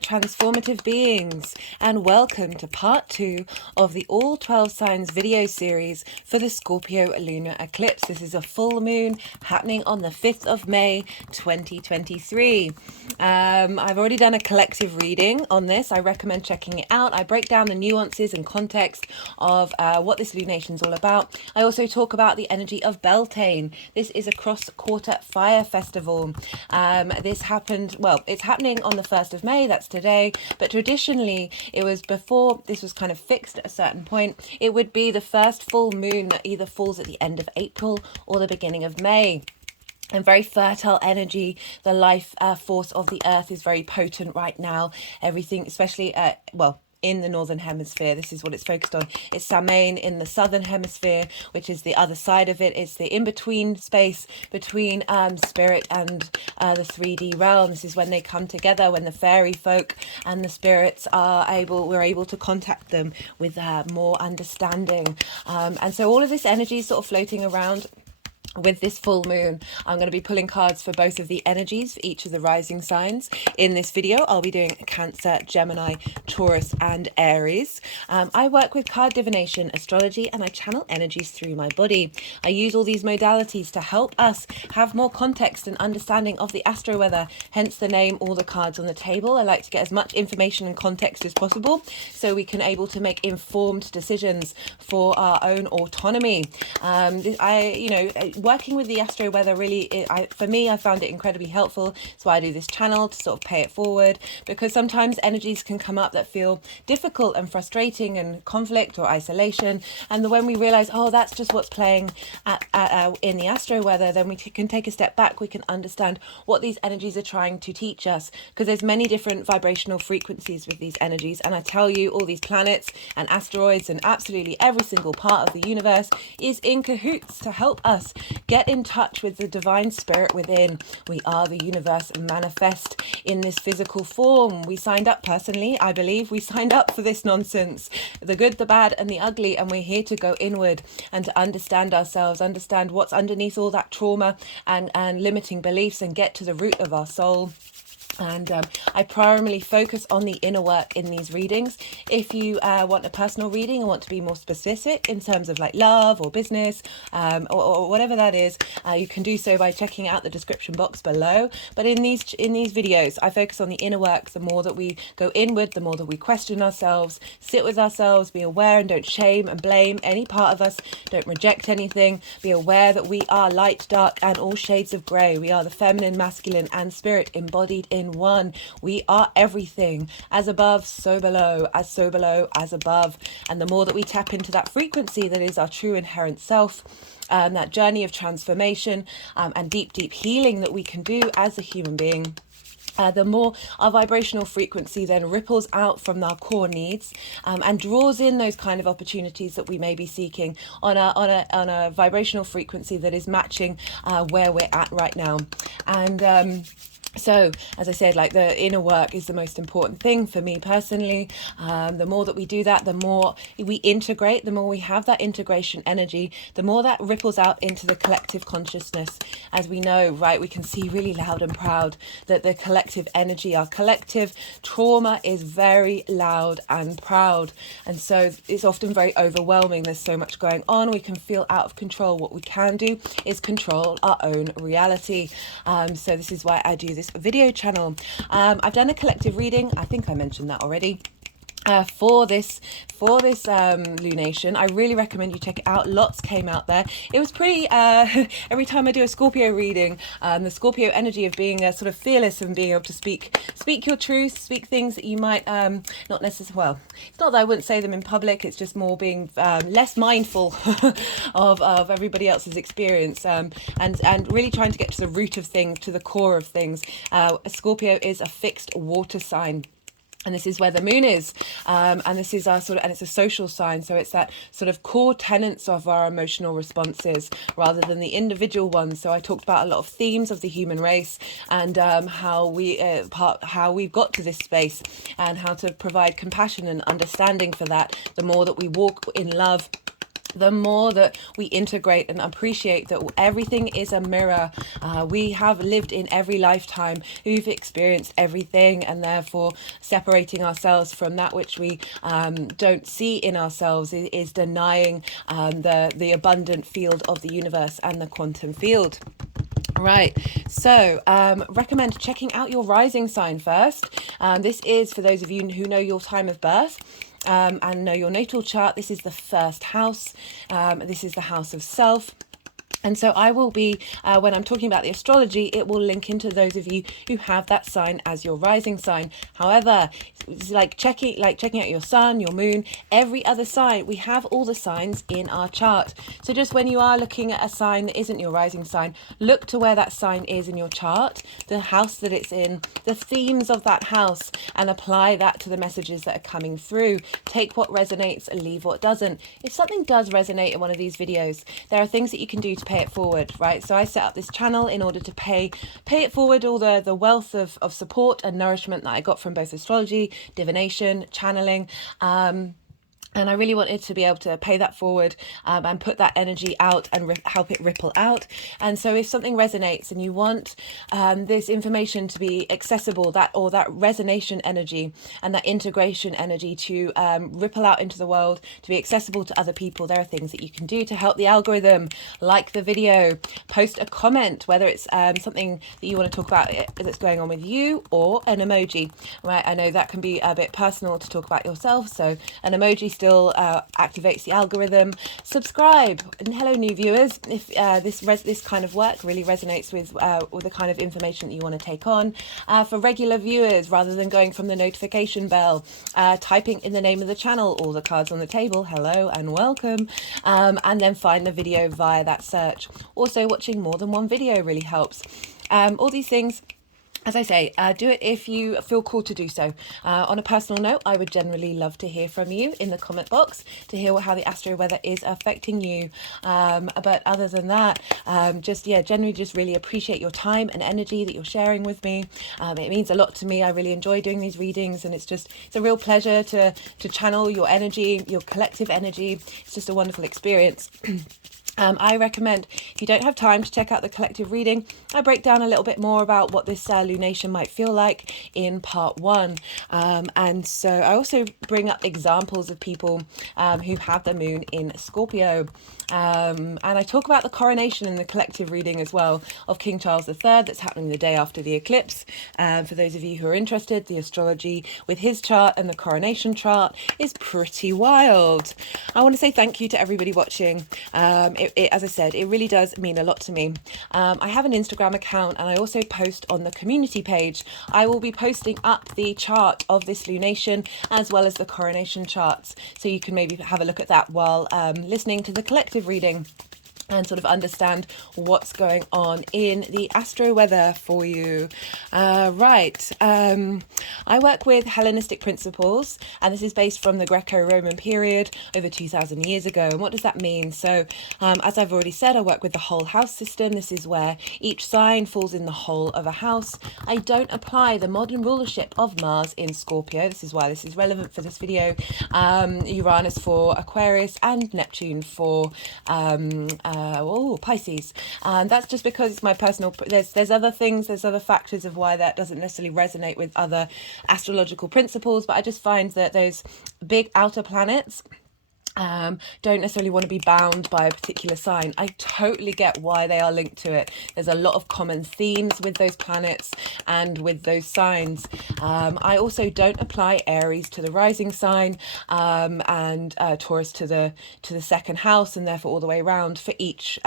transformative beings, and welcome to part 2 of the All 12 Signs video series for the Scorpio lunar eclipse. This is a full moon happening on the 5th of May 2023. I've already done a collective reading on this. I recommend checking it out. I break down the nuances and context of what this lunation is all about. I also talk about the energy of Beltane. This is a cross-quarter fire festival. This happened, well, it's happening on the 1st of May, that's today, but traditionally it was before this was kind of fixed at a certain point. It would be the first full moon that either falls at the end of April or the beginning of May. And very fertile energy. The life force of the earth is very potent right now. Everything, especially, in the northern hemisphere, this is what it's focused on. It's Samhain in the southern hemisphere, which is the other side of it. It's the in-between space between spirit and the 3D realm. This is when they come together, when the fairy folk and the spirits we're able to contact them with more understanding. And so all of this energy is sort of floating around. With this full moon, I'm going to be pulling cards for both of the energies for each of the rising signs. In this video, I'll be doing Cancer, Gemini, Taurus, and Aries. I work with card divination, astrology, and I channel energies through my body. I use all these modalities to help us have more context and understanding of the astro weather, hence the name, all the cards on the table. I like to get as much information and context as possible so we can able to make informed decisions for our own autonomy. Working with the astro weather really, for me, I found it incredibly helpful. That's why I do this channel, to sort of pay it forward, because sometimes energies can come up that feel difficult and frustrating and conflict or isolation. And when we realize, oh, that's just what's playing in the astro weather, then we can take a step back. We can understand what these energies are trying to teach us, because there's many different vibrational frequencies with these energies. And I tell you, all these planets and asteroids and absolutely every single part of the universe is in cahoots to help us get in touch with the divine spirit within. We are the universe manifest in this physical form. We signed up, personally, I believe we signed up for this nonsense, the good, the bad, and the ugly, and we're here to go inward and to understand ourselves, understand what's underneath all that trauma and limiting beliefs, and get to the root of our soul. And I primarily focus on the inner work in these readings. If you want a personal reading and want to be more specific in terms of like love or business or whatever that is, you can do so by checking out the description box below. But in these videos, I focus on the inner work. The more that we go inward, the more that we question ourselves, sit with ourselves, be aware and don't shame and blame any part of us. Don't reject anything. Be aware that we are light, dark, and all shades of grey. We are the feminine, masculine, and spirit embodied in one. We are everything. As above, so below. As so below, as above. And the more that we tap into that frequency that is our true inherent self, that journey of transformation and deep healing that we can do as a human being, the more our vibrational frequency then ripples out from our core needs and draws in those kind of opportunities that we may be seeking on a vibrational frequency that is matching where we're at right now. And so, as I said, like, the inner work is the most important thing for me personally. The more that we do that, the more we integrate, the more we have that integration energy, the more that ripples out into the collective consciousness. As we know, right, we can see really loud and proud that the collective energy, our collective trauma is very loud and proud. And so it's often very overwhelming. There's so much going on. We can feel out of control. What we can do is control our own reality. So this is why I do this video channel. I've done a collective reading. I think I mentioned that already. For this lunation. I really recommend you check it out. Lots came out there. It was pretty every time I do a Scorpio reading, the Scorpio energy of being sort of fearless and being able to speak your truth, speak things that you might not necessarily, well, it's not that I wouldn't say them in public, it's just more being less mindful of everybody else's experience, and really trying to get to the root of things, to the core of things. Scorpio is a fixed water sign. And this is where the moon is, and this is our and it's a social sign, so it's that sort of core tenets of our emotional responses rather than the individual ones. So I talked about a lot of themes of the human race and how we've got to this space and how to provide compassion and understanding for that. The more that we walk in love the more that we integrate and appreciate that everything is a mirror. We have lived in every lifetime, we've experienced everything, and therefore separating ourselves from that which we don't see in ourselves is denying the abundant field of the universe and the quantum field. Right, so recommend checking out your rising sign first. This is for those of you who know your time of birth. And know your natal chart. This is the first house. This is the house of self. And so I will be, when I'm talking about the astrology, it will link into those of you who have that sign as your rising sign. However, it's like checking out your sun, your moon, every other sign. We have all the signs in our chart. So just when you are looking at a sign that isn't your rising sign, look to where that sign is in your chart, the house that it's in, the themes of that house, and apply that to the messages that are coming through. Take what resonates and leave what doesn't. If something does resonate in one of these videos, there are things that you can do to pay it forward, right? So I set up this channel in order to pay it forward, all the wealth of support and nourishment that I got from both astrology, divination, channeling, and I really wanted to be able to pay that forward and put that energy out and help it ripple out. And so if something resonates and you want this information to be accessible, that resonation energy and that integration energy to ripple out into the world, to be accessible to other people, there are things that you can do to help the algorithm. Like the video, post a comment, whether it's something that you want to talk about that's going on with you, or an emoji, right? I know that can be a bit personal to talk about yourself, so an emoji still activates the algorithm. Subscribe, and hello new viewers. If this kind of work really resonates with the kind of information that you want to take on. For regular viewers, rather than going from the notification bell, typing in the name of the channel, all the cards on the table, hello and welcome, and then find the video via that search. Also, watching more than one video really helps. All these things, as I say, do it if you feel called to do so. On a personal note, I would generally love to hear from you in the comment box to hear how the astro weather is affecting you. But other than that, generally just really appreciate your time and energy that you're sharing with me. It means a lot to me. I really enjoy doing these readings, and it's a real pleasure to channel your energy, your collective energy. It's just a wonderful experience. I recommend, if you don't have time to check out the collective reading, I break down a little bit more about what this lunation might feel like in part 1. And so I also bring up examples of people who have the moon in Scorpio. And I talk about the coronation in the collective reading as well of King Charles III that's happening the day after the eclipse. For those of you who are interested, the astrology with his chart and the coronation chart is pretty wild. I want to say thank you to everybody watching. As I said, it really does mean a lot to me. I have an Instagram account, and I also post on the community page. I will be posting up the chart of this lunation as well as the coronation charts, so you can maybe have a look at that while listening to the collective reading and sort of understand what's going on in the astro weather for you. Right. I work with Hellenistic principles, and this is based from the Greco-Roman period over 2,000 years ago. And what does that mean? So as I've already said, I work with the whole house system. This is where each sign falls in the whole of a house. I don't apply the modern rulership of Mars in Scorpio. This is why this is relevant for this video. Uranus for Aquarius, and Neptune for Pisces. And that's just because it's my personal, there's other things, there's other factors of why that doesn't necessarily resonate with other astrological principles, but I just find that those big outer planets don't necessarily want to be bound by a particular sign. I totally get why they are linked to it. There's a lot of common themes with those planets and with those signs. I also don't apply Aries to the rising sign, and Taurus to the second house, and therefore all the way around for each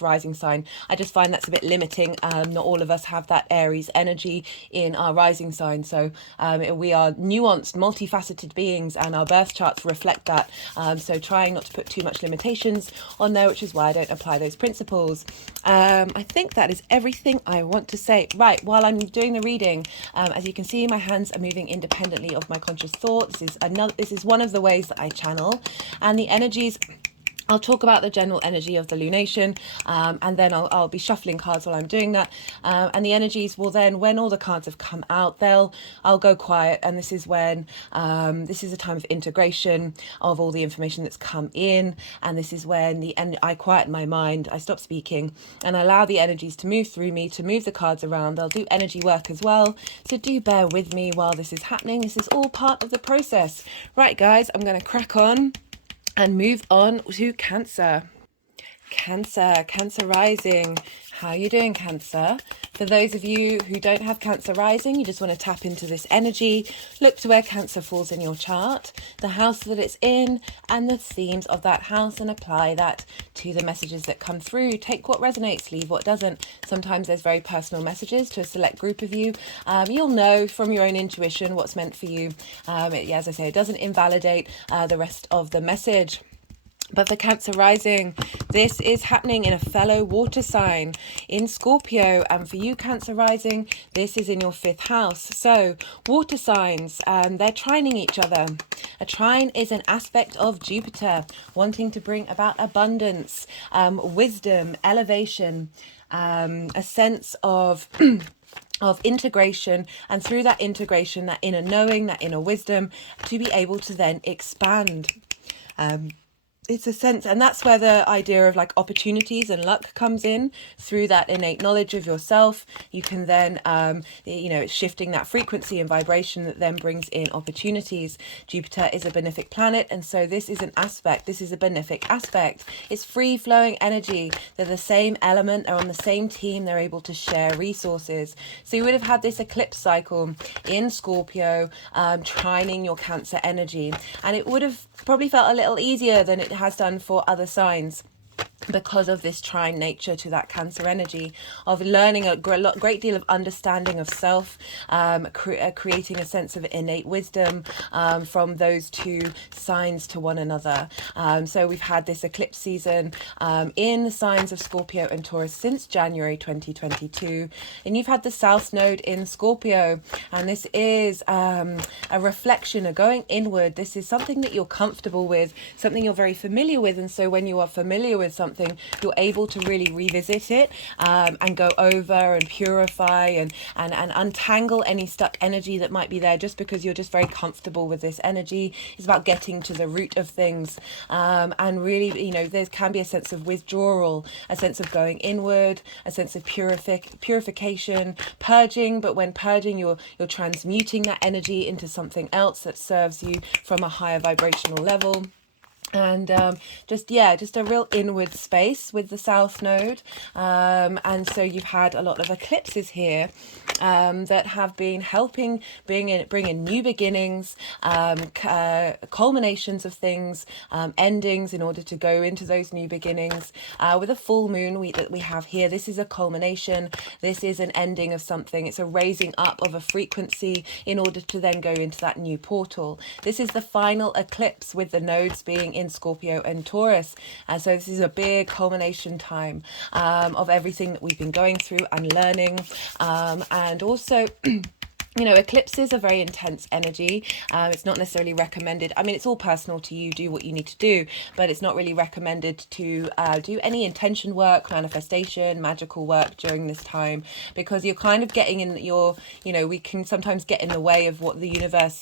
rising sign. I just find that's a bit limiting. Not all of us have that Aries energy in our rising sign, so we are nuanced, multifaceted beings, and our birth charts reflect that. So trying not to put too much limitations on there, which is why I don't apply those principles. I think that is everything I want to say. Right, while I'm doing the reading, as you can see, my hands are moving independently of my conscious thought. This is one of the ways that I channel, and the energies I'll talk about the general energy of the lunation, and then I'll be shuffling cards while I'm doing that. And the energies will then, when all the cards have come out, I'll go quiet, and this is when this is a time of integration of all the information that's come in, and this is when I quiet my mind, I stop speaking, and allow the energies to move through me, to move the cards around. They'll do energy work as well, so do bear with me while this is happening. This is all part of the process. Right, guys, I'm going to crack on and move on to Cancer. Cancer rising. How are you doing, Cancer? For those of you who don't have Cancer rising, you just want to tap into this energy. Look to where Cancer falls in your chart, the house that it's in, and the themes of that house, and apply that to the messages that come through. Take what resonates, leave what doesn't. Sometimes there's very personal messages to a select group of you. You'll know from your own intuition what's meant for you. As I say, it doesn't invalidate the rest of the message. But for Cancer rising, this is happening in a fellow water sign in Scorpio. And for you, Cancer rising, this is in your 5th house. So water signs, they're trining each other. A trine is an aspect of Jupiter, wanting to bring about abundance, wisdom, elevation, a sense of of integration, and through that integration, that inner knowing, that inner wisdom, to be able to then expand. It's a sense, and that's where the idea of like opportunities and luck comes in. Through that innate knowledge of yourself, you can then it's shifting that frequency and vibration that then brings in opportunities. Jupiter is a benefic planet, and so this is an aspect, this is a benefic aspect. It's free flowing energy. They're the same element, they're on the same team, they're able to share resources. So you would have had this eclipse cycle in Scorpio, trining your Cancer energy, and it would have probably felt a little easier than it has done for other signs, because of this trine nature to that Cancer energy of learning a great deal of understanding of self, creating a sense of innate wisdom from those two signs to one another. So we've had this eclipse season in the signs of Scorpio and Taurus since January 2022, and you've had the South Node in Scorpio, and this is a reflection, a going inward. This is something that you're comfortable with, something you're very familiar with, and so when you are familiar with something, you're able to really revisit it and go over and purify and untangle any stuck energy that might be there, just because you're just very comfortable with this energy. It's about getting to the root of things, and really, there can be a sense of withdrawal, a sense of going inward, a sense of purification, purging. But when purging, you're transmuting that energy into something else that serves you from a higher vibrational level. And just a real inward space with the South Node, and so you've had a lot of eclipses here that have been helping bring in new beginnings, culminations of things, endings in order to go into those new beginnings. With a full moon that we have here, this is a culmination, this is an ending of something, it's a raising up of a frequency in order to then go into that new portal. This is the final eclipse with the nodes being in Scorpio and Taurus, and so this is a big culmination time of everything that we've been going through and learning, and also eclipses are very intense energy. It's not necessarily recommended. I mean, it's all personal to you. Do what you need to do, but it's not really recommended to do any intention work, manifestation, magical work during this time, because you're kind of getting in we can sometimes get in the way of what the universe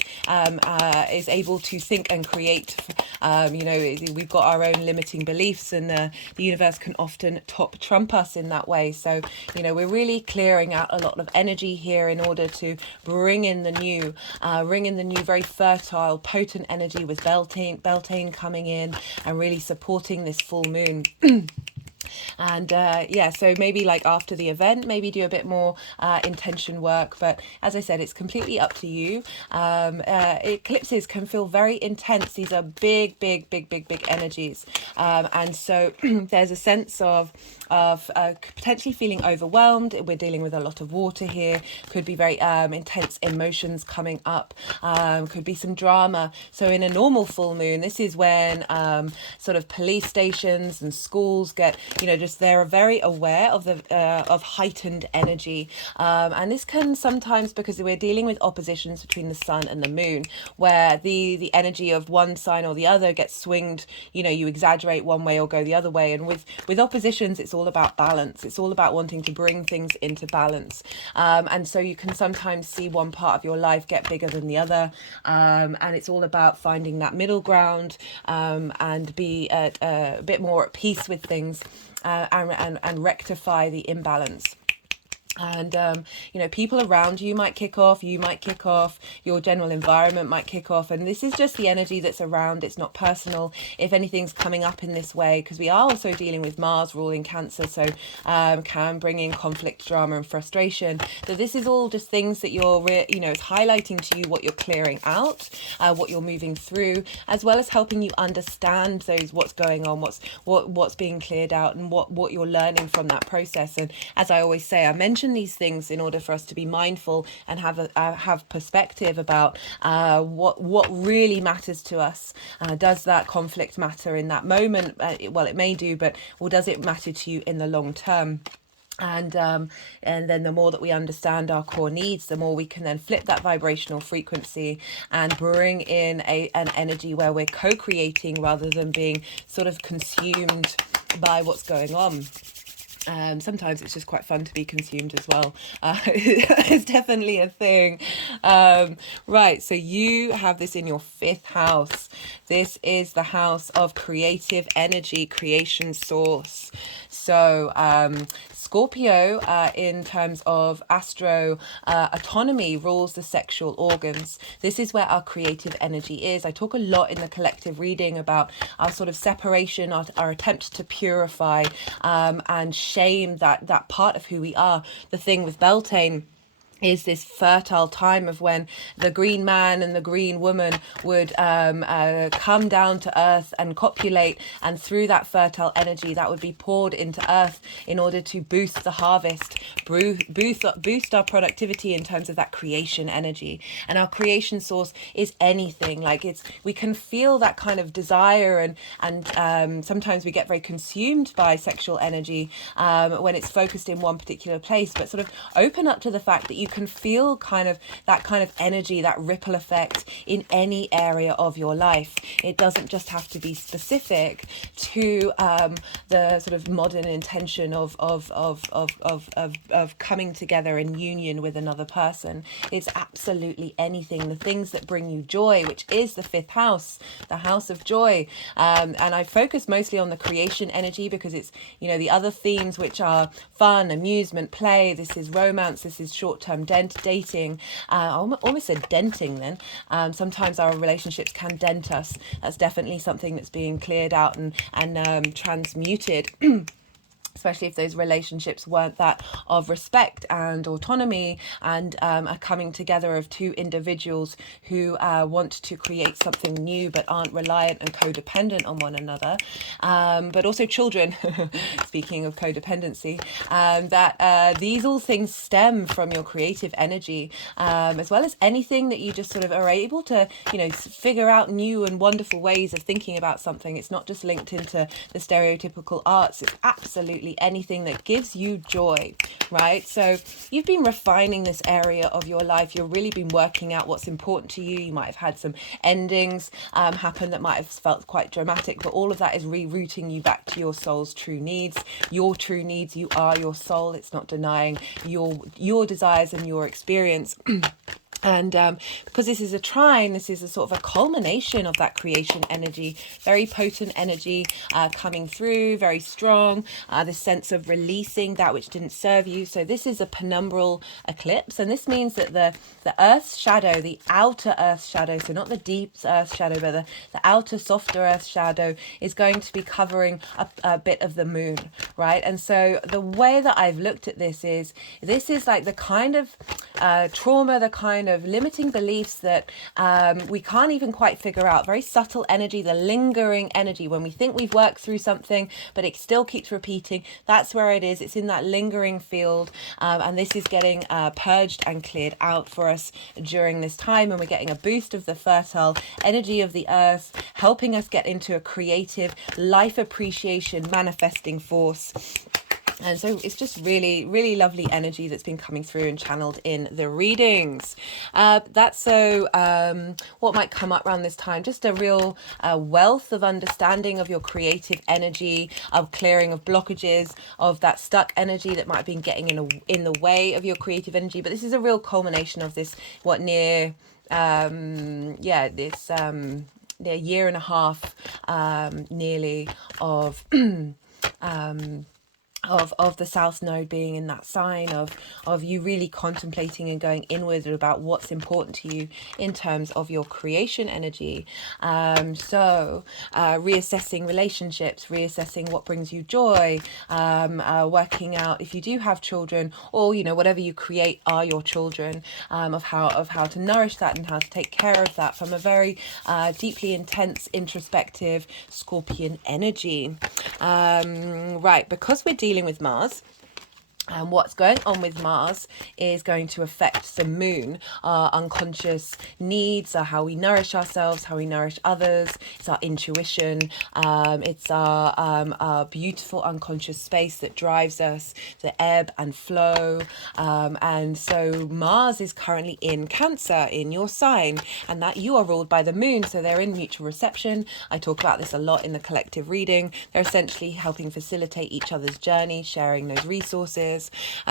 is able to think and create. We've got our own limiting beliefs, and the universe can often trump us in that way. So, we're really clearing out a lot of energy here in order to bring in the new, very fertile, potent energy with Beltane coming in and really supporting this full moon. And so maybe like after the event, maybe do a bit more intention work, but as I said, it's completely up to you. Eclipses can feel very intense. These are big energies, and so there's a sense of potentially feeling overwhelmed. We're dealing with a lot of water here, could be very intense emotions coming up, could be some drama. So in a normal full moon, this is when sort of police stations and schools get just they're very aware of the of heightened energy, and this can sometimes, because we're dealing with oppositions between the sun and the moon, where the energy of one sign or the other gets swinged. You exaggerate one way or go the other way, and with oppositions, it's all about balance. It's all about wanting to bring things into balance, and so you can sometimes see one part of your life get bigger than the other, and it's all about finding that middle ground, and be a bit more at peace with things, and rectify the imbalance. And people around you might kick off, your general environment might kick off, and this is just the energy that's around. It's not personal if anything's coming up in this way, because we are also dealing with Mars ruling Cancer, so can bring in conflict, drama, and frustration. So this is all just things that it's highlighting to you what you're clearing out, what you're moving through, as well as helping you understand what's going on, what's being cleared out, and what you're learning from that process. And as I always say, I mention these things in order for us to be mindful and have perspective about what really matters to us. Does that conflict matter in that moment? Well, it may do, but does it matter to you in the long term? And then the more that we understand our core needs, the more we can then flip that vibrational frequency and bring in an energy where we're co-creating rather than being sort of consumed by what's going on. Sometimes it's just quite fun to be consumed as well. It's definitely a thing. Right, so you have this in your 5th house. This is the house of creative energy, creation source. So Scorpio, in terms of astro autonomy, rules the sexual organs. This is where our creative energy is. I talk a lot in the collective reading about our sort of separation, our attempt to purify and shame that part of who we are. The thing with Beltane is this fertile time of when the green man and the green woman would come down to earth and copulate, and through that fertile energy that would be poured into earth in order to boost the harvest, boost our productivity in terms of that creation energy. And our creation source is anything. We can feel that kind of desire, and sometimes we get very consumed by sexual energy when it's focused in one particular place, but sort of open up to the fact that you can feel that kind of energy, that ripple effect in any area of your life. It doesn't just have to be specific to the sort of modern intention of coming together in union with another person. It's absolutely anything. The things that bring you joy, which is the 5th house, the house of joy. And I focus mostly on the creation energy because it's, the other themes, which are fun, amusement, play. This is romance. This is short-term dating. I almost said denting then. Sometimes our relationships can dent us. That's definitely something that's being cleared out and transmuted. Especially if those relationships weren't that of respect and autonomy and a coming together of two individuals who want to create something new but aren't reliant and codependent on one another. But also children, speaking of codependency, that these all things stem from your creative energy, as well as anything that you just sort of are able to, figure out new and wonderful ways of thinking about something. It's not just linked into the stereotypical arts. It's absolutely anything that gives you joy, right? So you've been refining this area of your life. You've really been working out what's important to you. You might have had some endings happen that might have felt quite dramatic, but all of that is rerouting you back to your soul's true needs. Your true needs. You are your soul. It's not denying your desires and your experience. And because this is a trine, this is a sort of a culmination of that creation energy, very potent energy coming through, very strong, this sense of releasing that which didn't serve you. So this is a penumbral eclipse, and this means that the Earth's shadow, the outer Earth's shadow, so not the deep Earth's shadow, but the outer, softer Earth's shadow is going to be covering a bit of the moon, right? And so the way that I've looked at this is like the kind of trauma, the kind sign of limiting beliefs that we can't even quite figure out. Very subtle energy, the lingering energy when we think we've worked through something, but it still keeps repeating. That's where it is. It's in that lingering field. And this is getting purged and cleared out for us during this time. And we're getting a boost of the fertile energy of the earth, helping us get into a creative life appreciation, manifesting force. And so it's just really, really lovely energy that's been coming through and channeled in the readings. That's what might come up around this time, just a real wealth of understanding of your creative energy, of clearing of blockages, of that stuck energy that might have been getting in the way of your creative energy. But this is a real culmination of this, near year and a half, nearly, of of the South Node being in that sign, of you really contemplating and going inward about what's important to you in terms of your creation energy. Reassessing relationships, reassessing what brings you joy, working out if you do have children, or whatever you create are your children, of how to nourish that and how to take care of that from a very deeply intense, introspective Scorpion energy. Right, because we're dealing with Mars, and what's going on with Mars is going to affect the moon, our unconscious needs, how we nourish ourselves, how we nourish others. It's our intuition. It's our beautiful unconscious space that drives us, the ebb and flow. And so Mars is currently in Cancer, in your sign, and that you are ruled by the moon. So they're in mutual reception. I talk about this a lot in the collective reading. They're essentially helping facilitate each other's journey, sharing those resources.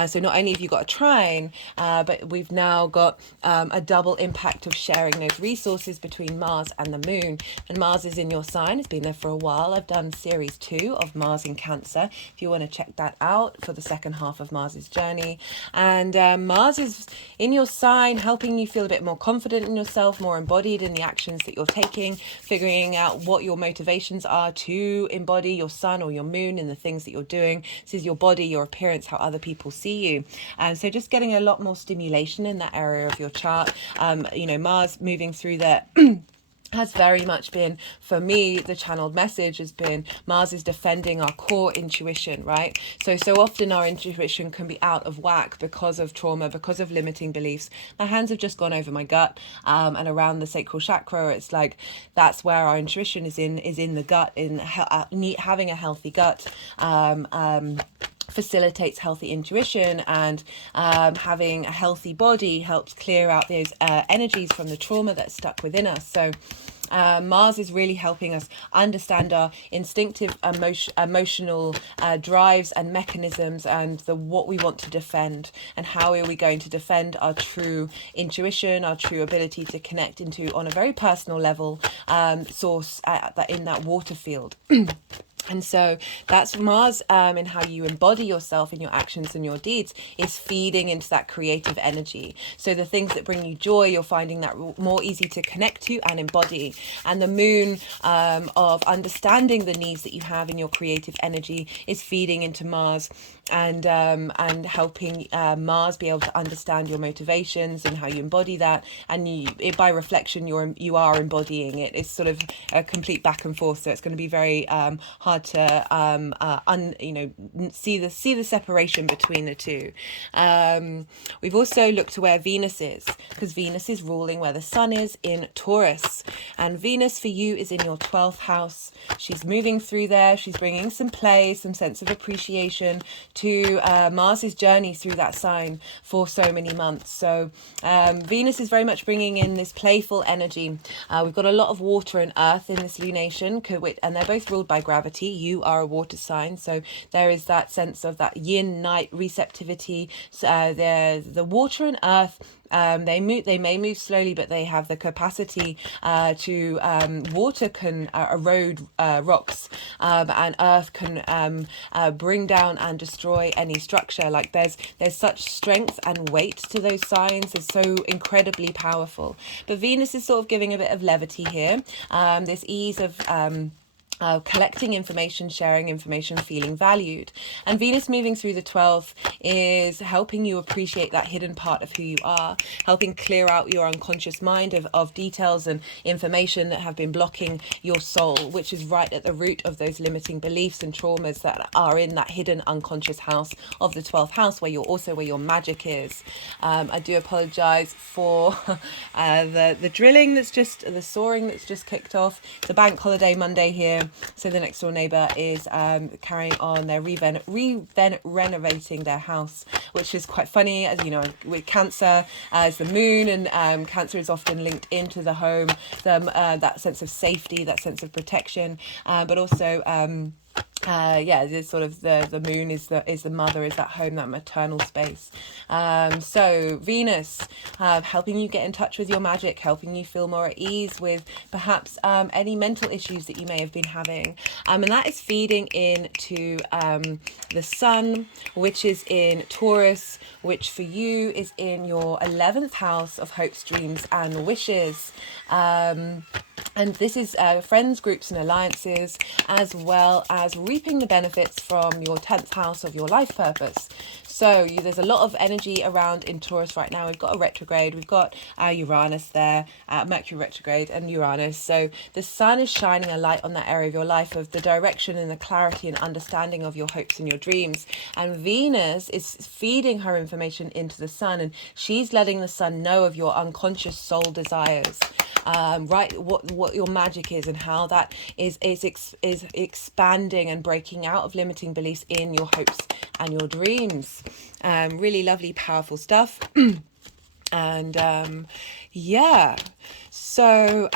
So not only have you got a trine, but we've now got a double impact of sharing those resources between Mars and the moon. And Mars is in your sign. It's been there for a while. I've done series 2 of Mars in Cancer, if you want to check that out, for the second half of Mars's journey. And Mars is in your sign, helping you feel a bit more confident in yourself, more embodied in the actions that you're taking, figuring out what your motivations are to embody your sun or your moon in the things that you're doing. This is your body, your appearance, how other people see you. And so just getting a lot more stimulation in that area of your chart. Mars moving through there has very much been, for me, the channeled message has been Mars is defending our core intuition, right? So often our intuition can be out of whack because of trauma, because of limiting beliefs. My hands have just gone over my gut, and around the sacral chakra. It's like that's where our intuition is in the gut, in having a healthy gut. Facilitates healthy intuition, and having a healthy body helps clear out those energies from the trauma that's stuck within us. So Mars is really helping us understand our instinctive emotional drives and mechanisms, and what we want to defend, and how are we going to defend our true intuition, our true ability to connect into, on a very personal level, source in that water field. And so that's Mars, in how you embody yourself in your actions and your deeds, is feeding into that creative energy. So the things that bring you joy, you're finding that more easy to connect to and embody. And the moon, of understanding the needs that you have in your creative energy, is feeding into Mars, and helping Mars be able to understand your motivations and how you embody that. And by reflection, you are embodying it. It's sort of a complete back and forth. So it's going to be very hard to see the separation between the two. We've also looked to where Venus is, because Venus is ruling where the sun is, in Taurus, and Venus for you is in your 12th house. She's moving through there. She's bringing some play, some sense of appreciation to Mars's journey through that sign for so many months. So Venus is very much bringing in this playful energy. We've got a lot of water and earth in this lunation, and they're both ruled by gravity. You are a water sign, so there is that sense of that yin night receptivity. The water and earth, they may move slowly, but they have the capacity to water can erode rocks, and earth can bring down and destroy any structure. Like there's such strength and weight to those signs. It's so incredibly powerful. But Venus is sort of giving a bit of levity here, this ease of collecting information, sharing information, feeling valued. And Venus moving through the 12th is helping you appreciate that hidden part of who you are, helping clear out your unconscious mind of details and information that have been blocking your soul, which is right at the root of those limiting beliefs and traumas that are in that hidden unconscious house of the 12th house, where where your magic is. I do apologize for the drilling the soaring that's just kicked off. It's a bank holiday Monday here. So the next door neighbour is carrying on. They're renovating their house, which is quite funny. As you know, with Cancer as the moon, and Cancer is often linked into the home, that sense of safety, that sense of protection, but also there's sort of the moon is the mother, is that home, that maternal space. So Venus helping you get in touch with your magic, helping you feel more at ease with perhaps any mental issues that you may have been having, and that is feeding into the Sun, which is in Taurus, which for you is in your 11th house of hopes, dreams and wishes. And this is friends, groups and alliances, as well as reaping the benefits from your 10th house of your life purpose. So there's a lot of energy around in Taurus right now. We've got a retrograde, we've got Uranus there, Mercury retrograde and Uranus. So the Sun is shining a light on that area of your life, of the direction and the clarity and understanding of your hopes and your dreams. And Venus is feeding her information into the Sun, and she's letting the Sun know of your unconscious soul desires. What your magic is, and how that is expanding and breaking out of limiting beliefs in your hopes and your dreams. Really lovely, powerful stuff. And so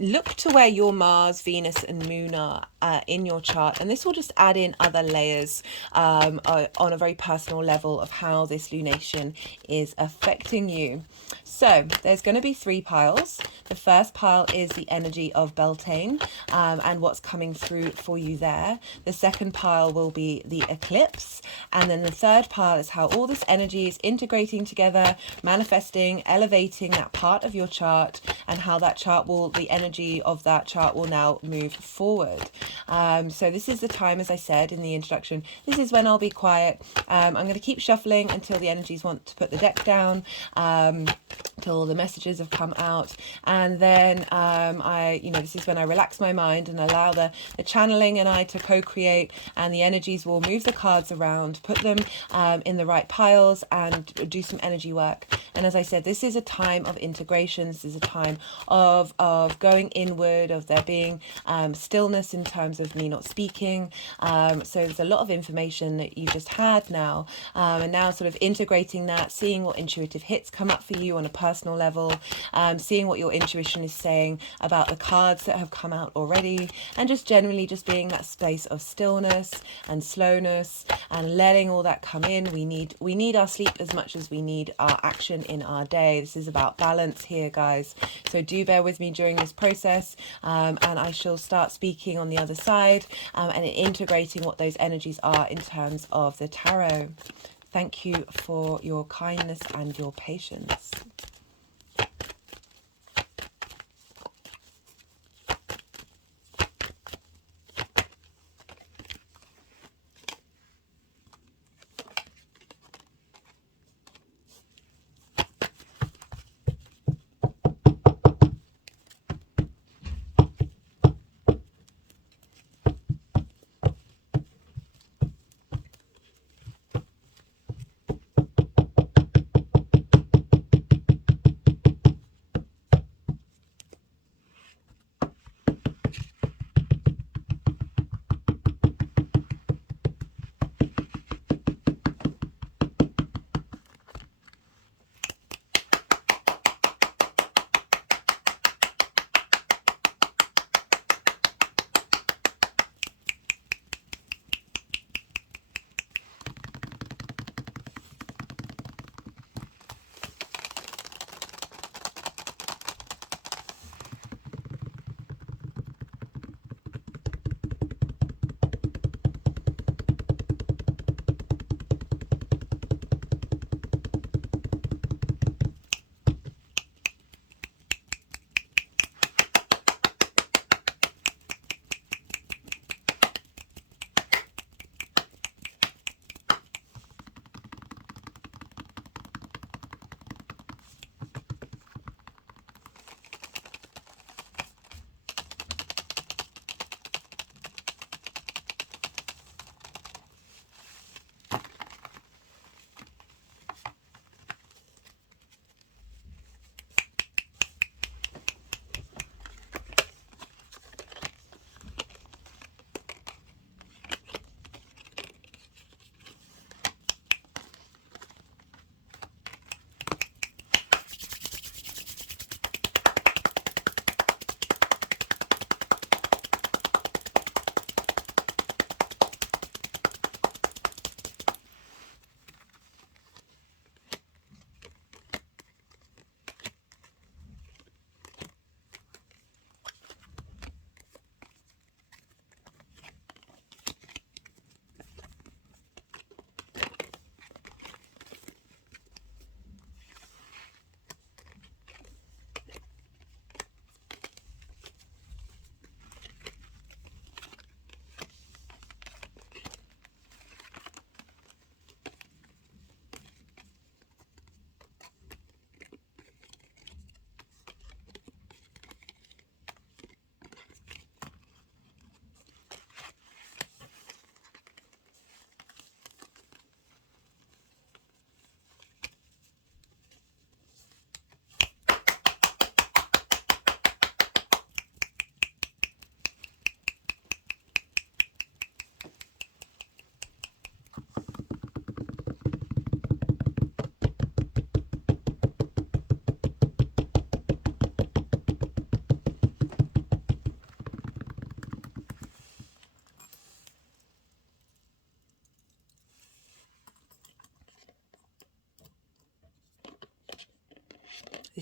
look to where your Mars, Venus and Moon are in your chart, and this will just add in other layers on a very personal level of how this lunation is affecting you. So there's going to be 3 piles. The first pile is the energy of Beltane and what's coming through for you there. The second pile will be the eclipse, and then the third pile is how all this energy is integrating together, manifesting, elevating that part of your chart, and how the energy of that chart will now move forward. So this is the time, as I said in the introduction, this is when I'll be quiet. I'm going to keep shuffling until the energies want to put the deck down, till the messages have come out, and then this is when I relax my mind and allow the channeling and I to co-create, and the energies will move the cards around, put them in the right piles, and do some energy work. And as I said, this is a time of integration. This is a time of going inward, of there being stillness in terms of me not speaking. So there's a lot of information that you just had now, and now sort of integrating that, seeing what intuitive hits come up for you on a personal level, seeing what your intuition is saying about the cards that have come out already, and just generally just being that space of stillness and slowness and letting all that come in. We need our sleep as much as we need our action in our day. This is about balance here, guys. So do bear with me during this process, and I shall start speaking on the other side and integrating what those energies are in terms of the tarot. Thank you for your kindness and your patience.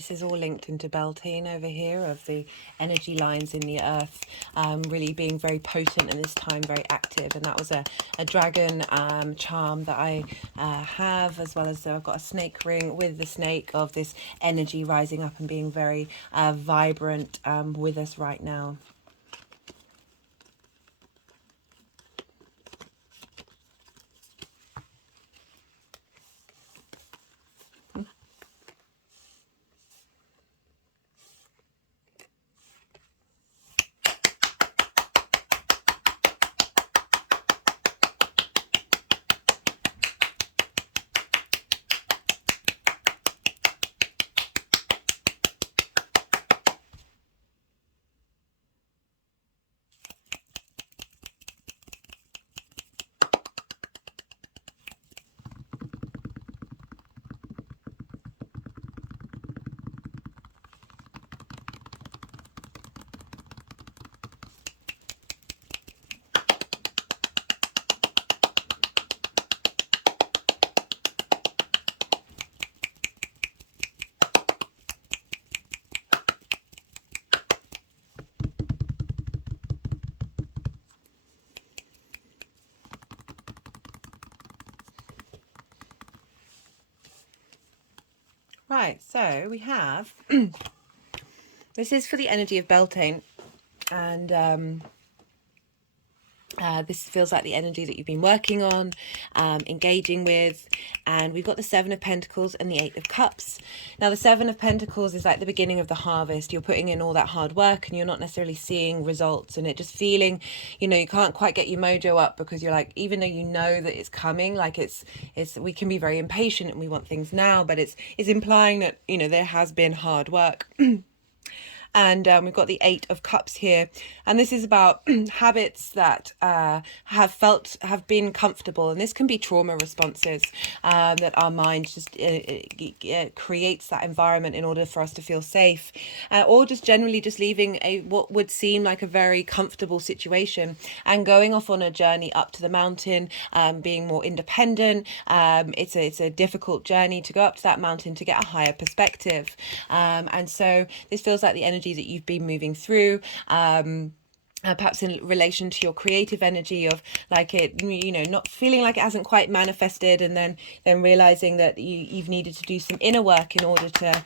This is all linked into Beltane over here, of the energy lines in the earth really being very potent, and this time very active. And that was a dragon charm that I have, as well as I've got a snake ring with the snake, of this energy rising up and being very vibrant with us right now. Right, so we have, this is for the energy of Beltane, and this feels like the energy that you've been working on, engaging with. And we've got the Seven of Pentacles and the Eight of Cups. Now, the Seven of Pentacles is like the beginning of the harvest. You're putting in all that hard work and you're not necessarily seeing results, and it just feeling, you know, you can't quite get your mojo up, because you're like, even though you know that it's coming, like it's we can be very impatient and we want things now, but it's implying that, you know, there has been hard work. And we've got the Eight of Cups here, and this is about habits that have been comfortable, and this can be trauma responses that our mind just creates that environment in order for us to feel safe, or just generally just leaving what would seem like a very comfortable situation and going off on a journey up to the mountain, being more independent. It's a difficult journey to go up to that mountain to get a higher perspective, and so this feels like the energy that you've been moving through, perhaps in relation to your creative energy, of like it, you know, not feeling like it hasn't quite manifested, and then realizing that you've needed to do some inner work in order to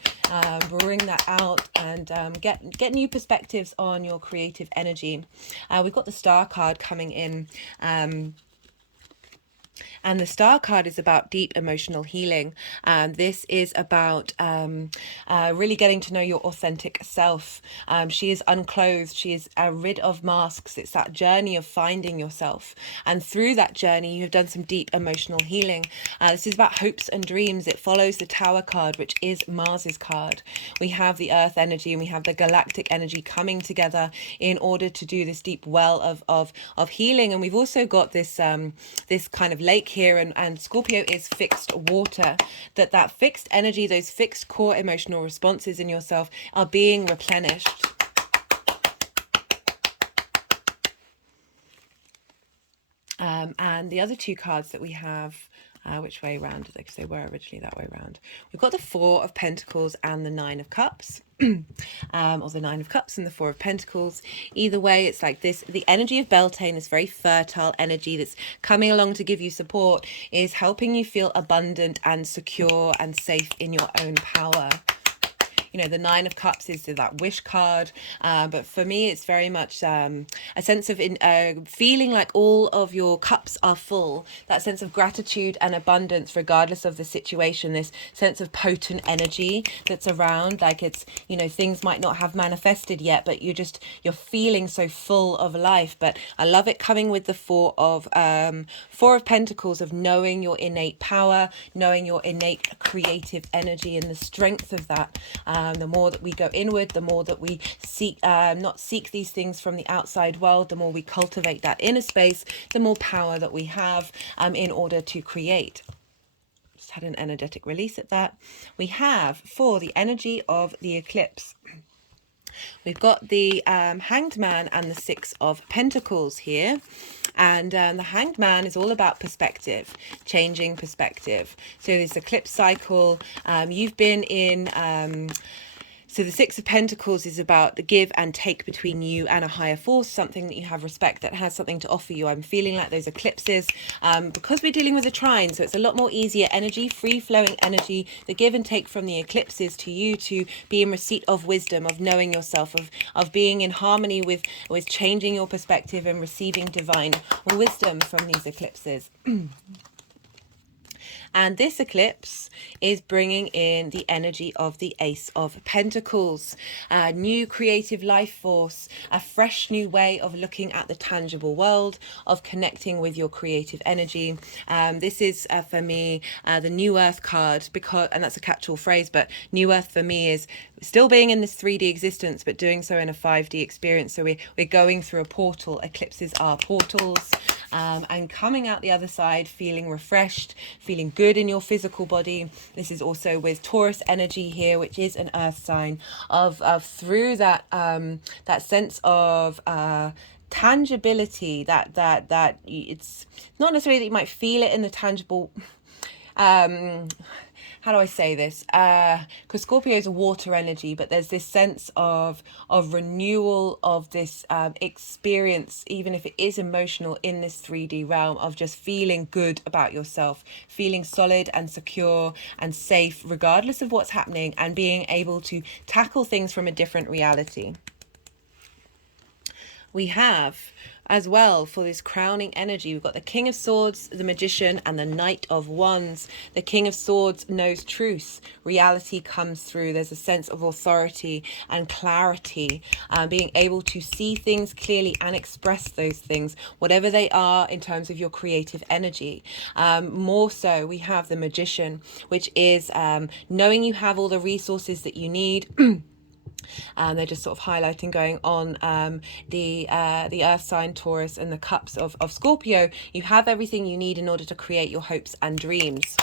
bring that out and get new perspectives on your creative energy. We've got the Star card coming in. And the Star card is about deep emotional healing. This is about really getting to know your authentic self. She is unclothed. She is rid of masks. It's that journey of finding yourself. And through that journey, you have done some deep emotional healing. This is about hopes and dreams. It follows the Tower card, which is Mars's card. We have the Earth energy and we have the galactic energy coming together in order to do this deep well of healing. And we've also got this this kind of lake here, and Scorpio is fixed water. That fixed energy, those fixed core emotional responses in yourself are being replenished. And the other two cards that we have, which way round? Because they were originally that way round. We've got the Four of Pentacles and the Nine of Cups. Or the Nine of Cups and the Four of Pentacles. Either way, it's like this, the energy of Beltane, this very fertile energy that's coming along to give you support, is helping you feel abundant and secure and safe in your own power. You know, the Nine of Cups is that wish card, but for me it's very much a sense of feeling like all of your cups are full, that sense of gratitude and abundance regardless of the situation, this sense of potent energy that's around, like it's, you know, things might not have manifested yet, but you're feeling so full of life. But I love it coming with the Four of Pentacles, of knowing your innate power, knowing your innate creative energy and the strength of that. The more that we go inward, the more that we seek, not seek these things from the outside world, the more we cultivate that inner space, the more power that we have in order to create. Just had an energetic release at that. We have, for the energy of the eclipse, we've got the Hanged Man and the Six of Pentacles here. And the Hanged Man is all about perspective, changing perspective. So this eclipse cycle, you've been in So the Six of Pentacles is about the give and take between you and a higher force, something that you have respect, that has something to offer you. I'm feeling like those eclipses, because we're dealing with a trine, so it's a lot more easier energy, free-flowing energy, the give and take from the eclipses to you to be in receipt of wisdom, of knowing yourself, of being in harmony with changing your perspective and receiving divine wisdom from these eclipses. And this eclipse is bringing in the energy of the Ace of Pentacles, a new creative life force, a fresh new way of looking at the tangible world, of connecting with your creative energy. This is, for me, the New Earth card, because, and that's a catch-all phrase, but New Earth for me is still being in this 3D existence, but doing so in a 5D experience. So we're going through a portal. Eclipses are portals. And coming out the other side feeling refreshed, feeling good in your physical body. This is also with Taurus energy here, which is an earth sign, of through that that sense of tangibility, that it's not necessarily that you might feel it in the tangible how do I say this? Because Scorpio is a water energy, but there's this sense of renewal of this experience, even if it is emotional, in this 3D realm, of just feeling good about yourself, feeling solid and secure and safe, regardless of what's happening, and being able to tackle things from a different reality. We have as well, for this crowning energy, we've got the King of Swords, the Magician, and the Knight of Wands. The King of Swords knows truth. Reality comes through. There's a sense of authority and clarity, being able to see things clearly and express those things, whatever they are, in terms of your creative energy. More so, we have the Magician, which is knowing you have all the resources that you need. They're just sort of highlighting, going on the earth sign Taurus and the cups of Scorpio. You have everything you need in order to create your hopes and dreams.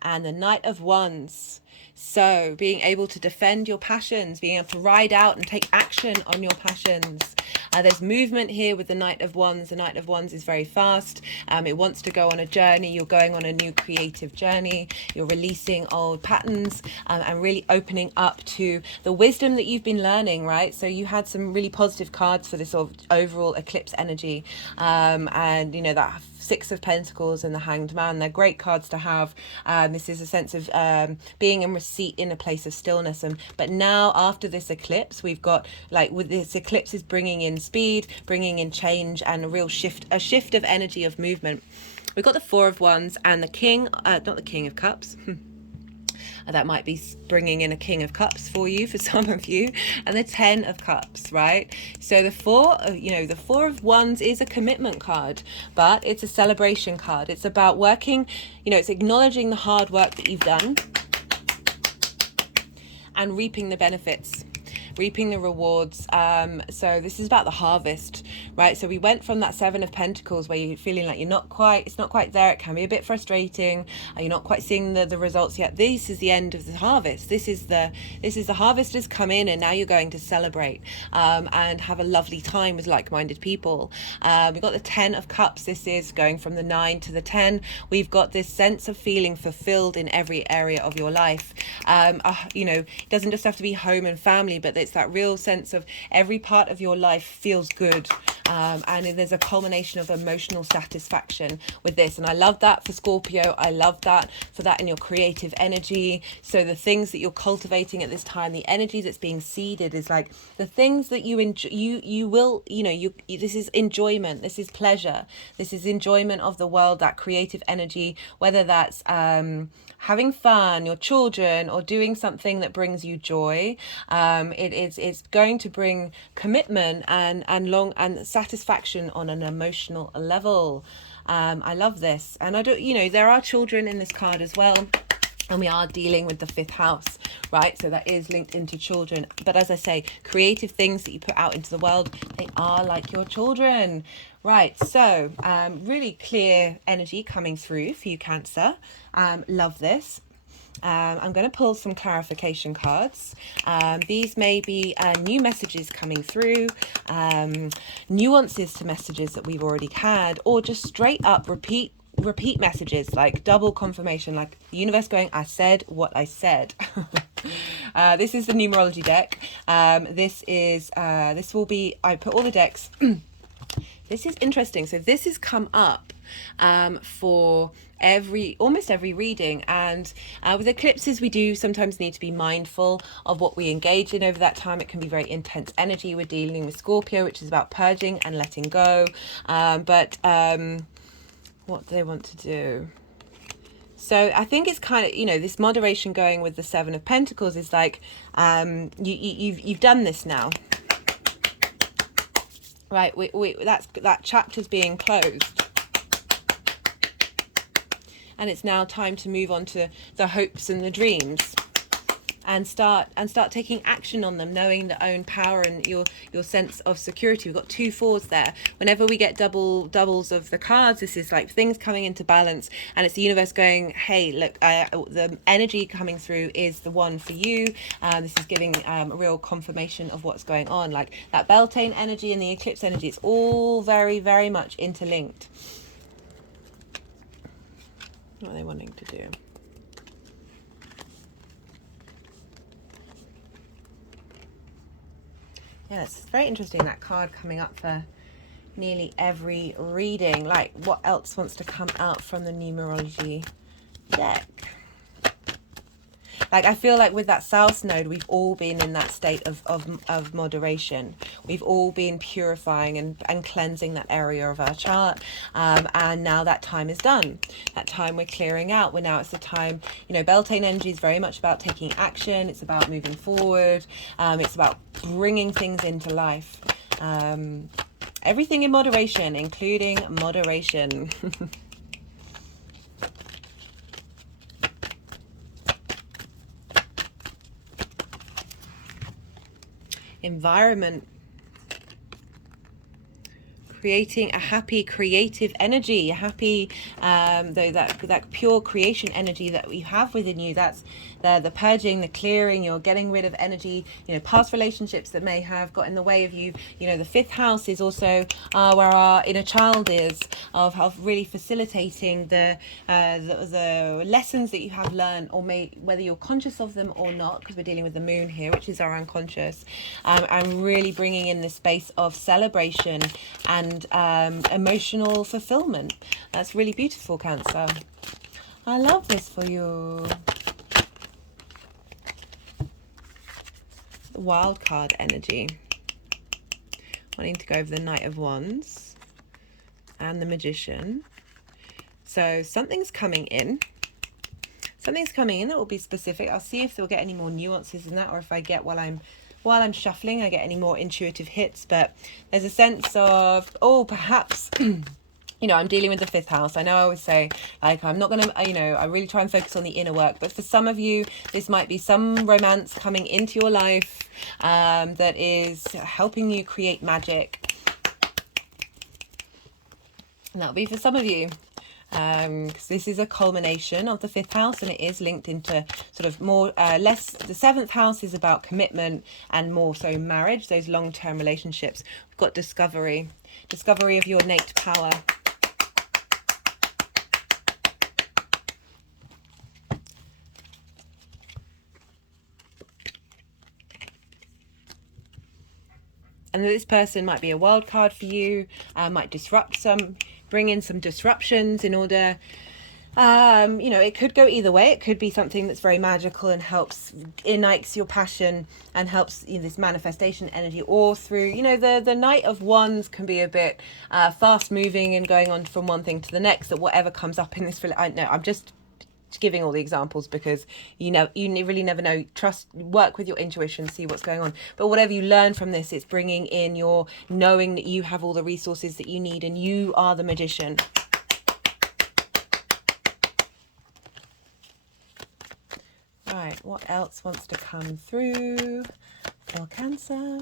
And the Knight of Wands. So being able to defend your passions, being able to ride out and take action on your passions. There's movement here with the Knight of Wands. The Knight of Wands is very fast. It wants to go on a journey. You're going on a new creative journey. You're releasing old patterns and really opening up to the wisdom that you've been learning, right? So you had some really positive cards for this sort of overall eclipse energy. And, you know, that Six of Pentacles and the Hanged Man, they're great cards to have. This is a sense of being in receipt in a place of stillness. But now, after this eclipse, we've got, like, with this eclipse is bringing in speed, bringing in change, and a shift of energy, of movement. We've got the Four of Wands and the King, not the King of Cups. That might be bringing in a King of Cups for you, for some of you, and the Ten of Cups, right? So the Four of Wands is a commitment card, but it's a celebration card. It's about working, it's acknowledging the hard work that you've done and reaping the benefits, reaping the rewards. So this is about the harvest, right? So we went from that Seven of Pentacles, where you're feeling like it's not quite there. It can be a bit frustrating. You're not quite seeing the results yet. This is the end of the harvest. This is the harvest has come in, and now you're going to celebrate and have a lovely time with like-minded people. We've got the Ten of Cups. This is going from the 9 to the 10. We've got this sense of feeling fulfilled in every area of your life. It doesn't just have to be home and family, but it's that real sense of every part of your life feels good. And there's a culmination of emotional satisfaction with this. And I love that for Scorpio. I love that for that in your creative energy. So the things that you're cultivating at this time, the energy that's being seeded, is like the things that you enjoy. This is enjoyment. This is pleasure. This is enjoyment of the world, that creative energy, whether that's having fun, your children, or doing something that brings you joy. It's going to bring commitment and satisfaction on an emotional level. I love this. And there are children in this card as well. And we are dealing with the 5th house, right? So that is linked into children. But as I say, creative things that you put out into the world, they are like your children. Right, so really clear energy coming through for you, Cancer. Love this. I'm going to pull some clarification cards. These may be new messages coming through, nuances to messages that we've already had, or just straight up repeat repeat messages, like double confirmation, like the universe going, I said what I said. This is the numerology deck. This will be, I put all the decks. This is interesting. So this has come up for almost every reading, and with eclipses we do sometimes need to be mindful of what we engage in over that time. It can be very intense energy. We're dealing with Scorpio, which is about purging and letting go, but what do they want to do? So I think it's kind of, this moderation going with the Seven of Pentacles is like, you've done this now, right? That chapter's being closed, and it's now time to move on to the hopes and the dreams, and start taking action on them, knowing the own power and your sense of security. We've got 2 4s there. Whenever we get doubles of the cards, this is like things coming into balance, and it's the universe going, hey, look, the energy coming through is the one for you. This is giving a real confirmation of what's going on, like that Beltane energy and the eclipse energy. It's all very, very much interlinked. What are they wanting to do? Yeah, it's very interesting, that card coming up for nearly every reading. Like, what else wants to come out from the numerology deck? Like, I feel like with that South Node, we've all been in that state of moderation. We've all been purifying and cleansing that area of our chart. And now that time is done. That time we're clearing out. Now it's the time, Beltane energy is very much about taking action. It's about moving forward. It's about bringing things into life. Everything in moderation, including moderation. Environment, creating a happy creative energy, a happy that pure creation energy that we have within you. That's the purging, the clearing. You're getting rid of energy, past relationships that may have got in the way of you. The 5th house is also where our inner child is, of really facilitating the lessons that you have learned, or whether you're conscious of them or not, because we're dealing with the moon here, which is our unconscious, and really bringing in the space of celebration and emotional fulfillment. That's really beautiful, Cancer. I love this for you. The wild card energy, wanting to go over the Knight of Wands and the Magician. So something's coming in. Something's coming in that will be specific. I'll see if they'll get any more nuances in that, or if I get, while I'm shuffling, I get any more intuitive hits. But there's a sense of, perhaps I'm dealing with the 5th house. I know I always say, like, I'm not going to, I really try and focus on the inner work. But for some of you, this might be some romance coming into your life that is helping you create magic. And that'll be for some of you. Because this is a culmination of the 5th house, and it is linked into sort of more, less, the 7th house is about commitment, and more so marriage, those long-term relationships. We've got discovery of your innate power. And this person might be a wild card for you, might bring in some disruptions in order, it could go either way. It could be something that's very magical and ignites your passion and helps this manifestation energy, or through, the Knight of Wands can be a bit fast moving and going on from one thing to the next, that whatever comes up in this, I'm just giving all the examples because you really never know. Work with your intuition, see what's going on. But whatever you learn from this, it's bringing in your knowing that you have all the resources that you need, and you are the magician. Right, what else wants to come through for Cancer?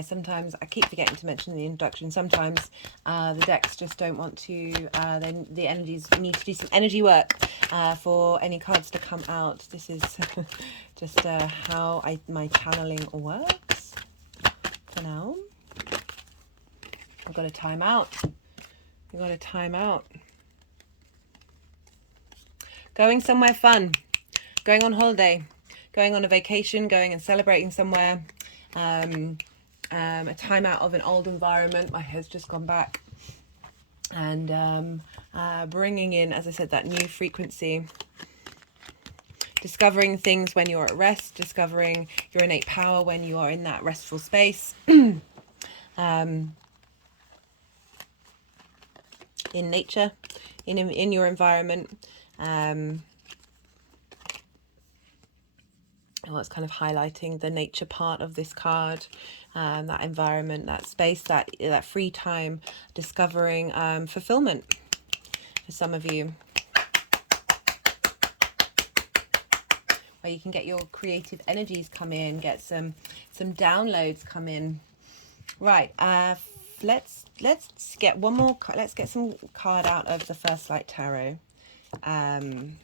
yeah, sometimes I keep forgetting to mention in the introduction, sometimes the decks just don't want to, then the energies need to do some energy work for any cards to come out. This is just how my channeling works for now. I've got to time out. I've got to time out. Going somewhere fun, going on holiday, going on a vacation, going and celebrating somewhere. A time out of an old environment. My hair's just gone back. And bringing in, as I said, that new frequency. Discovering things when you're at rest. Discovering your innate power when you are in that restful space. In nature, in your environment. It's kind of highlighting the nature part of this card, that environment, that space, that free time, discovering fulfillment for some of you, where you can get your creative energies come in, get some downloads come in. Right, let's get one more. Let's get some card out of the First Light Tarot, and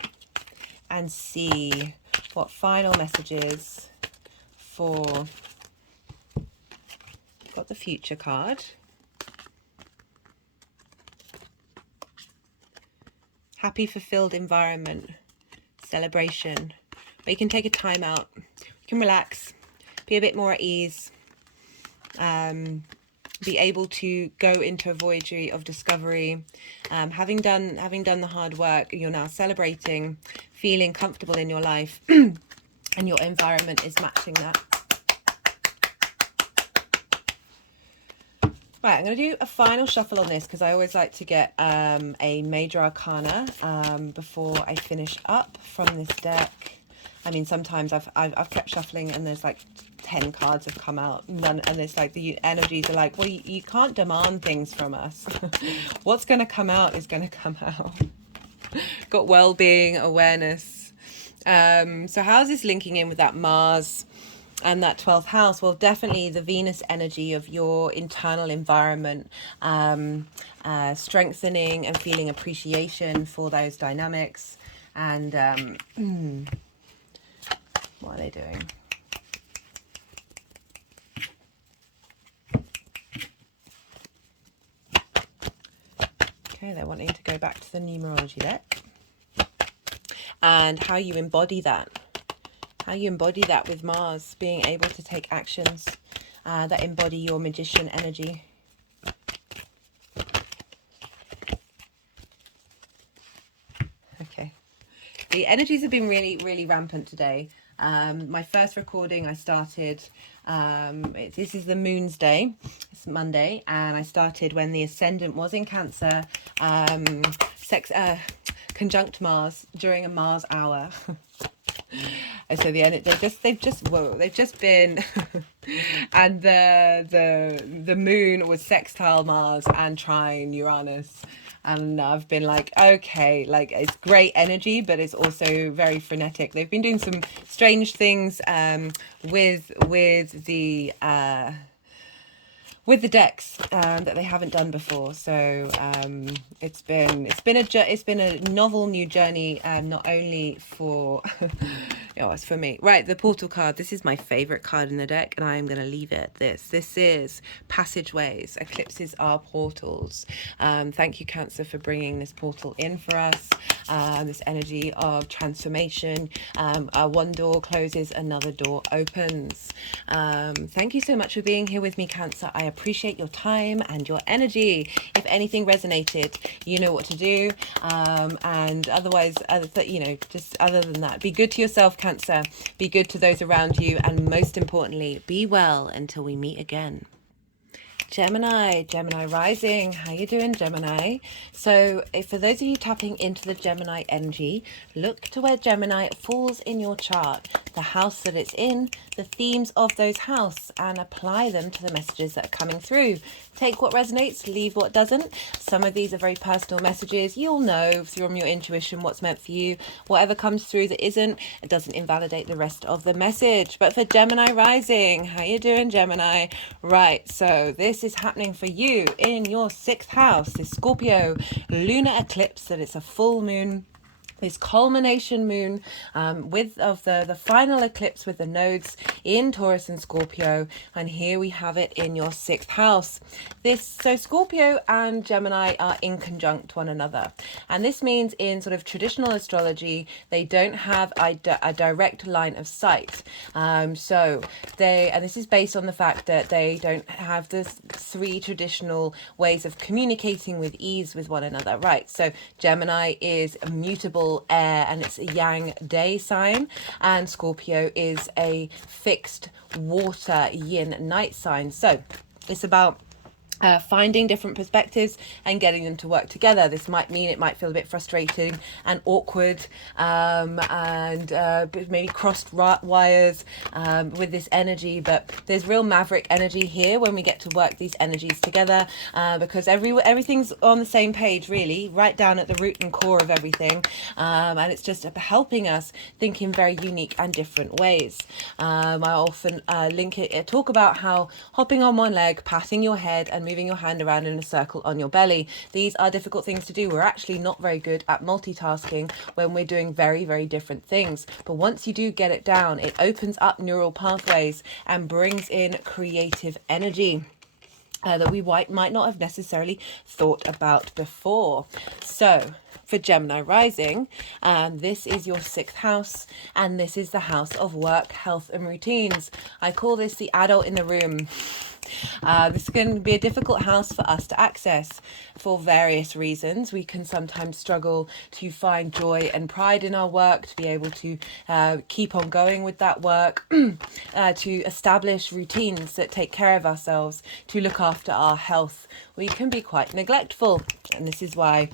see what final messages for, got the Future card, happy fulfilled environment, celebration, but you can take a time out, you can relax, be a bit more at ease, be able to go into a voyage of discovery. Having done the hard work, you're now celebrating, feeling comfortable in your life, and your environment is matching that. Right, I'm going to do a final shuffle on this because I always like to get a major arcana before I finish up from this deck. I mean, sometimes I've kept shuffling and there's like 10 cards have come out, and it's like the energies are like, well, you can't demand things from us. What's going to come out is going to come out. Got well-being, awareness. So how's this linking in with that Mars and that 12th house? Well, definitely the Venus energy of your internal environment, strengthening and feeling appreciation for those dynamics. And what are they doing? Okay, they're wanting to go back to the numerology deck. And how you embody that. How you embody that with Mars, being able to take actions that embody your magician energy. Okay. The energies have been really, really rampant today. My first recording I started, this is the Moon's Day, it's Monday, and I started when the Ascendant was in Cancer, conjunct Mars during a Mars hour. And so they've just been and the moon was sextile Mars and trine Uranus, and I've been like, okay, like it's great energy, but it's also very frenetic. They've been doing some strange things with the decks that they haven't done before. So it's been a novel new journey, not only for it's for me. Right, the portal card. This is my favorite card in the deck, and I am going to leave it this. This is passageways. Eclipses are portals. Thank you, Cancer, for bringing this portal in for us. This energy of transformation. One door closes, another door opens. Thank you so much for being here with me, Cancer. I appreciate your time and your energy. If anything resonated, you know what to do. And otherwise, just other than that, be good to yourself, Cancer. Be good to those around you. And most importantly, be well until we meet again. Gemini rising. How you doing, Gemini? So for those of you tapping into the Gemini energy, look to where Gemini falls in your chart, the house that it's in, the themes of those house, and apply them to the messages that are coming through. Take what resonates, leave what doesn't. Some of these are very personal messages. You'll know from your intuition what's meant for you. Whatever comes through that isn't, it doesn't invalidate the rest of the message. But for Gemini rising, how you doing, Gemini? Right, so this is happening for you in your 6th house, this Scorpio lunar eclipse, that it's a full moon, this culmination moon with of the final eclipse with the nodes in Taurus and Scorpio, and here we have it in your 6th house. So Scorpio and Gemini are in conjunct one another, and this means in sort of traditional astrology they don't have a direct line of sight. And this is based on the fact that they don't have the 3 traditional ways of communicating with ease with one another, right? So Gemini is mutable air and it's a yang day sign, and Scorpio is a fixed water yin night sign. So it's about finding different perspectives and getting them to work together. This might mean it might feel a bit frustrating and awkward, and maybe crossed wires with this energy, but there's real maverick energy here when we get to work these energies together, because everything's on the same page, really, right down at the root and core of everything, and it's just helping us think in very unique and different ways. I often talk about how hopping on one leg, patting your head, and moving your hand around in a circle on your belly. These are difficult things to do. We're actually not very good at multitasking when we're doing very, very different things. But once you do get it down, it opens up neural pathways and brings in creative energy that we might not have necessarily thought about before. So for Gemini rising, this is your 6th house, and this is the house of work, health, and routines. I call this the adult in the room. This is going to be a difficult house for us to access for various reasons. We can sometimes struggle to find joy and pride in our work, to be able to keep on going with that work, to establish routines that take care of ourselves, to look after our health. We can be quite neglectful, and this is why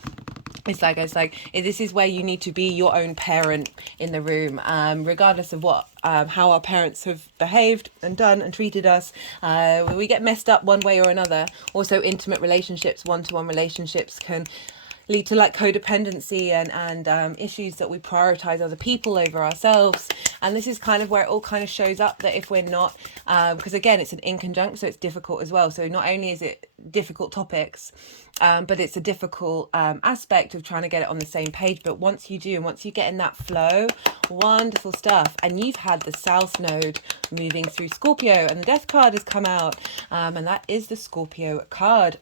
this is where you need to be your own parent in the room, regardless of how our parents have behaved and done and treated us. We get messed up one way or another. Also, intimate relationships, one-to-one relationships, can lead to like codependency and issues that we prioritize other people over ourselves. And this is kind of where it all kind of shows up, that if we're not, because again, it's an inconjunct, so it's difficult as well. So not only is it difficult topics, but it's a difficult aspect of trying to get it on the same page. But once you do, and once you get in that flow, wonderful stuff. And you've had the South Node moving through Scorpio, and the Death card has come out, and that is the Scorpio card.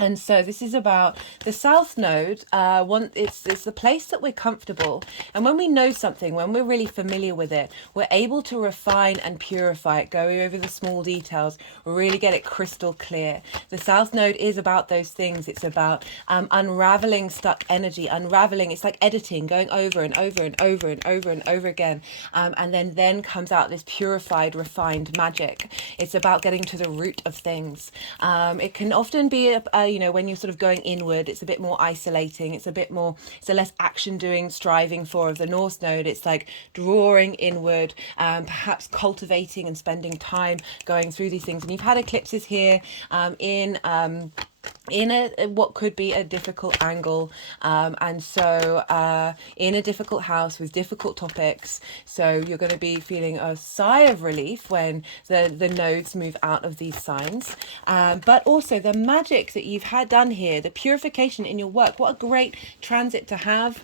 And so this is about the South Node. It's the place that we're comfortable. And when we know something, when we're really familiar with it, we're able to refine and purify it, go over the small details, really get it crystal clear. The South Node is about those things. It's about unraveling stuck energy, unraveling. It's like editing, going over and over and over and over and over again. And then comes out this purified, refined magic. It's about getting to the root of things. It can often be when you're sort of going inward, it's a bit more isolating. It's a less action doing, striving for of the North Node. It's like drawing inward, perhaps cultivating and spending time going through these things. And you've had eclipses here in what could be a difficult angle, and so in a difficult house with difficult topics. So you're going to be feeling a sigh of relief when the nodes move out of these signs, but also the magic that you've had done here, the purification in your work. What a great transit to have,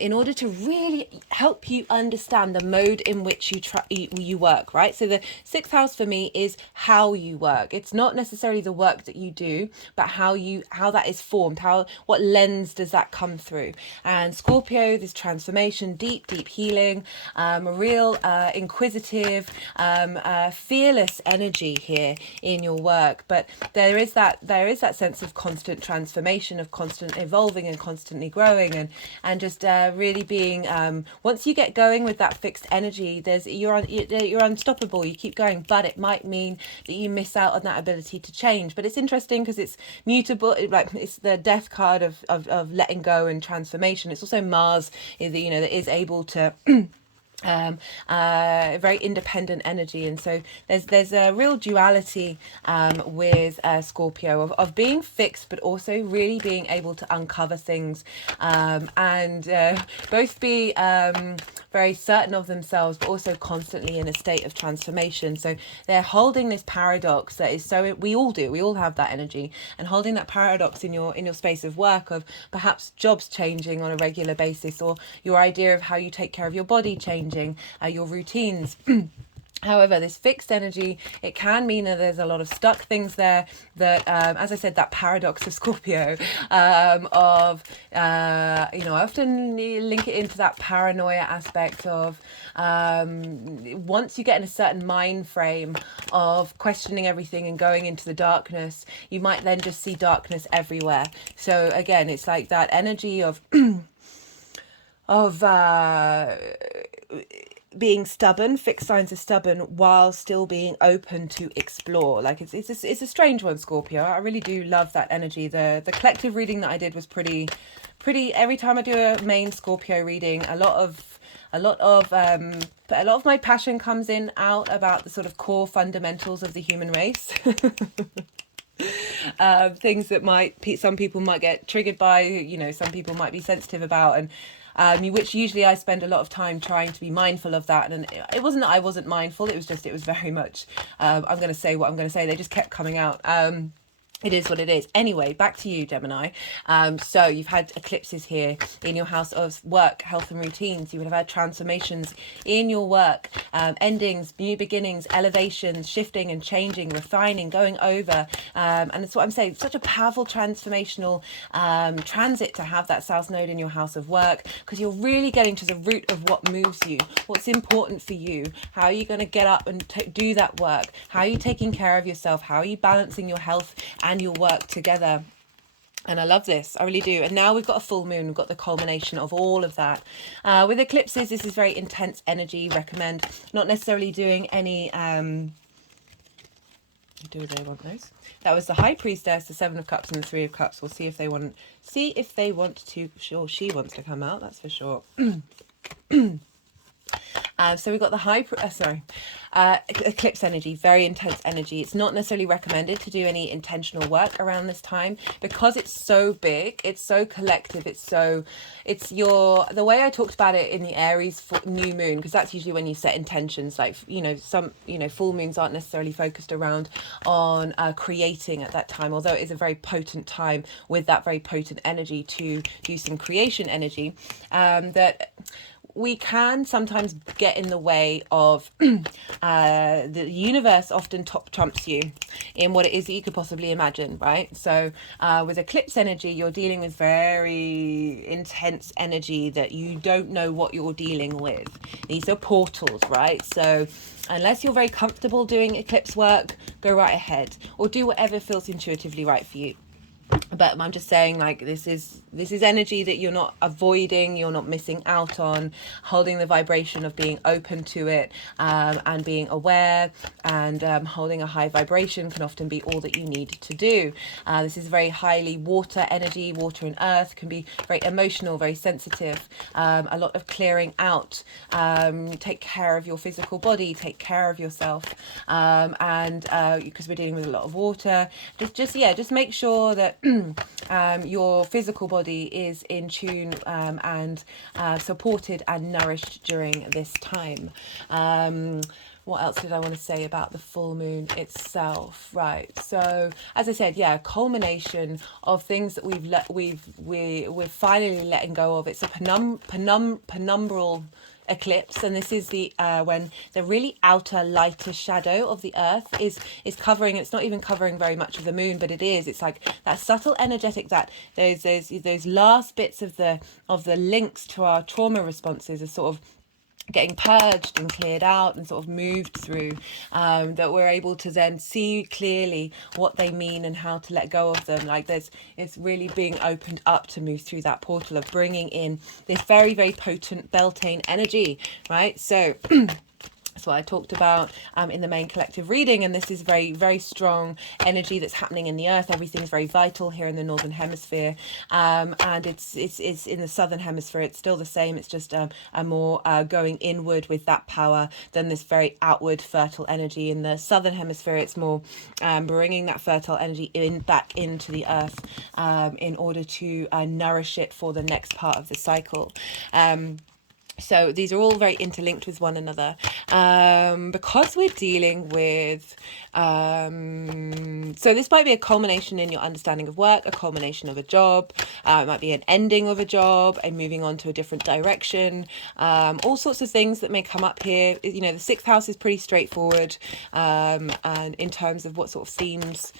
in order to really help you understand the mode in which you work, right? So the 6th house for me is how you work. It's not necessarily the work that you do, but how how that is formed, what lens does that come through. And Scorpio, this transformation, deep healing, a real inquisitive, fearless energy here in your work. But there is that sense of constant transformation, of constant evolving and constantly growing, and just really being, once you get going with that fixed energy, you're unstoppable. You keep going, but it might mean that you miss out on that ability to change. But it's interesting because it's mutable, like it's the death card of letting go and transformation. It's also Mars, that is able to very independent energy. And so there's a real duality with Scorpio of being fixed, but also really being able to uncover things, and both be very certain of themselves, but also constantly in a state of transformation. So they're holding this paradox that is so, we all have that energy, and holding that paradox in your space of work, of perhaps jobs changing on a regular basis, or your idea of how you take care of your body changing, your routines. However, this fixed energy, it can mean that there's a lot of stuck things there that, as I said, that paradox of Scorpio, I often link it into that paranoia aspect of, once you get in a certain mind frame of questioning everything and going into the darkness, you might then just see darkness everywhere. So again, it's like that energy of being stubborn. Fixed signs are stubborn while still being open to explore. Like it's a strange one, Scorpio. I really do love that energy. The collective reading that I did was pretty. Every time I do a main Scorpio reading, a lot of my passion comes out about the sort of core fundamentals of the human race. Things that some people might get triggered by, some people might be sensitive about, and which usually I spend a lot of time trying to be mindful of that. And it wasn't that I wasn't mindful, it was very much, I'm going to say what I'm going to say. They just kept coming out. It is what it is. Anyway, back to you, Gemini. So you've had eclipses here in your house of work, health and routines. You would have had transformations in your work, endings, new beginnings, elevations, shifting and changing, refining, going over. And that's what I'm saying. Such a powerful transformational transit to have that South Node in your house of work, because you're really getting to the root of what moves you, what's important for you. How are you going to get up and do that work? How are you taking care of yourself? How are you balancing your health and your work together? And I love this, I really do. And now we've got a full moon, we've got the culmination of all of that. With eclipses, this is very intense energy. Recommend not necessarily doing any do they want those? That was the High Priestess, the Seven of Cups, and the Three of Cups. We'll see if they want to. Sure, she wants to come out, that's for sure. So we've got the eclipse energy, very intense energy. It's not necessarily recommended to do any intentional work around this time because it's so big, it's so collective, the way I talked about it in the Aries new moon, because that's usually when you set intentions, like, full moons aren't necessarily focused around on creating at that time, although it is a very potent time with that very potent energy to do some creation energy, that we can sometimes get in the way of the universe often trumps you in what it is that you could possibly imagine, right? So with eclipse energy, you're dealing with very intense energy that you don't know what you're dealing with. These are portals, right? So unless you're very comfortable doing eclipse work, go right ahead, or do whatever feels intuitively right for you. But I'm just saying, like, this is energy that you're not avoiding, you're not missing out on, holding the vibration of being open to it, and being aware, and holding a high vibration can often be all that you need to do. This is very highly water energy. Water and earth can be very emotional, very sensitive, a lot of clearing out. Take care of your physical body, take care of yourself, and because we're dealing with a lot of water, just make sure that your physical body is in tune, and supported and nourished during this time. What else did I want to say about the full moon itself? Right. So as I said, culmination of things that we're finally letting go of. It's a penumbral eclipse, and this is the when the really outer lighter shadow of the earth is covering. It's not even covering very much of the moon, but it is. It's like that subtle energetic, that those last bits of the links to our trauma responses are sort of getting purged and cleared out and sort of moved through, that we're able to then see clearly what they mean and how to let go of them. Like it's really being opened up to move through that portal of bringing in this very, very potent Beltane energy, right? So that's what I talked about in the main collective reading, and this is very, very strong energy that's happening in the earth. Everything's very vital here in the northern hemisphere, and it's in the southern hemisphere. It's still the same. It's just a more going inward with that power than this very outward fertile energy. In the southern hemisphere, it's more bringing that fertile energy back into the earth in order to nourish it for the next part of the cycle. So these are all very interlinked with one another, because we're dealing with, so this might be a culmination in your understanding of work, a culmination of a job, it might be an ending of a job, and moving on to a different direction, all sorts of things that may come up here. You know, the sixth house is pretty straightforward, and in terms of what sort of themes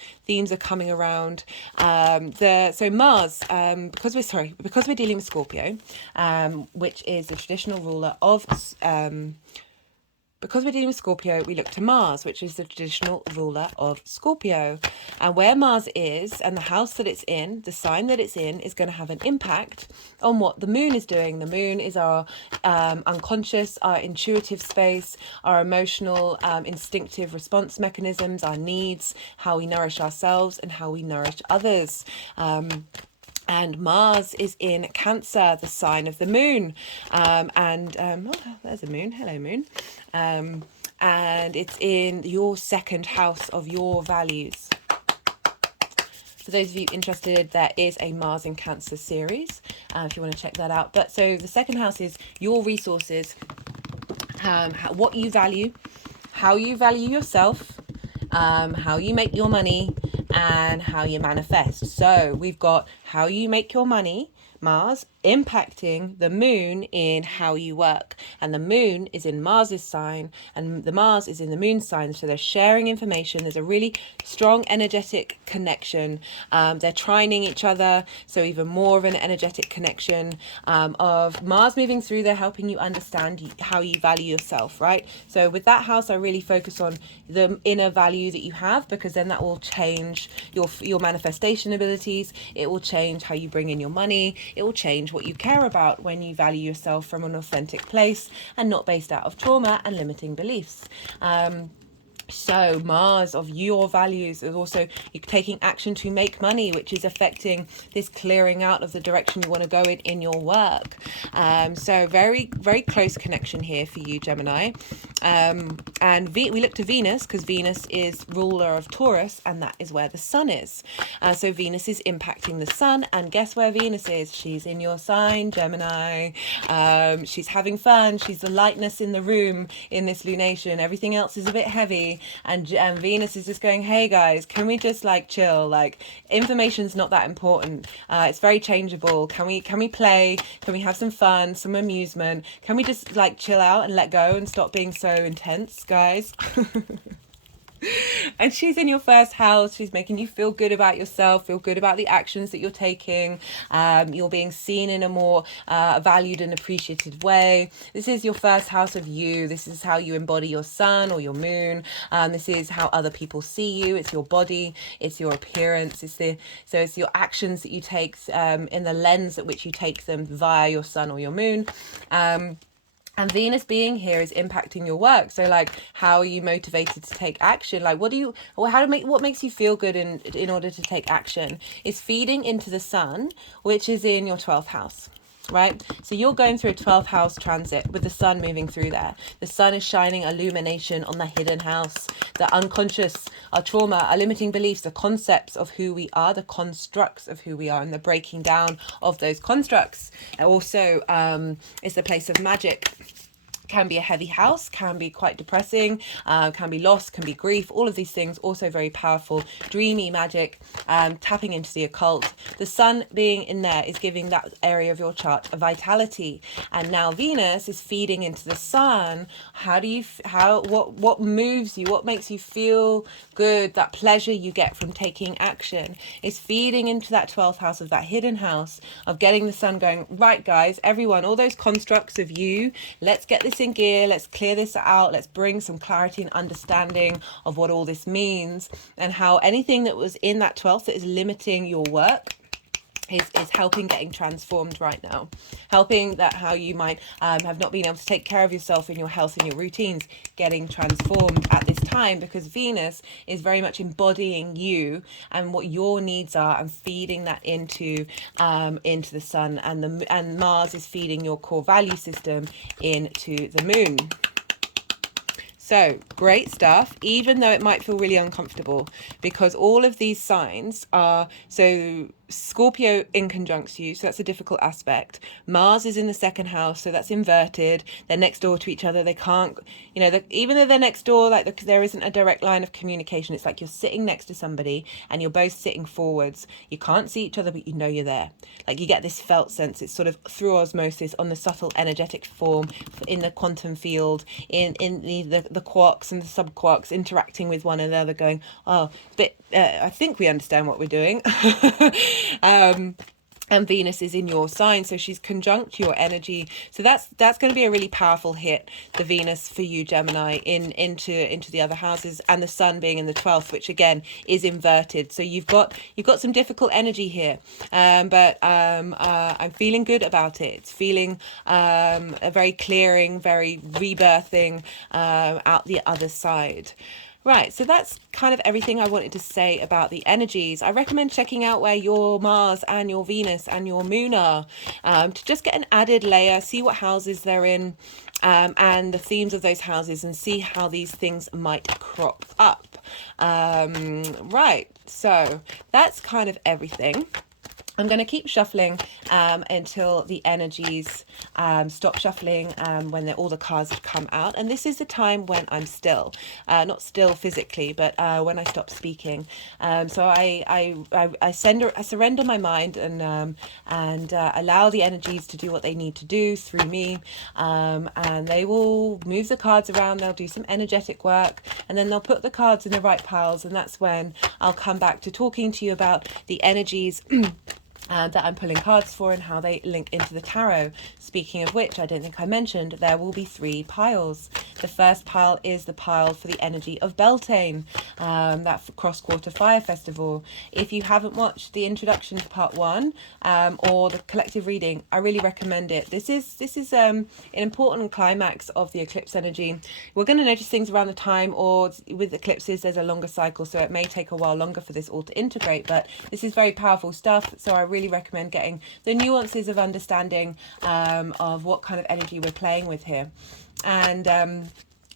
are coming around. So Mars, because we're dealing with Scorpio, which is the traditional ruler of because we're dealing with Scorpio, we look to Mars, which is the traditional ruler of Scorpio. And where Mars is and the house that it's in, the sign that it's in, is going to have an impact on what the moon is doing. The moon is our unconscious, our intuitive space, our emotional, instinctive response mechanisms, our needs, how we nourish ourselves and how we nourish others. And Mars is in Cancer, the sign of the moon. Oh, there's a moon. Hello, moon. And it's in your second house of your values. For those of you interested, there is a Mars in Cancer series, if you want to check that out. But so the second house is your resources, what you value, how you value yourself, how you make your money, and how you manifest. So we've got how you make your money, Mars, impacting the moon in how you work. And the moon is in Mars's sign and the Mars is in the moon's sign. So they're sharing information. There's a really strong energetic connection. They're trining each other. So even more of an energetic connection of Mars moving through there, helping you understand how you value yourself, right? So with that house, I really focus on the inner value that you have, because then that will change your manifestation abilities. It will change how you bring in your money. It will change what you care about when you value yourself from an authentic place and not based out of trauma and limiting beliefs. So Mars of your values is also you taking action to make money, which is affecting this clearing out of the direction you want to go in your work. So very, very close connection here for you, Gemini. And we look to Venus because Venus is ruler of Taurus, and that is where the sun is. So Venus is impacting the sun, and guess where Venus is? She's in your sign, Gemini. She's having fun. She's the lightness in the room in this lunation. Everything else is a bit heavy. And Venus is just going, hey guys, can we just like chill? Like information's not that important. It's very changeable. Can we play? Can we have some fun, some amusement? Can we just like chill out and let go and stop being so intense, guys? And she's in your first house. She's making you feel good about yourself, feel good about the actions that you're taking. You're being seen in a more valued and appreciated way. This is your first house of you. This is how you embody your sun or your moon. This is how other people see you. It's your body. It's your appearance. It's your actions that you take in the lens at which you take them via your sun or your moon. And Venus being here is impacting your work. So like, how are you motivated to take action? Like, what makes you feel good in order to take action is feeding into the sun, which is in your 12th house. Right? So you're going through a 12th house transit with the sun moving through there. The sun is shining illumination on the hidden house, the unconscious, our trauma, our limiting beliefs, the concepts of who we are, the constructs of who we are, and the breaking down of those constructs. Also, is the place of magic. can be a heavy house, can be quite depressing, can be loss, can be grief, all of these things. Also very powerful, dreamy magic, tapping into the occult. The sun being in there is giving that area of your chart a vitality, and now Venus is feeding into the sun. What moves you, what makes you feel good, that pleasure you get from taking action is feeding into that 12th house of that hidden house of getting the sun going, right guys, everyone, all those constructs of you, let's get this in gear, let's clear this out, let's bring some clarity and understanding of what all this means, and how anything that was in that 12th that is limiting your work is helping getting transformed right now, helping that how you might have not been able to take care of yourself in your health and your routines getting transformed at this time, because Venus is very much embodying you and what your needs are and feeding that into the sun, and Mars is feeding your core value system into the moon. So great stuff, even though it might feel really uncomfortable, because all of these signs are, so Scorpio inconjuncts you, so that's a difficult aspect. Mars is in the second house, so that's inverted. They're next door to each other. They can't, even though they're next door, like there isn't a direct line of communication. It's like you're sitting next to somebody and you're both sitting forwards. You can't see each other, but you know you're there. Like you get this felt sense. It's sort of through osmosis on the subtle energetic form in the quantum field, in the quarks and the subquarks interacting with one another, going, oh, but I think we understand what we're doing. And Venus is in your sign, so she's conjunct your energy. So that's going to be a really powerful hit, the Venus for you, Gemini, into the other houses, and the Sun being in the 12th, which again is inverted. So you've got some difficult energy here, but I'm feeling good about it. It's feeling a very clearing, very rebirthing out the other side. Right, so that's kind of everything I wanted to say about the energies. I recommend checking out where your Mars and your Venus and your Moon are, to just get an added layer, see what houses they're in, and the themes of those houses, and see how these things might crop up. Right, so that's kind of everything. I'm going to keep shuffling until the energies stop shuffling, when all the cards come out. And this is the time when I'm still, not still physically, but when I stop speaking. So I surrender my mind and allow the energies to do what they need to do through me. And they will move the cards around. They'll do some energetic work, and then they'll put the cards in the right piles. And that's when I'll come back to talking to you about the energies that I'm pulling cards for and how they link into the tarot. Speaking of which, I don't think I mentioned, there will be 3 piles. The first pile is the pile for the energy of Beltane, that cross-quarter fire festival. If you haven't watched the introduction to part 1 or the collective reading, I really recommend it. This is an important climax of the eclipse energy. We're going to notice things around the time, or with eclipses there's a longer cycle, so it may take a while longer for this all to integrate, but this is very powerful stuff. So I really recommend getting the nuances of understanding of what kind of energy we're playing with here. And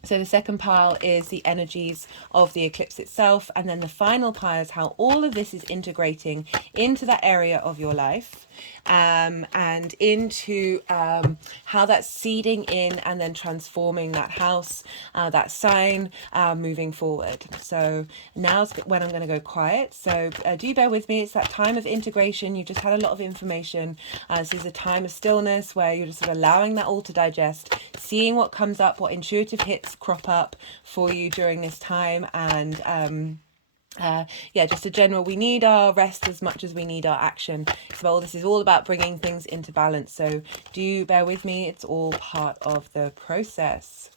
so the second pile is the energies of the eclipse itself, and then the final pile is how all of this is integrating into that area of your life, and into how that's seeding in and then transforming that house, that sign, moving forward. So now's when I'm going to go quiet, so do bear with me. It's that time of integration. You've just had a lot of information. This is a time of stillness where you're just sort of allowing that all to digest, seeing what comes up, what intuitive hits crop up for you during this time. And yeah, just a general, we need our rest as much as we need our action. So this is all about bringing things into balance, so do bear with me. It's all part of the process.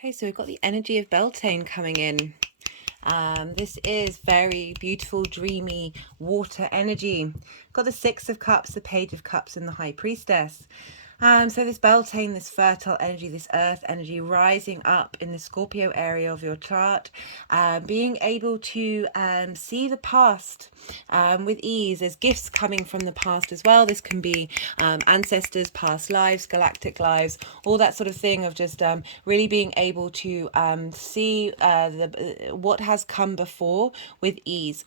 Okay, so we've got the energy of Beltane coming in. This is very beautiful, dreamy water energy. Got the Six of Cups, the Page of Cups, and the High Priestess. So this Beltane, this fertile energy, this earth energy rising up in the Scorpio area of your chart, being able to see the past with ease. There's gifts coming from the past as well. This can be ancestors, past lives, galactic lives, all that sort of thing of just really being able to see what has come before with ease.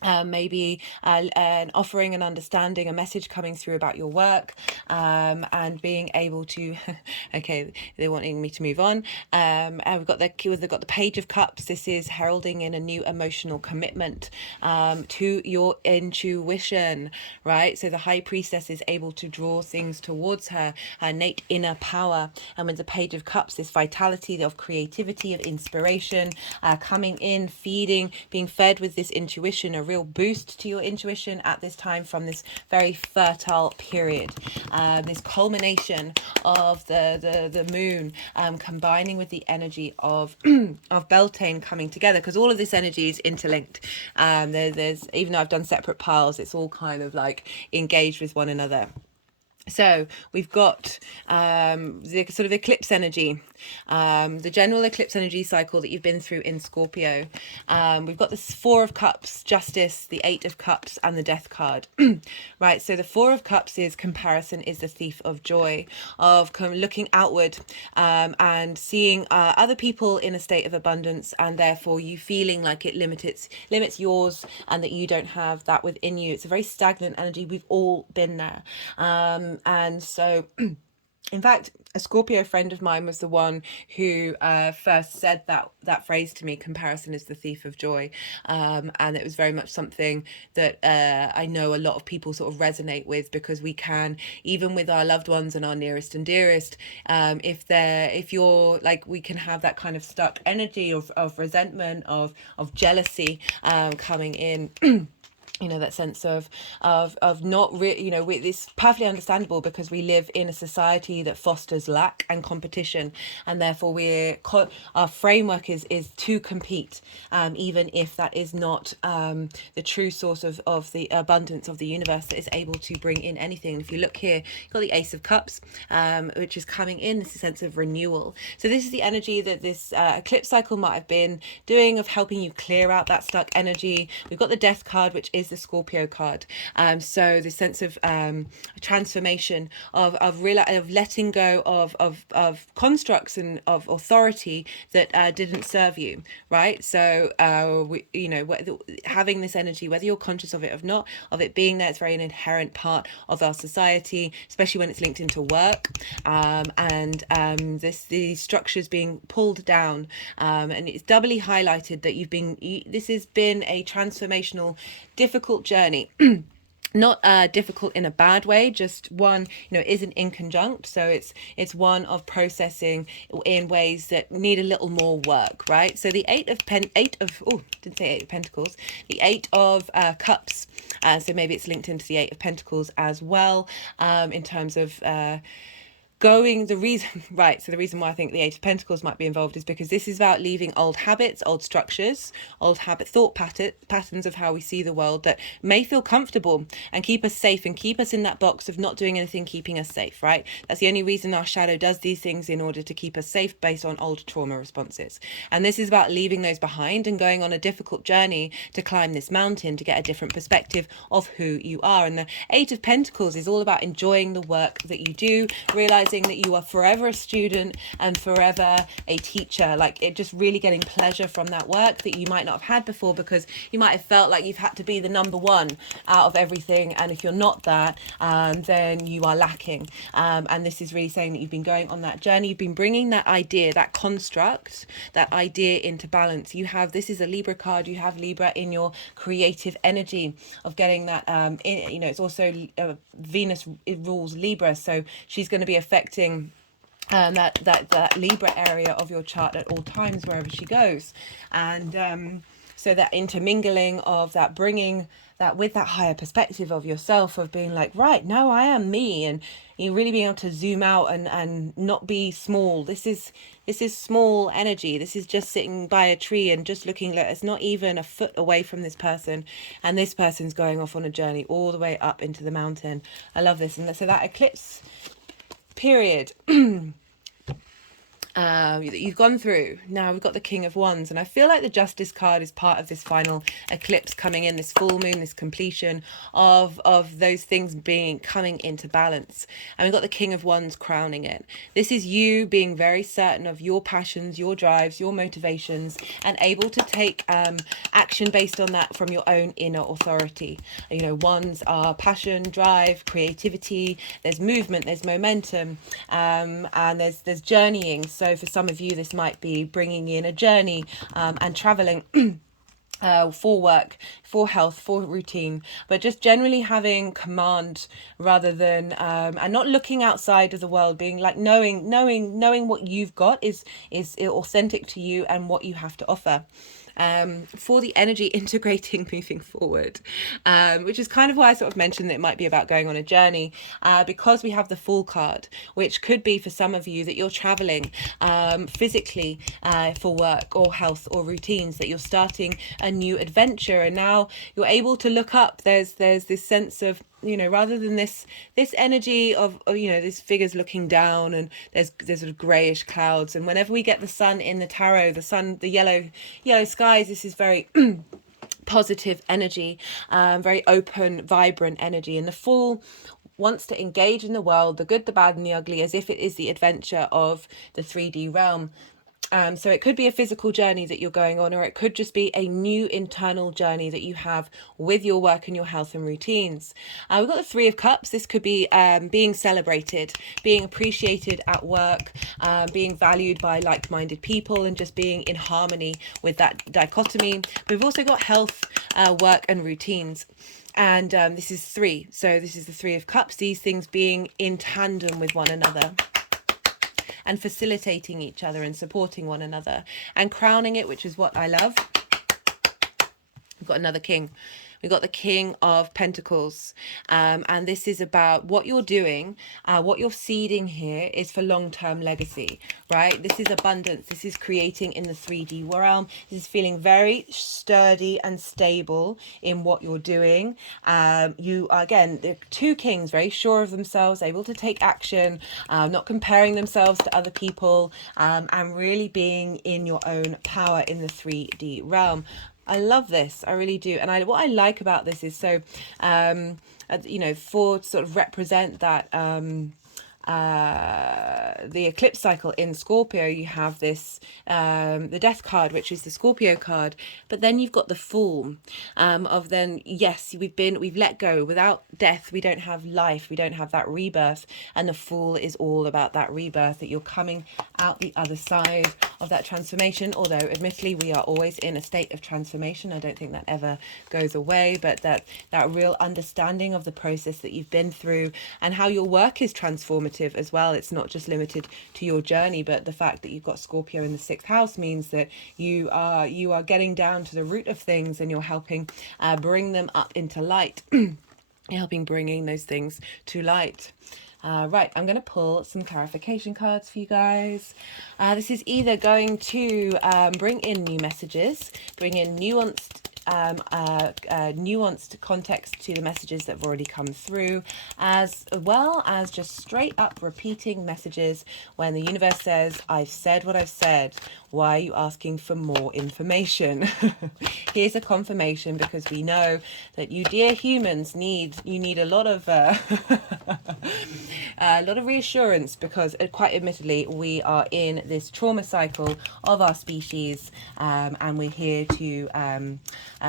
Maybe an offering, an understanding, a message coming through about your work, and being able to okay, they're wanting me to move on. And we've got the Page of Cups. This is heralding in a new emotional commitment to your intuition, right? So the High Priestess is able to draw things towards her innate inner power, and with the Page of Cups, this vitality of creativity, of inspiration, coming in, feeding, being fed with this intuition, a real boost to your intuition at this time from this very fertile period. This culmination of the moon combining with the energy of of Beltane coming together, because all of this energy is interlinked. There's even though I've done separate piles, it's all kind of like engaged with one another. So we've got the sort of eclipse energy, the general eclipse energy cycle that you've been through in Scorpio. We've got the Four of Cups, Justice, the Eight of Cups, and the Death card. Right, so the Four of Cups is comparison is the thief of joy, of looking outward and seeing other people in a state of abundance, and therefore you feeling like it limits yours, and that you don't have that within you. It's a very stagnant energy. We've all been there. And so in fact, a Scorpio friend of mine was the one who first said that phrase to me, comparison is the thief of joy. And it was very much something that I know a lot of people sort of resonate with, because we can, even with our loved ones and our nearest and dearest, if you're like, we can have that kind of stuck energy of resentment, of jealousy coming in. You know, that sense of not really, you know, it's perfectly understandable, because we live in a society that fosters lack and competition, and therefore our framework is to compete, even if that is not the true source of the abundance of the universe that is able to bring in anything. And if you look here, you've got the Ace of Cups, which is coming in, this sense of renewal. So this is the energy that this eclipse cycle might have been doing, of helping you clear out that stuck energy. We've got the Death card, which is the Scorpio card. So the sense of transformation, of letting go of constructs and of authority that didn't serve you, right? So having this energy, whether you're conscious of it or not, of it being there, it's very an inherent part of our society, especially when it's linked into work, and these structures being pulled down, and it's doubly highlighted that this has been a transformational, difficult journey. Not difficult in a bad way, just one, isn't inconjunct. So it's one of processing in ways that need a little more work, right? So the Eight of Pentacles, the Eight of Cups. So maybe it's linked into the Eight of Pentacles as well, in terms of the reason why I think the Eight of Pentacles might be involved is because this is about leaving old habits, old structures, thought patterns of how we see the world that may feel comfortable and keep us safe and keep us in that box of not doing anything, keeping us safe, right? That's the only reason our shadow does these things, in order to keep us safe based on old trauma responses. And this is about leaving those behind and going on a difficult journey to climb this mountain, to get a different perspective of who you are. And the Eight of Pentacles is all about enjoying the work that you do, realizing that you are forever a student and forever a teacher, like it just really getting pleasure from that work that you might not have had before, because you might have felt like you've had to be the number one out of everything, and if you're not that, then you are lacking, and this is really saying that you've been going on that journey, you've been bringing that idea, that construct, that idea into balance. This is a Libra card, you have Libra in your creative energy of getting that it's also Venus rules Libra, so she's going to be affecting that Libra area of your chart at all times, wherever she goes. And So that intermingling of that, bringing that with that higher perspective of yourself, of being like, right, no, I am me, and you really being able to zoom out and not be small. This is small energy. This is just sitting by a tree and just looking like it's not even a foot away from this person, and this person's going off on a journey all the way up into the mountain. I love this. And so that eclipse period that you've gone through. Now we've got the King of Wands, and I feel like the Justice card is part of this final eclipse coming in, this full moon, this completion of those things coming into balance. And we've got the King of Wands crowning it. This is you being very certain of your passions, your drives, your motivations, and able to take action based on that from your own inner authority. You know, wands are passion, drive, creativity. There's movement, there's momentum, and there's journeying. So for some of you, this might be bringing in a journey and traveling for work, for health, for routine, but just generally having command rather than and not looking outside of the world, being like knowing what you've got is authentic to you and what you have to offer. For the energy integrating moving forward, which is kind of why I sort of mentioned that it might be about going on a journey, because we have the Fool card, which could be for some of you that you're traveling physically for work or health or routines, that you're starting a new adventure, and now you're able to look up. There's this sense of, you know, rather than this energy of, you know, these figures looking down, and there's sort of grayish clouds. And whenever we get the sun in the tarot, the yellow skies, this is very positive energy, very open, vibrant energy. And the Fool wants to engage in the world, the good, the bad, and the ugly, as if it is the adventure of the 3D realm. So it could be a physical journey that you're going on, or it could just be a new internal journey that you have with your work and your health and routines. We've got the Three of Cups. This could be being celebrated, being appreciated at work, being valued by like-minded people, and just being in harmony with that dichotomy. We've also got health, work, and routines. And this is three. So this is the Three of Cups, these things being in tandem with one another, and facilitating each other and supporting one another, and crowning it, which is what I love. We've got another king. We've got the King of Pentacles, and this is about what you're doing, what you're seeding here is for long-term legacy, right? This is abundance. This is creating in the 3D realm. This is feeling very sturdy and stable in what you're doing. You are, again, the two kings, very sure of themselves, able to take action, not comparing themselves to other people, and really being in your own power in the 3D realm. I love this. I really do. And what I like about this is, so, you know, for sort of represent that, the eclipse cycle in Scorpio, you have this the Death card, which is the Scorpio card, but then you've got the Fool, of then, yes, we've let go. Without death we don't have life, we don't have that rebirth, and the Fool is all about that rebirth, that you're coming out the other side of that transformation. Although admittedly we are always in a state of transformation, I don't think that ever goes away, but that real understanding of the process that you've been through, and how your work is transformative as well. It's not just limited to your journey, but the fact that you've got Scorpio in the 6th house means that you are getting down to the root of things, and you're helping bring them up into light. You're helping bringing those things to light. Right, I'm going to pull some clarification cards for you guys. This is either going to bring in new messages, bring in nuanced context to the messages that have already come through, as well as just straight up repeating messages when the universe says, I've said what I've said. Why are you asking for more information? Here's a confirmation, because we know that you dear humans need a lot of reassurance, because quite admittedly we are in this trauma cycle of our species, and we're here to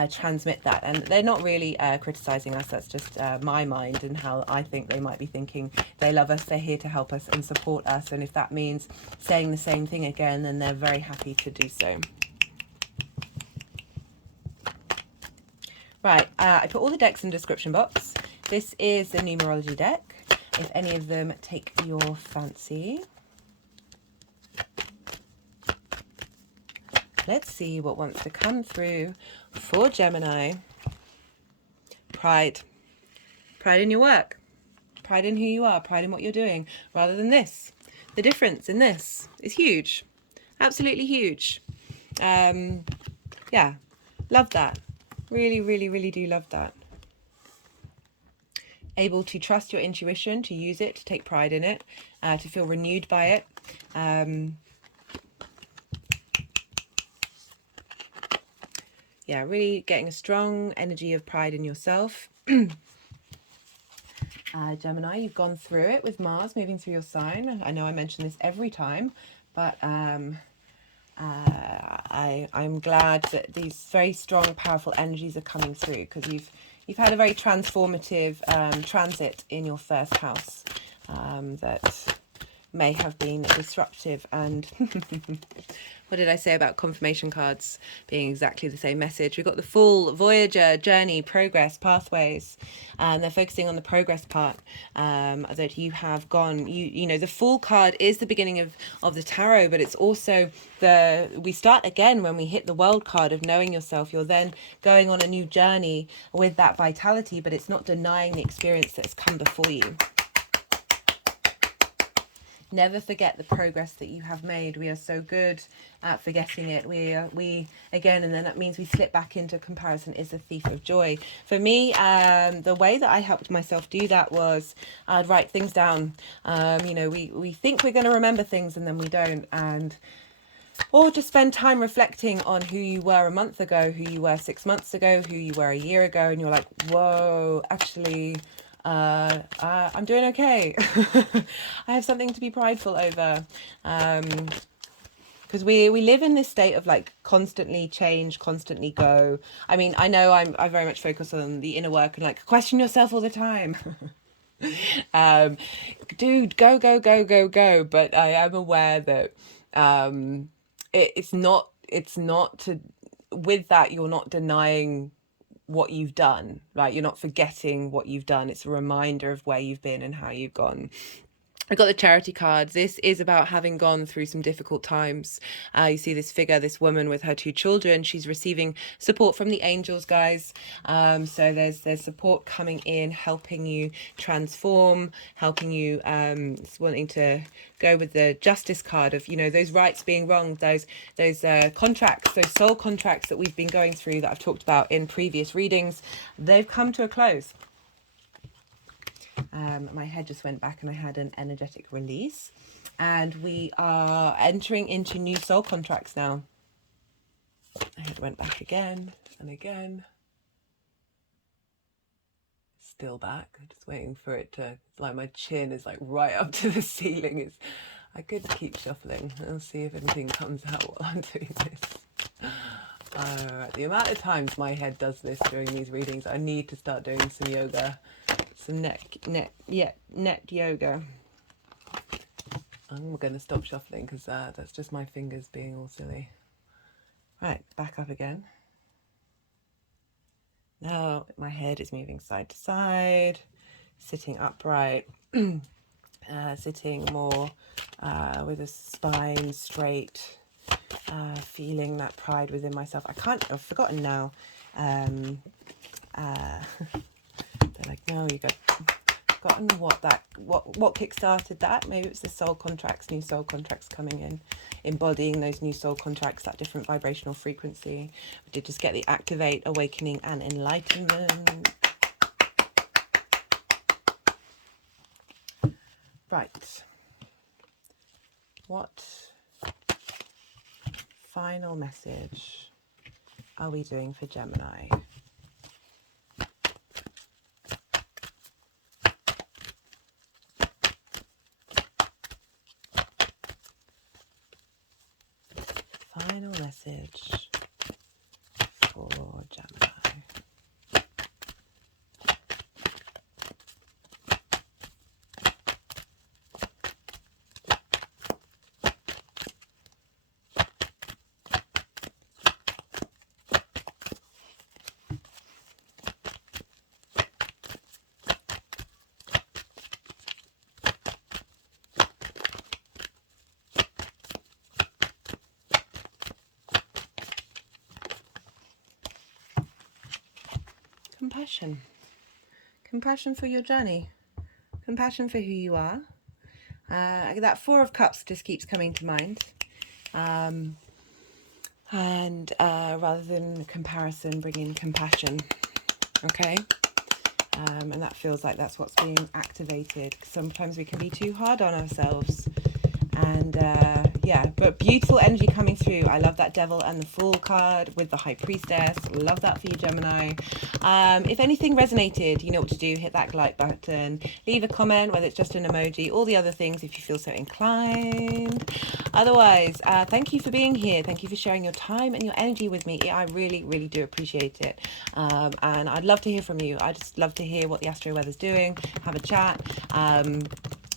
transmit that. And they're not really criticizing us, that's just my mind and how I think they might be thinking. They love us, they're here to help us and support us, and if that means saying the same thing again, then they're very happy to do so. Right, I put all the decks in the description box. This is the numerology deck, if any of them take your fancy. Let's see what wants to come through for Gemini. Pride. Pride in your work. Pride in who you are. Pride in what you're doing. Rather than this. The difference in this is huge. Absolutely huge. Yeah. Love that. Really, really, really do love that. Able to trust your intuition, to use it, to take pride in it, to feel renewed by it. Yeah, really getting a strong energy of pride in yourself. Gemini, you've gone through it with Mars moving through your sign. I know I mention this every time, but I'm glad that these very strong, powerful energies are coming through, because you've had a very transformative transit in your first house that may have been disruptive. And what did I say about confirmation cards being exactly the same message? We've got the full Voyager, journey, progress, pathways, and they're focusing on the progress part that you have gone. You know, the Fool card is the beginning of the tarot, but it's also we start again when we hit the World card of knowing yourself. You're then going on a new journey with that vitality, but it's not denying the experience that's come before you. Never forget the progress that you have made. We are so good at forgetting it. We again, and then that means we slip back into comparison, is a thief of joy. For me, the way that I helped myself do that was I'd write things down. You know, we think we're going to remember things and then we don't. Or just spend time reflecting on who you were a month ago, who you were 6 months ago, who you were a year ago, and you're like, whoa, actually, I'm doing okay. I have something to be prideful over, because we live in this state of like constantly change, constantly go. I mean, I know I very much focus on the inner work and like question yourself all the time. Dude, go, but I am aware that it's not to, with that, you're not denying what you've done, right? You're not forgetting what you've done. It's a reminder of where you've been and how you've gone. I got the charity cards. This is about having gone through some difficult times. You see this figure, this woman with her 2 children. She's receiving support from the angels, guys. So there's support coming in, helping you transform, helping you wanting to go with the justice card of, you know, those rights being wronged, those contracts, those soul contracts that we've been going through that I've talked about in previous readings. They've come to a close. My head just went back and I had an energetic release, and we are entering into new soul contracts now. My head went back again and again. Still back. Just waiting for it to, it's like my chin is like right up to the ceiling. I could keep shuffling. I'll see if anything comes out while I'm doing this. The amount of times my head does this during these readings, I need to start doing some yoga. Some net yoga. I'm going to stop shuffling because that's just my fingers being all silly. Right, back up again. Now my head is moving side to side, sitting upright, sitting more with a spine straight, feeling that pride within myself. I've forgotten now. They're like, no, you forgotten what kick-started that. Maybe it's the soul contracts, new soul contracts coming in, embodying those new soul contracts, that different vibrational frequency. We did just get the activate, awakening, and enlightenment. Right. What final message are we doing for Gemini? Final message for Gemini. compassion. Compassion for your journey. Compassion for who you are. That Four of Cups just keeps coming to mind. And rather than comparison, bring in compassion. Okay? And that feels like that's what's being activated. Sometimes we can be too hard on ourselves. And yeah, but beautiful energy coming through. I love that Devil and the Fool card with the High Priestess. Love that for you, Gemini. If anything resonated, you know what to do. Hit that like button. Leave a comment, whether it's just an emoji, all the other things if you feel so inclined. Otherwise, thank you for being here. Thank you for sharing your time and your energy with me. I really, really do appreciate it. And I'd love to hear from you. I just love to hear what the astro weather's doing. Have a chat.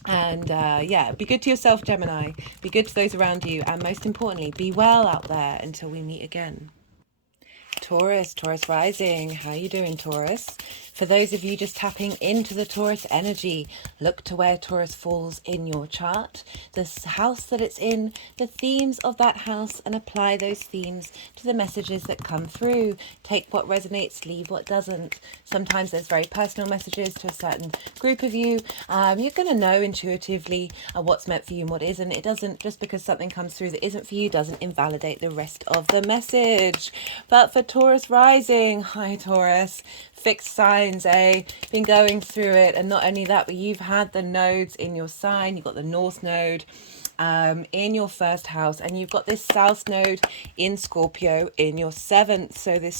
And yeah, be good to yourself, Gemini. Be good to those around you. And most importantly, be well out there until we meet again. Taurus rising. How you doing, Taurus? For those of you just tapping into the Taurus energy, look to where Taurus falls in your chart, the house that it's in, the themes of that house, and apply those themes to the messages that come through. Take what resonates, leave what doesn't. Sometimes there's very personal messages to a certain group of you. You're going to know intuitively what's meant for you and what isn't. It doesn't, just because something comes through that isn't for you, doesn't invalidate the rest of the message. But for Taurus rising, hi Taurus, fixed signs, been going through it. And not only that, but you've had the nodes in your sign. You've got the North Node in your first house, and you've got this South Node in Scorpio in your seventh. So this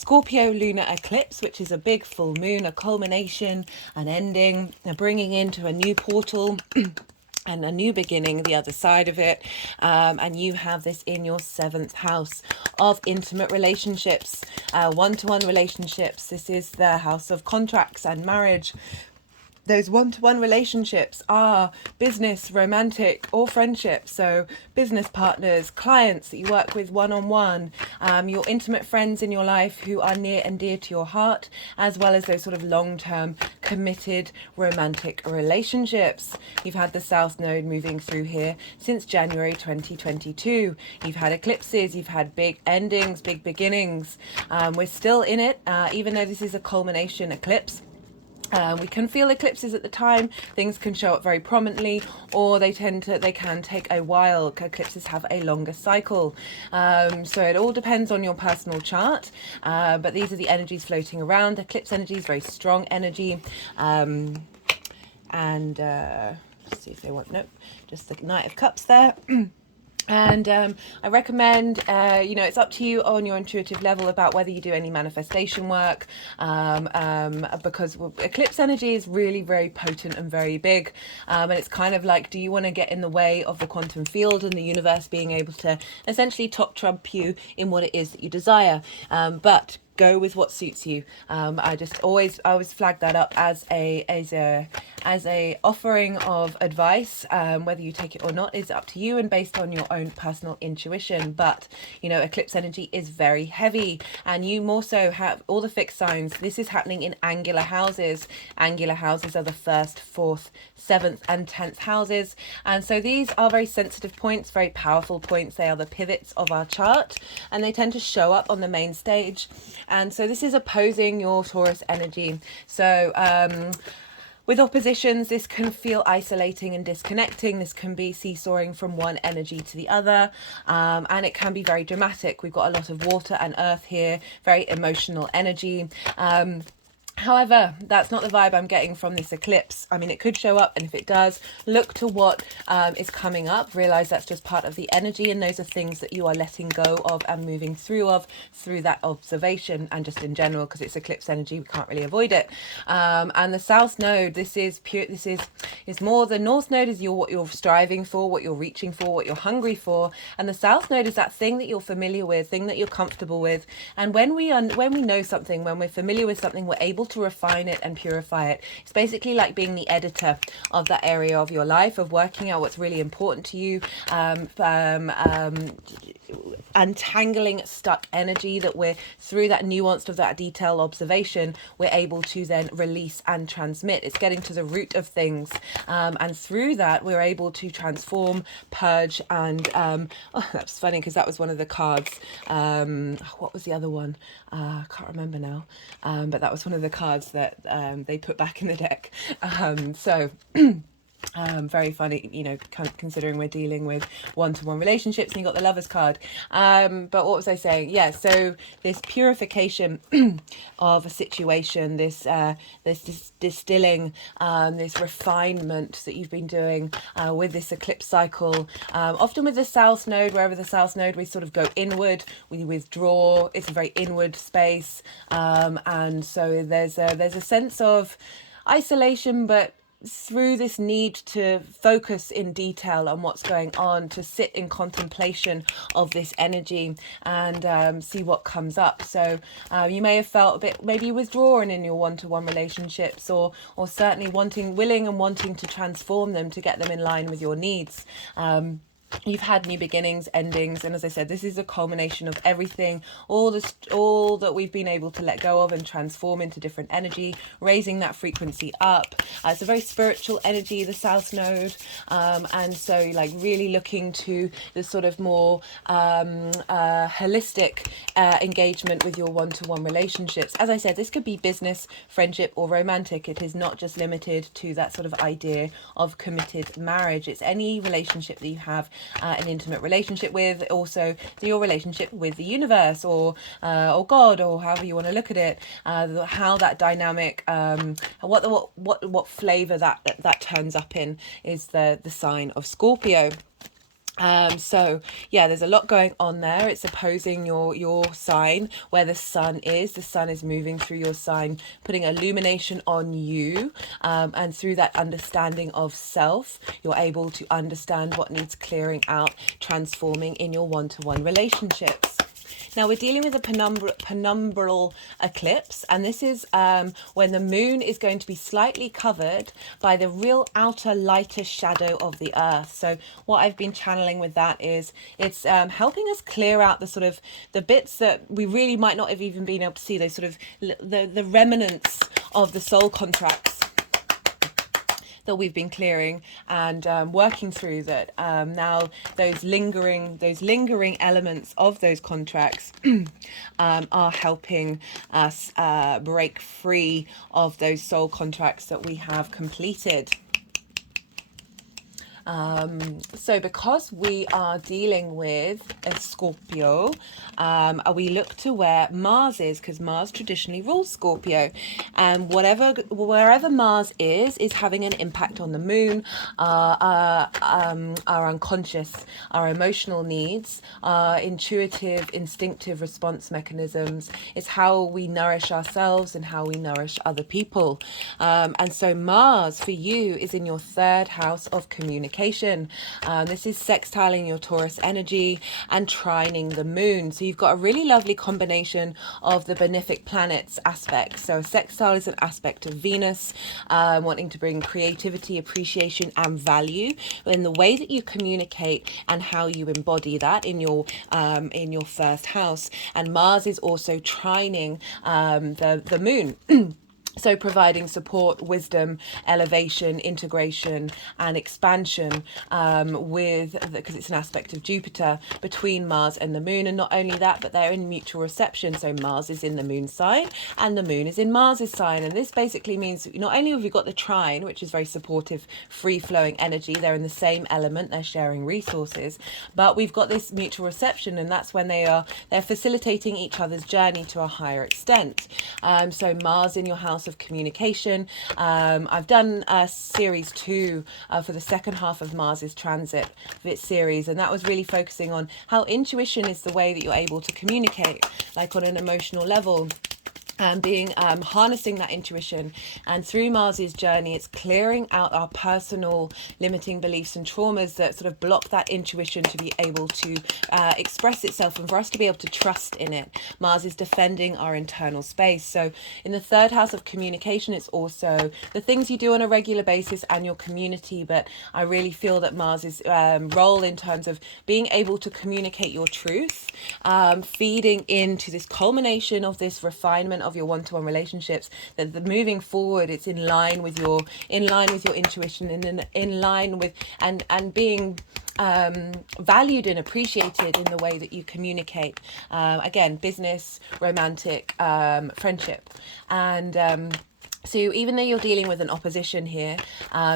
Scorpio lunar eclipse, which is a big full moon, a culmination, an ending, a bringing into a new portal and a new beginning, the other side of it. And you have this in your seventh house of intimate relationships, one-to-one relationships. This is the house of contracts and marriage. Those one-to-one relationships are business, romantic, or friendship. So business partners, clients that you work with one-on-one, your intimate friends in your life who are near and dear to your heart, as well as those sort of long-term, committed, romantic relationships. You've had the South Node moving through here since January 2022. You've had eclipses, you've had big endings, big beginnings. We're still in it, even though this is a culmination eclipse. We can feel eclipses at the time. Things can show up very prominently, or they can take a while. Eclipses have a longer cycle. So it all depends on your personal chart. But these are the energies floating around. Eclipse energy is very strong energy. Let's see if they want, nope, just the Knight of Cups there. And I recommend, it's up to you on your intuitive level about whether you do any manifestation work, because eclipse energy is really very potent and very big. And it's kind of like, do you want to get in the way of the quantum field and the universe being able to essentially top trump you in what it is that you desire? But go with what suits you. I always flag that up as a offering of advice. Whether you take it or not is up to you and based on your own personal intuition. But eclipse energy is very heavy, and you more so have all the fixed signs. This is happening in angular houses. Angular houses are the 1st, 4th, 7th and 10th houses, and so these are very sensitive points, very powerful points. They are the pivots of our chart, and they tend to show up on the main stage. And so this is opposing your Taurus energy. So with oppositions, this can feel isolating and disconnecting. This can be seesawing from one energy to the other. And it can be very dramatic. We've got a lot of water and earth here, very emotional energy. However, that's not the vibe I'm getting from this eclipse. I mean, it could show up, and if it does, look to what is coming up. Realize that's just part of the energy, and those are things that you are letting go of and moving through that observation, and just in general, because it's eclipse energy, we can't really avoid it. And the South Node, this is pure. This is more. The North Node is what you're striving for, what you're reaching for, what you're hungry for, and the South Node is that thing that you're familiar with, thing that you're comfortable with. And when we know something, when we're familiar with something, we're able to refine it and purify it. It's basically like being the editor of that area of your life, of working out what's really important to you, untangling stuck energy that we're, through that nuance of that detailed observation, we're able to then release and transmit. It's getting to the root of things, and through that we're able to transform, purge, and oh, that's funny because that was one of the cards. What was the other one? I can't remember now, but that was one of the cards that they put back in the deck. So very funny, you know, considering we're dealing with one-to-one relationships, and you got the Lovers card. But what was I saying? Yeah, so this purification of a situation, this distilling, this refinement that you've been doing with this eclipse cycle, often with the South Node, wherever the South Node, we sort of go inward, we withdraw. It's a very inward space, and so there's a sense of isolation, but through this need to focus in detail on what's going on, to sit in contemplation of this energy and see what comes up. So you may have felt a bit maybe withdrawn in your one-to-one relationships, or certainly willing and wanting to transform them to get them in line with your needs. You've had new beginnings, endings, and as I said, this is a culmination of everything, all that we've been able to let go of and transform into different energy, raising that frequency up. It's a very spiritual energy, the South Node, and so like really looking to the sort of more holistic engagement with your one-to-one relationships. As I said, this could be business, friendship, or romantic. It is not just limited to that sort of idea of committed marriage. It's any relationship that you have an intimate relationship with, also your relationship with the universe, or God, or however you want to look at it, how that dynamic, what flavor that turns up in is the sign of Scorpio. So yeah, there's a lot going on there. It's opposing your sign where the sun is. The sun is moving through your sign, putting illumination on you, and through that understanding of self, you're able to understand what needs clearing out, transforming in your one-to-one relationships. Now we're dealing with a penumbral eclipse, and this is when the moon is going to be slightly covered by the real outer lighter shadow of the earth. So what I've been channeling with that is it's helping us clear out the sort of the bits that we really might not have even been able to see, those sort of the remnants of the soul contracts that we've been clearing and working through, that now those lingering elements of those contracts are helping us break free of those soul contracts that we have completed. So because we are dealing with a Scorpio, we look to where Mars is, because Mars traditionally rules Scorpio, and wherever Mars is having an impact on the moon, our unconscious, our emotional needs, our intuitive, instinctive response mechanisms. It's how we nourish ourselves and how we nourish other people. And so Mars for you is in your third house of communication. This is sextiling your Taurus energy and trining the moon. So you've got a really lovely combination of the benefic planets aspects. So sextile is an aspect of Venus, wanting to bring creativity, appreciation, and value in the way that you communicate and how you embody that in your first house. And Mars is also trining the moon. So providing support, wisdom, elevation, integration, and expansion because it's an aspect of Jupiter between Mars and the moon. And not only that, but they're in mutual reception. So Mars is in the moon's sign and the moon is in Mars's sign. And this basically means not only have we got the trine, which is very supportive, free-flowing energy, they're in the same element, they're sharing resources, but we've got this mutual reception, and that's when they're facilitating each other's journey to a higher extent. So Mars in your house of communication. I've done series 2 for the second half of Mars's transit series, and that was really focusing on how intuition is the way that you're able to communicate, like on an emotional level. being harnessing that intuition. And through Mars's journey, it's clearing out our personal limiting beliefs and traumas that sort of block that intuition to be able to express itself, and for us to be able to trust in it. Mars is defending our internal space. So in the third house of communication, it's also the things you do on a regular basis and your community. But I really feel that Mars's role in terms of being able to communicate your truth, feeding into this culmination of this refinement of your one-to-one relationships, that the moving forward, it's in line with your intuition, and in line with and being valued and appreciated in the way that you communicate. Again, business, romantic, friendship. And so even though you're dealing with an opposition here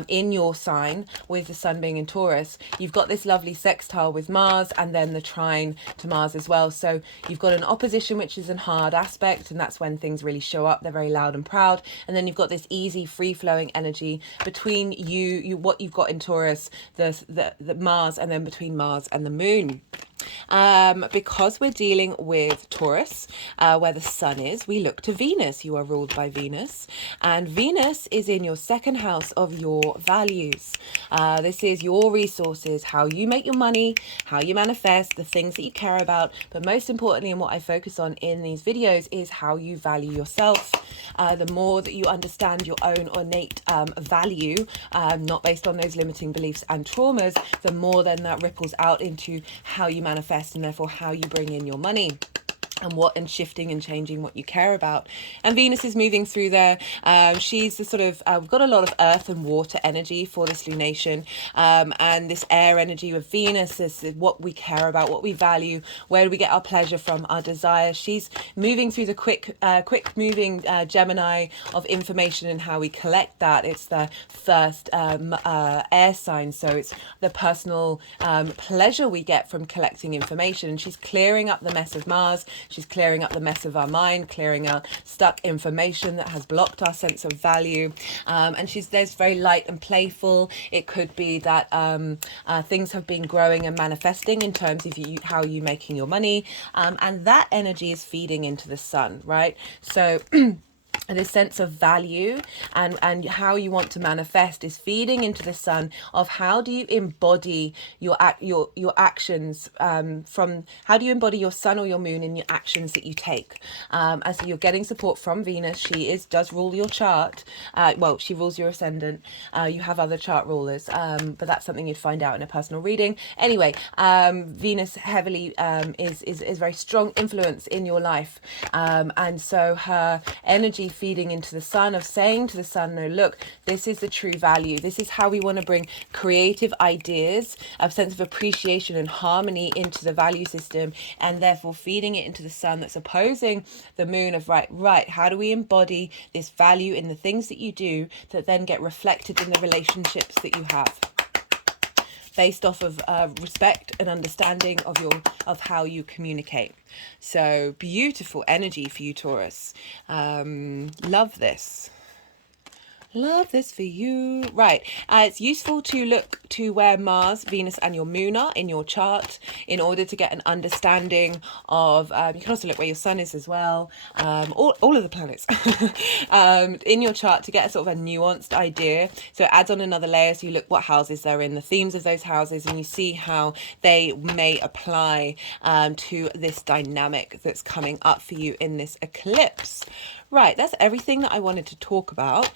in your sign, with the sun being in Taurus, you've got this lovely sextile with Mars, and then the trine to Mars as well. So you've got an opposition, which is a hard aspect, and that's when things really show up. They're very loud and proud. And then you've got this easy, free-flowing energy between what you've got in Taurus, the Mars, and then between Mars and the moon. Because we're dealing with Taurus, where the sun is, we look to Venus. You are ruled by Venus, and Venus is in your second house of your values. This is your resources, how you make your money, how you manifest, the things that you care about, but most importantly, and what I focus on in these videos, is how you value yourself. The more that you understand your own innate value, not based on those limiting beliefs and traumas, the more then that ripples out into how you manifest, and therefore how you bring in your money, and shifting and changing what you care about. And Venus is moving through there. She's the sort of, we've got a lot of earth and water energy for this lunation, and this air energy with Venus is what we care about, what we value, where do we get our pleasure from, our desires. She's moving through the quick moving Gemini of information and how we collect that. It's the first air sign, so it's the personal pleasure we get from collecting information. And she's clearing up the mess of Mars. She's clearing up the mess of our mind, clearing out stuck information that has blocked our sense of value. And there's very light and playful. It could be that things have been growing and manifesting in terms of how you're making your money. And that energy is feeding into the sun, right? So this sense of value and how you want to manifest is feeding into the sun of how do you embody your actions, from how do you embody your sun or your moon in your actions that you take. As you're getting support from Venus, she does rule your chart. Well, she rules your ascendant. You have other chart rulers, but that's something you'd find out in a personal reading. Anyway, Venus heavily is very strong influence in your life, and so her energy feeding into the sun, of saying to the sun, no, look, this is the true value. This is how we want to bring creative ideas, a sense of appreciation and harmony into the value system, and therefore feeding it into the sun that's opposing the moon of right, how do we embody this value in the things that you do that then get reflected in the relationships that you have, based off of respect and understanding of how you communicate. So beautiful energy for you, Taurus. Love this. Love this for you. Right. It's useful to look to where Mars, Venus, and your moon are in your chart in order to get an understanding of, you can also look where your sun is as well, all of the planets in your chart to get a sort of a nuanced idea. So it adds on another layer. So you look what houses they're in, the themes of those houses, and you see how they may apply to this dynamic that's coming up for you in this eclipse. Right, that's everything that I wanted to talk about.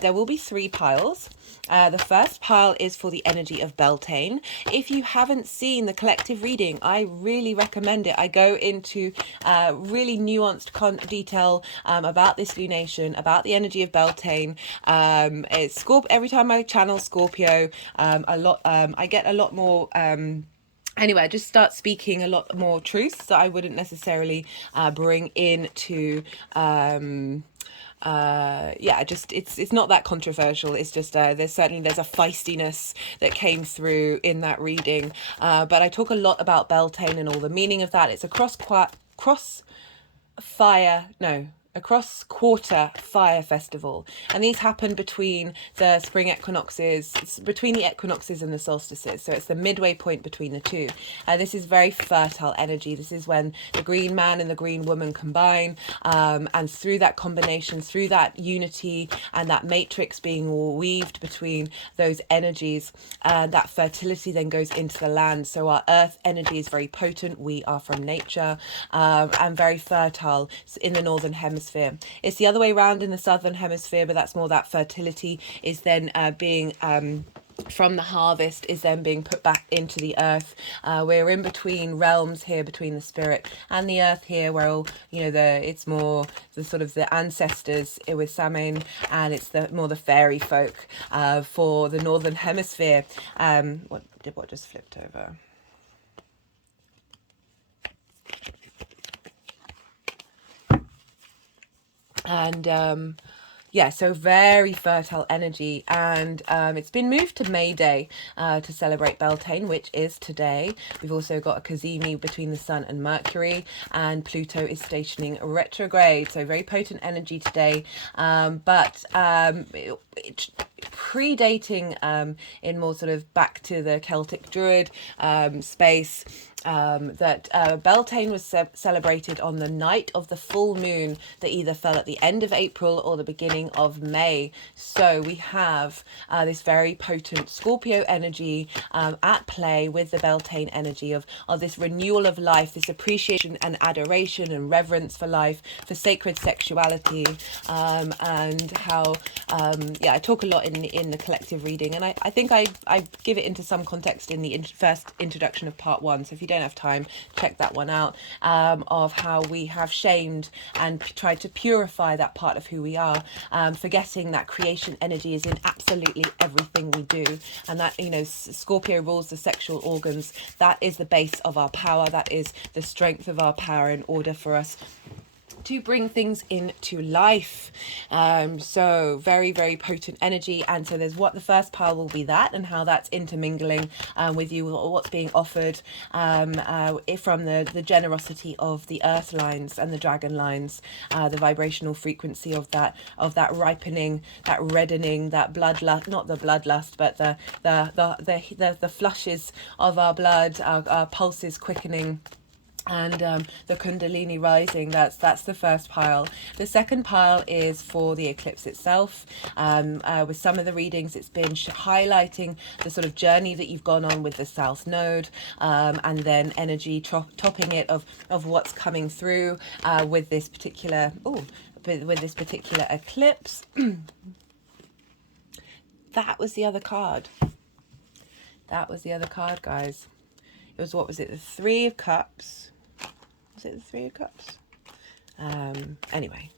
There will be 3 piles. The first pile is for the energy of Beltane. If you haven't seen the collective reading, I really recommend it. I go into really nuanced detail about this lunation, about the energy of Beltane. It's every time I channel Scorpio, I get a lot more. Anyway, I just start speaking a lot more truths that I wouldn't necessarily bring into it's not that controversial. It's just there's a feistiness that came through in that reading, but I talk a lot about Beltane and all the meaning of that. It's a quarter fire festival, and these happen between the spring equinoxes, between the equinoxes and the solstices, so it's the midway point between the two. This is very fertile energy. This is when the green man and the green woman combine, and through that combination, through that unity and that matrix being weaved between those energies, that fertility then goes into the land. So our earth energy is very potent. We are from nature, and very fertile in the northern hemisphere. It's the other way around in the southern hemisphere, but that's more that fertility is then being from the harvest is then being put back into the earth. We're in between realms here, between the spirit and the earth here, where all, you know, it's more the sort of the ancestors with Samhain, and it's the more the fairy folk for the northern hemisphere. What just flipped over? And yeah, so very fertile energy, and it's been moved to May Day to celebrate Beltane, which is today. We've also got a cazimi between the Sun and Mercury, and Pluto is stationing retrograde, so very potent energy today, but predating in more sort of back to the Celtic Druid space. That Beltane was celebrated on the night of the full moon that either fell at the end of April or the beginning of May. So we have this very potent Scorpio energy at play with the Beltane energy of this renewal of life, this appreciation and adoration and reverence for life, for sacred sexuality, and how I talk a lot in the collective reading, and I think I give it into some context in the first introduction of part 1. So if you don't have time, check that one out, of how we have shamed and tried to purify that part of who we are, forgetting that creation energy is in absolutely everything we do, and that, you know, Scorpio rules the sexual organs. That is the base of our power. That is the strength of our power in order for us to bring things into life. So very, very potent energy. And so there's what the first pile will be, that and how that's intermingling with you, what's being offered from the generosity of the earth lines and the dragon lines, the vibrational frequency of that ripening, that reddening, that bloodlust, not the bloodlust, but the flushes of our blood, our pulses quickening, and the Kundalini rising. That's the first pile. The second pile is for the eclipse itself. With some of the readings, it's been highlighting the sort of journey that you've gone on with the South Node, and then energy topping it of what's coming through with this particular eclipse. That was the other card. That was the other card, guys. It was, what was it? The Three of Cups. Was it the Three of Cups? Anyway.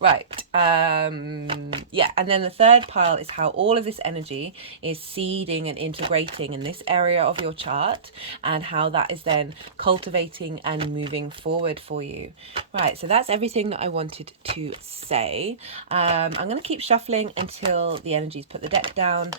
Right. Yeah, and then the third pile is how all of this energy is seeding and integrating in this area of your chart, and how that is then cultivating and moving forward for you. Right, so that's everything that I wanted to say. I'm going to keep shuffling until the energies put the deck down.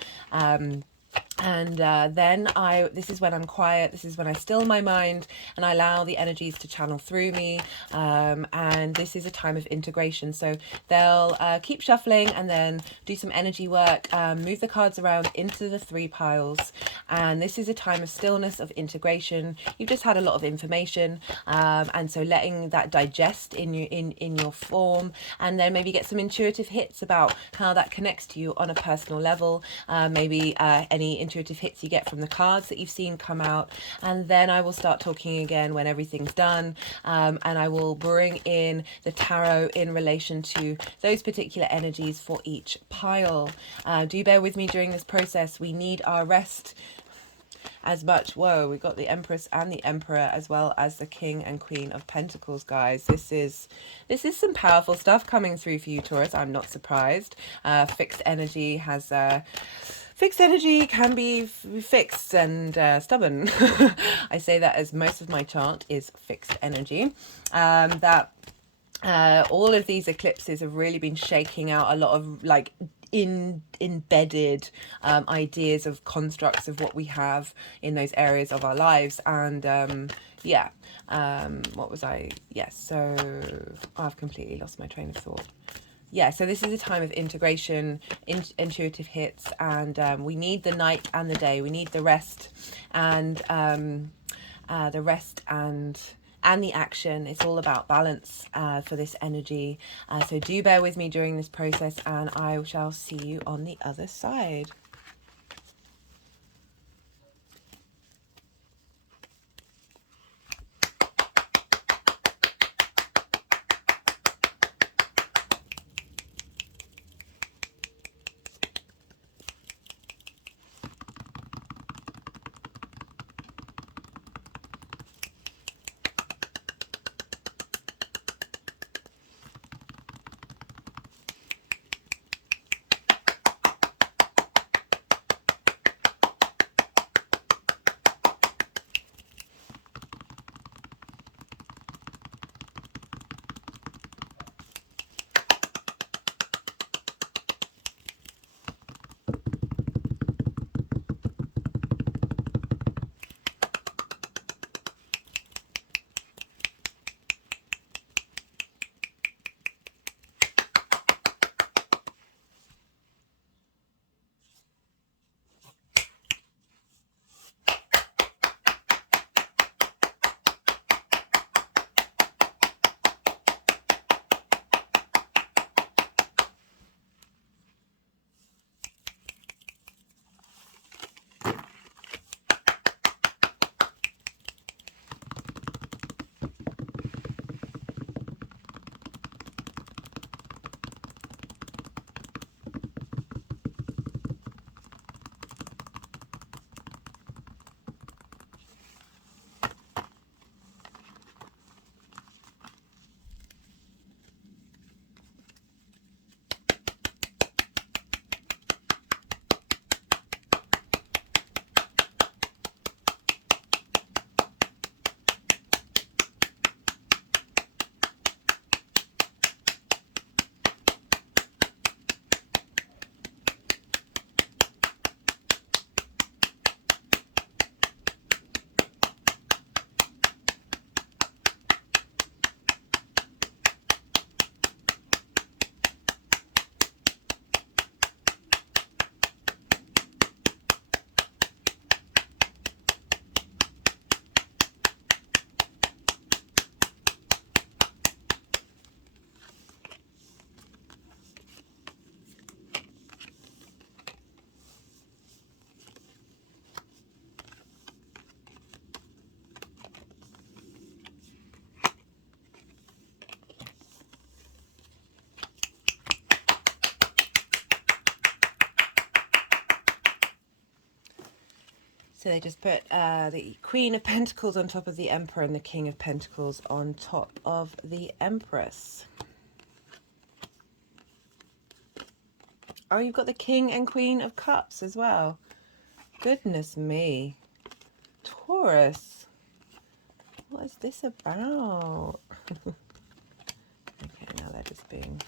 And then this is when I'm quiet. This is when I still my mind and I allow the energies to channel through me. And this is a time of integration. So they'll keep shuffling and then do some energy work, move the cards around into the three piles. And this is a time of stillness, of integration. You've just had a lot of information. And so letting that digest in your form, and then maybe get some intuitive hits about how that connects to you on a personal level. Maybe any intuitive hits you get from the cards that you've seen come out, and then I will start talking again when everything's done, and I will bring in the tarot in relation to those particular energies for each pile. Do bear with me during this process. We need our rest as much. Whoa, we got the Empress and the Emperor, as well as the King and Queen of Pentacles, guys. This is some powerful stuff coming through for you, Taurus. I'm not surprised. Fixed energy has fixed energy can be fixed and stubborn. I say that as most of my chart is fixed energy. All of these eclipses have really been shaking out a lot of embedded ideas of constructs of what we have in those areas of our lives. And yeah, what was I? Yes, so I've completely lost my train of thought. Yeah, so this is a time of integration, intuitive hits, and we need the night and the day. We need the rest and the action. It's all about balance for this energy. So do bear with me during this process, and I shall see you on the other side. So they just put the Queen of Pentacles on top of the Emperor and the King of Pentacles on top of the Empress. Oh, you've got the King and Queen of Cups as well. Goodness me. Taurus. What is this about? Okay, now they're just being...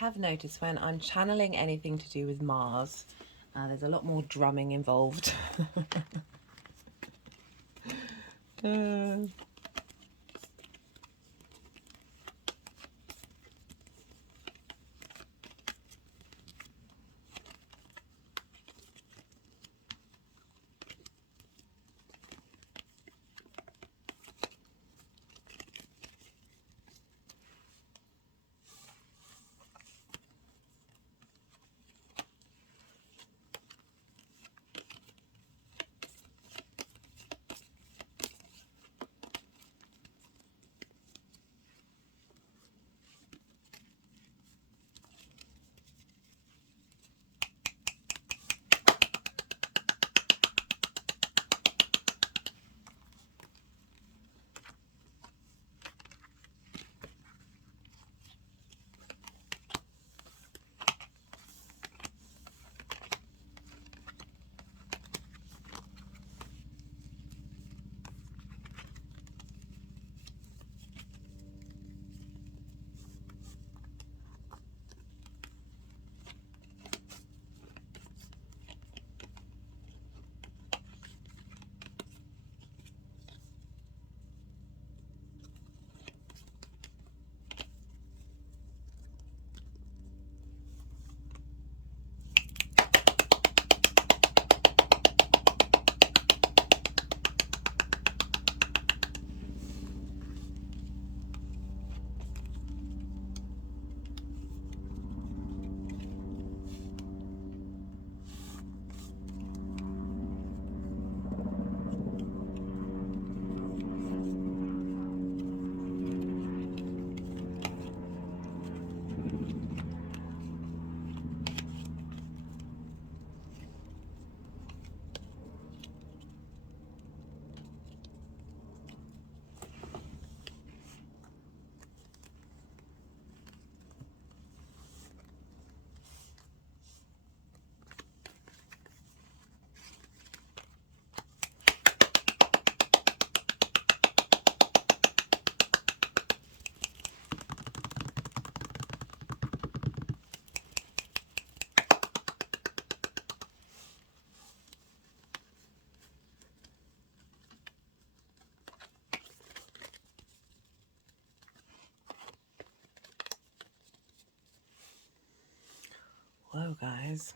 Have noticed when I'm channeling anything to do with Mars, there's a lot more drumming involved. guys.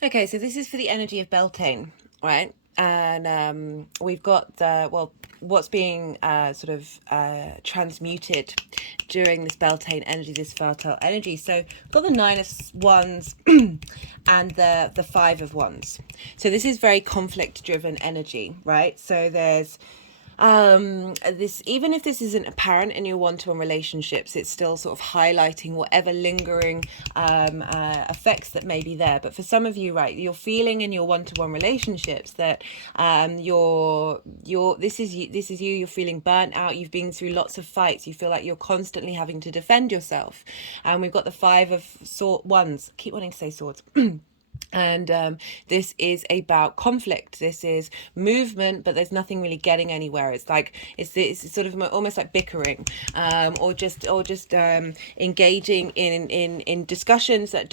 Okay, so this is for the energy of Beltane, right? And we've got what's being transmuted during this Beltane energy, this fertile energy. So we've got the Nine of Wands and the Five of Wands. So this is very conflict-driven energy, right? So there's this, even if this isn't apparent in your one-to-one relationships, it's still sort of highlighting whatever lingering effects that may be there. But for some of you, right, you're feeling in your one-to-one relationships that this is you, you're feeling burnt out, you've been through lots of fights, you feel like you're constantly having to defend yourself. And we've got the Five of Wands, keep wanting to say swords. And this is about conflict. This is movement, but there's nothing really getting anywhere. It's like it's sort of almost like bickering, or just engaging in discussions that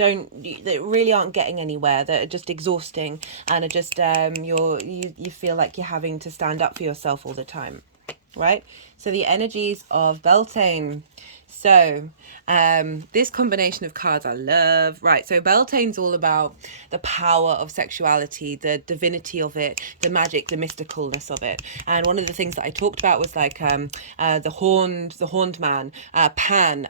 really aren't getting anywhere, that are just exhausting, and are just you feel like you're having to stand up for yourself all the time, right? So the energies of Beltane. So this combination of cards I love. Right, so Beltane's all about the power of sexuality, the divinity of it, the magic, the mysticalness of it. And one of the things that I talked about was like the horned man, Pan,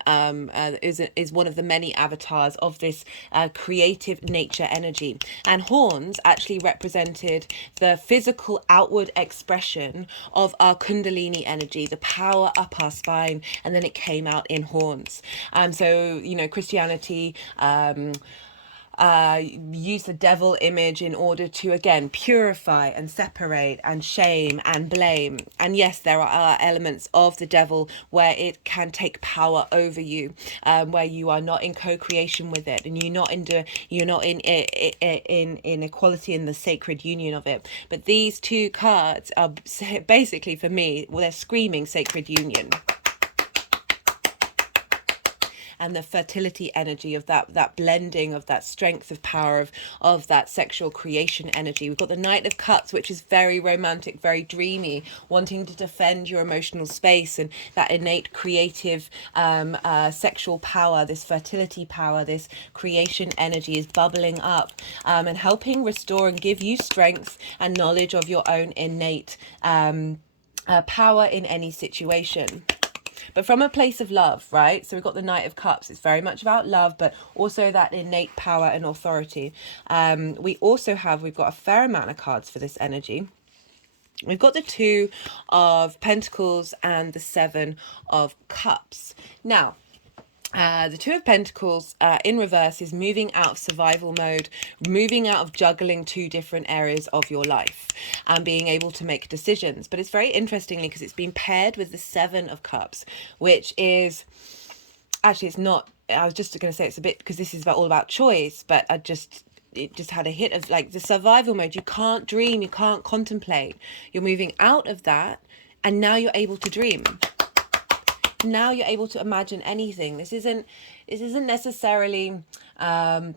is one of the many avatars of this creative nature energy. And horns actually represented the physical outward expression of our Kundalini energy, the power up our spine, and then it came out in horns. So Christianity use the devil image in order to again purify and separate and shame and blame. And yes, there are elements of the devil where it can take power over you, where you are not in co-creation with it, and you're not in equality in the sacred union of it. But these two cards are basically, for me, they're screaming sacred union. And the fertility energy of that blending of that strength of power of that sexual creation energy. We've got the Knight of Cups, which is very romantic, very dreamy, wanting to defend your emotional space and that innate creative sexual power, this fertility power, this creation energy is bubbling up and helping restore and give you strength and knowledge of your own innate power in any situation. But from a place of love, right? So we've got the Knight of Cups. It's very much about love, but also that innate power and authority. We've got a fair amount of cards for this energy. We've got the Two of Pentacles and the Seven of Cups. Now, The Two of Pentacles in reverse is moving out of survival mode, moving out of juggling two different areas of your life and being able to make decisions. But it's very interestingly because it's been paired with the Seven of Cups, which is actually, it's not, I was just going to say it's a bit, because this is about all about choice, but it just had a hit of like the survival mode. You can't dream, you can't contemplate. You're moving out of that, and now you're able to dream. Now you're able to imagine anything. This isn't necessarily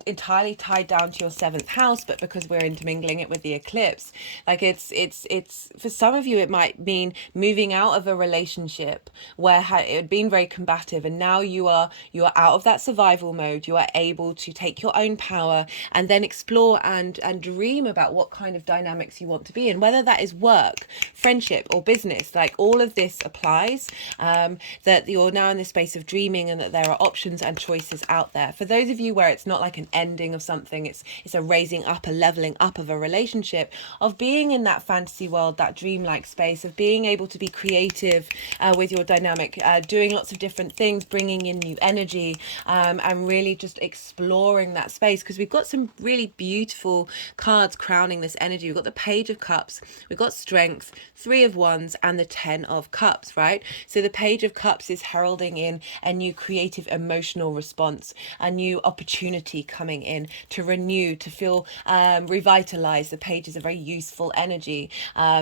entirely tied down to your seventh house, but because we're intermingling it with the eclipse, like it's for some of you it might mean moving out of a relationship where it had been very combative, and now you are out of that survival mode. You are able to take your own power and then explore and dream about what kind of dynamics you want to be in, whether that is work, friendship, or business. Like all of this applies, that you're now in this space of dreaming and that there are options and choices out there. For those of you where it's not like an ending of something, it's a raising up, a leveling up of a relationship, of being in that fantasy world, that dreamlike space, of being able to be creative with your dynamic, doing lots of different things, bringing in new energy, and really just exploring that space. Because we've got some really beautiful cards crowning this energy. We've got the Page of Cups, we've got Strength, Three of Wands, and the Ten of Cups, right? So the Page of Cups is heralding in a new creative emotional response, a new opportunity coming in to renew, to feel revitalized. The page is a very useful energy,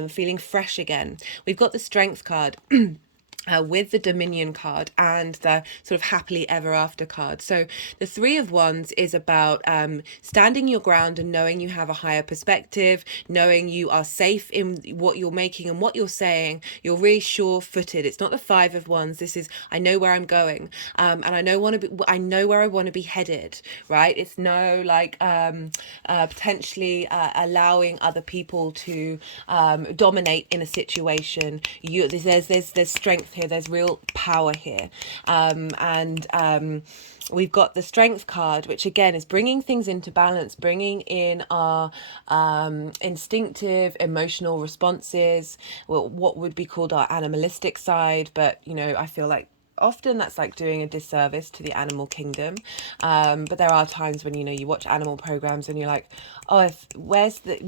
feeling fresh again. We've got the Strength card with the Dominion card and the sort of happily ever after card. So the Three of Wands is about standing your ground and knowing you have a higher perspective, knowing you are safe in what you're making and what you're saying. You're really sure-footed. It's not the Five of Wands. This is, I know where I'm going, and I know where I want to be headed, right? It's no like potentially allowing other people to dominate in a situation. There's strength here, there's real power here, and we've got the Strength card, which again is bringing things into balance, bringing in our instinctive emotional responses, what would be called our animalistic side. But you know, I feel like often that's like doing a disservice to the animal kingdom, but there are times when, you know, you watch animal programs and you're like, oh, where's the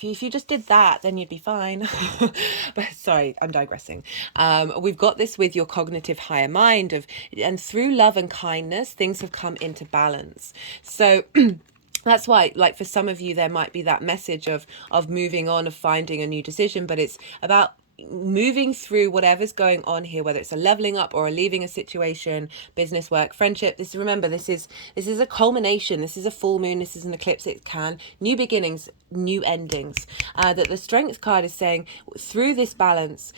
if you just did that, then you'd be fine. But sorry, I'm digressing. We've got this with your cognitive higher mind and through love and kindness, things have come into balance. So that's why, like, for some of you there might be that message of moving on, of finding a new decision, but it's about moving through whatever's going on here, whether it's a leveling up or a leaving a situation, business, work, friendship. Remember, this is a culmination. This is a full moon. This is an eclipse. It can new beginnings, new endings. That the Strength card is saying through this balance,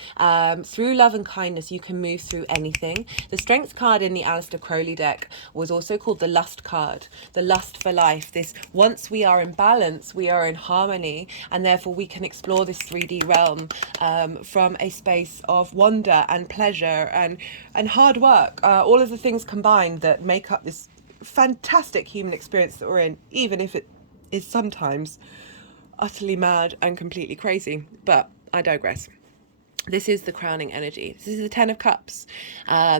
through love and kindness, you can move through anything. The Strength card in the Aleister Crowley deck was also called the Lust card, the lust for life. This, once we are in balance, we are in harmony, and therefore we can explore this 3D realm from a space of wonder and pleasure and hard work, all of the things combined that make up this fantastic human experience that we're in, even if it is sometimes utterly mad and completely crazy. But I digress. This is the crowning energy. This is the Ten of Cups.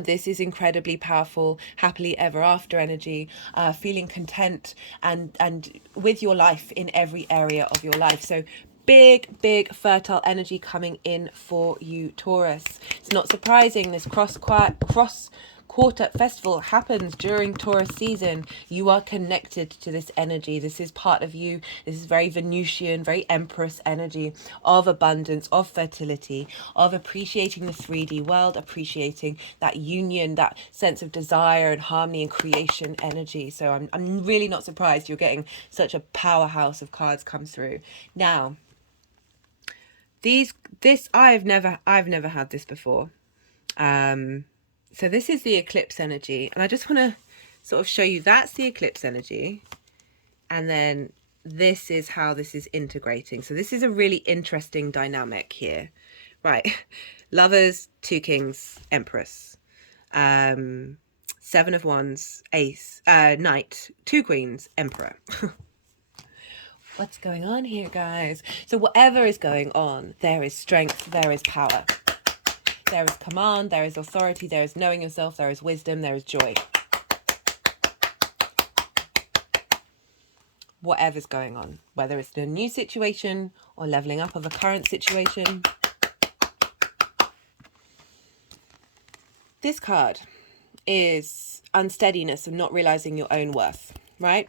This is incredibly powerful, happily ever after energy, feeling content and with your life in every area of your life. So big fertile energy coming in for you, Taurus. It's not surprising this cross quarter festival happens during Taurus season. You are connected to this energy. This is part of you. This is very Venusian, very Empress energy of abundance, of fertility, of appreciating the 3D world, appreciating that union, that sense of desire and harmony and creation energy. So I'm really not surprised you're getting such a powerhouse of cards come through. Now, I've never had this before. So this is the eclipse energy, and I just want to sort of show you that's the eclipse energy, and then this is how this is integrating. So this is a really interesting dynamic here, right? Lovers, Two Kings, Empress, Seven of Wands, Ace, Knight, Two Queens, Emperor. What's going on here, guys? So whatever is going on, there is strength, there is power. there is command, there is authority, there is knowing yourself, there is wisdom, there is joy. Whatever's going on, whether it's a new situation or leveling up of a current situation. This card is unsteadiness and not realizing your own worth, right?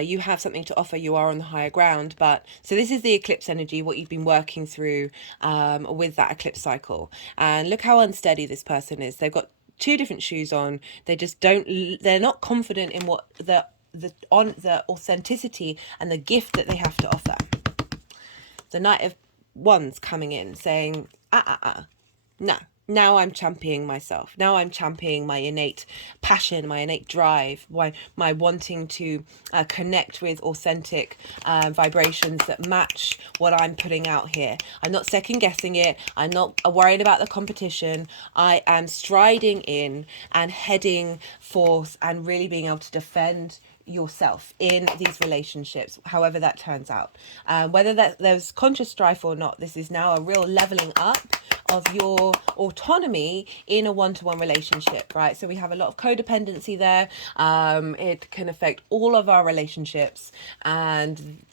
You have something to offer, you are on the higher ground, but so this is the eclipse energy, what you've been working through with that eclipse cycle. And look how unsteady this person is. They've got two different shoes on. They just they're not confident in what the authenticity and the gift that they have to offer. The Knight of Wands coming in saying, no, now I'm championing myself. Now I'm championing my innate passion, my innate drive, my wanting to connect with authentic vibrations that match what I'm putting out here. I'm not second guessing it. I'm not worried about the competition. I am striding in and heading forth and really being able to defend yourself in these relationships, however that turns out. Whether there's conscious strife or not, this is now a real leveling up of your autonomy in a one-to-one relationship, right? So we have a lot of codependency there. It can affect all of our relationships. And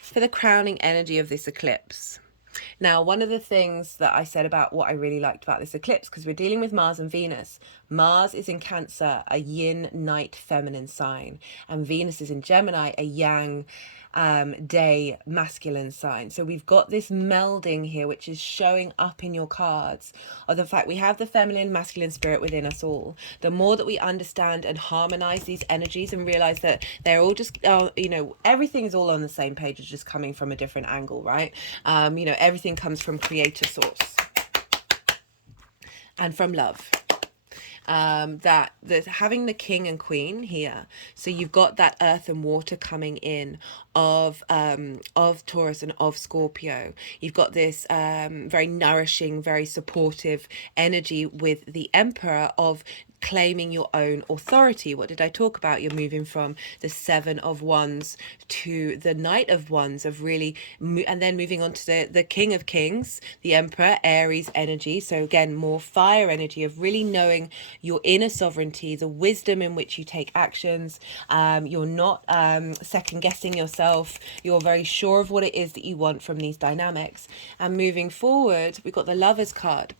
for the crowning energy of this eclipse, now, one of the things that I said about what I really liked about this eclipse, because we're dealing with Mars and Venus. Mars is in Cancer, a yin, night, feminine sign. And Venus is in Gemini, a yang, day, masculine sign. So we've got this melding here, which is showing up in your cards, of the fact we have the feminine, masculine spirit within us all. The more that we understand and harmonize these energies and realize that they're all just, everything is all on the same page, it's just coming from a different angle, right? Everything comes from creator source and from love. That having the king and queen here, so you've got that earth and water coming in of Taurus and of Scorpio. You've got this very nourishing, very supportive energy with the Emperor of claiming your own authority. What did I talk about? You're moving from the Seven of Wands to the Knight of Wands, of really, and then moving on to the King of Kings, the Emperor, Aries energy. So again, more fire energy of really knowing your inner sovereignty, the wisdom in which you take actions. You're not second guessing yourself. You're very sure of what it is that you want from these dynamics. And moving forward, we've got the Lovers card.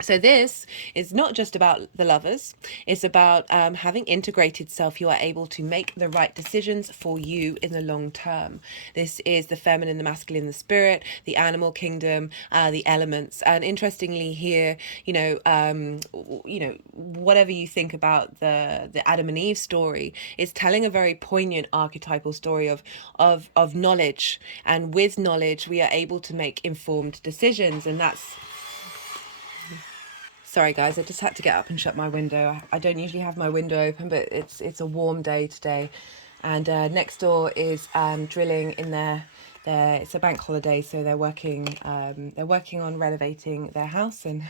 So this is not just about the lovers. It's about having integrated self. You are able to make the right decisions for you in the long term. This is the feminine, the masculine, the spirit, the animal kingdom, the elements. And interestingly here, whatever you think about the Adam and Eve story, is telling a very poignant archetypal story of knowledge. And with knowledge, we are able to make informed decisions. And that's... Sorry guys, I just had to get up and shut my window. I don't usually have my window open, but it's a warm day today. And next door is drilling in their it's a bank holiday, so they're working on renovating their house, and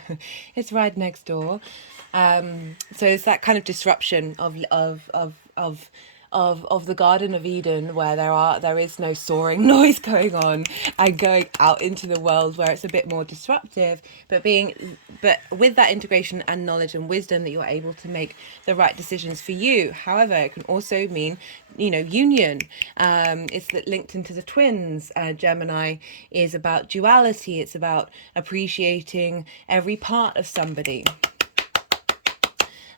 it's right next door. So it's that kind of disruption of the Garden of Eden, where there is no soaring noise going on, and going out into the world where it's a bit more disruptive, but with that integration and knowledge and wisdom, that you're able to make the right decisions for you. However, it can also mean union. It's linked into the twins. Gemini is about duality. It's about appreciating every part of somebody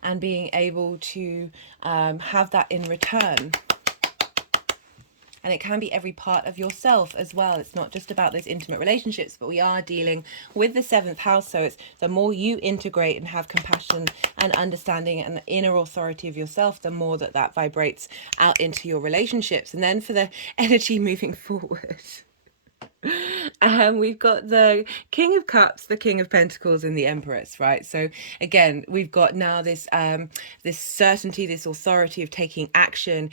and being able to have that in return. And it can be every part of yourself as well. It's not just about those intimate relationships, but we are dealing with the seventh house. So it's the more you integrate and have compassion and understanding and the inner authority of yourself, the more that vibrates out into your relationships. And then for the energy moving forward, we've got the King of Cups, the King of Pentacles, and the Empress, right? So again, we've got now this certainty, this authority of taking action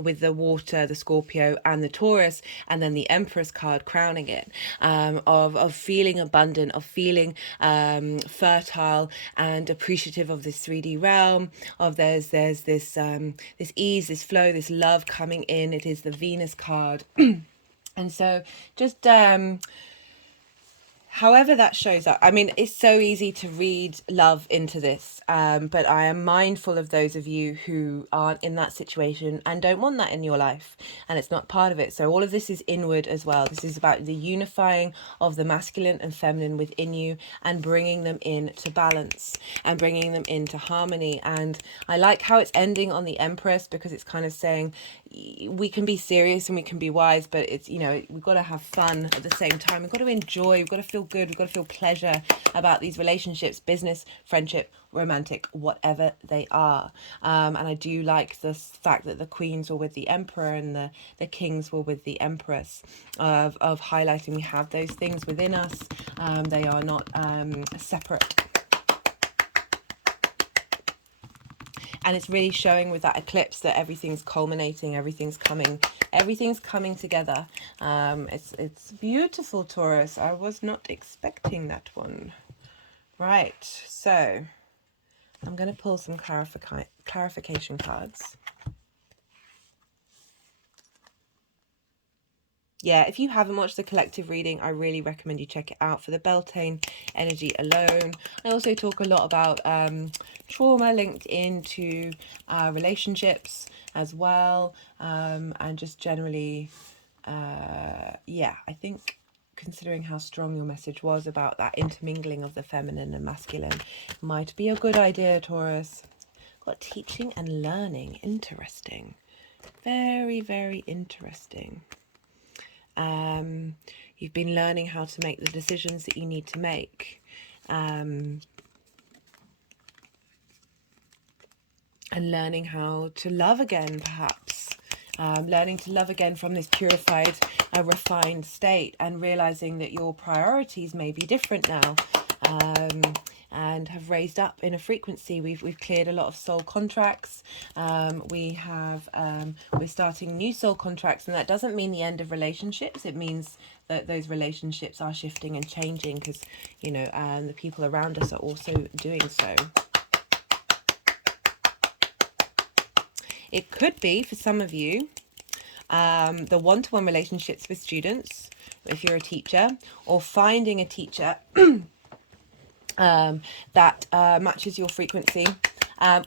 with the water, the Scorpio, and the Taurus, and then the Empress card crowning it, of feeling abundant, of feeling fertile and appreciative of this 3D realm. Of there's this ease, this flow, this love coming in. It is the Venus card. And so just however that shows up. I mean, it's so easy to read love into this, but I am mindful of those of you who aren't in that situation and don't want that in your life, and it's not part of it. So all of this is inward as well. This is about the unifying of the masculine and feminine within you and bringing them into balance and bringing them into harmony. And I like how it's ending on the Empress, because it's kind of saying we can be serious and we can be wise, but it's, you know, we've got to have fun at the same time. We've got to enjoy, we've got to feel good, we've got to feel pleasure about these relationships, business, friendship, romantic, whatever they are. And I do like the fact that the queens were with the Emperor and the kings were with the Empress, of highlighting we have those things within us. They are not separate. And it's really showing with that eclipse that everything's culminating, everything's coming together. It's beautiful, Taurus. I was not expecting that one. Right, so I'm going to pull some clarification cards. Yeah, if you haven't watched the collective reading, I really recommend you check it out for the Beltane energy alone. I also talk a lot about trauma linked into relationships as well, and just generally, yeah, I think considering how strong your message was about that intermingling of the feminine and masculine might be a good idea, Taurus. Got teaching and learning. Interesting. Very, very interesting. You've been learning how to make the decisions that you need to make, and learning how to love again, perhaps. Learning to love again from this purified, refined state, and realizing that your priorities may be different now, and have raised up in a frequency. We've cleared a lot of soul contracts. We're starting new soul contracts, and that doesn't mean the end of relationships. It means that those relationships are shifting and changing, because, you know, the people around us are also doing so. It could be, for some of you, the one-to-one relationships with students, if you're a teacher, or finding a teacher that matches your frequency.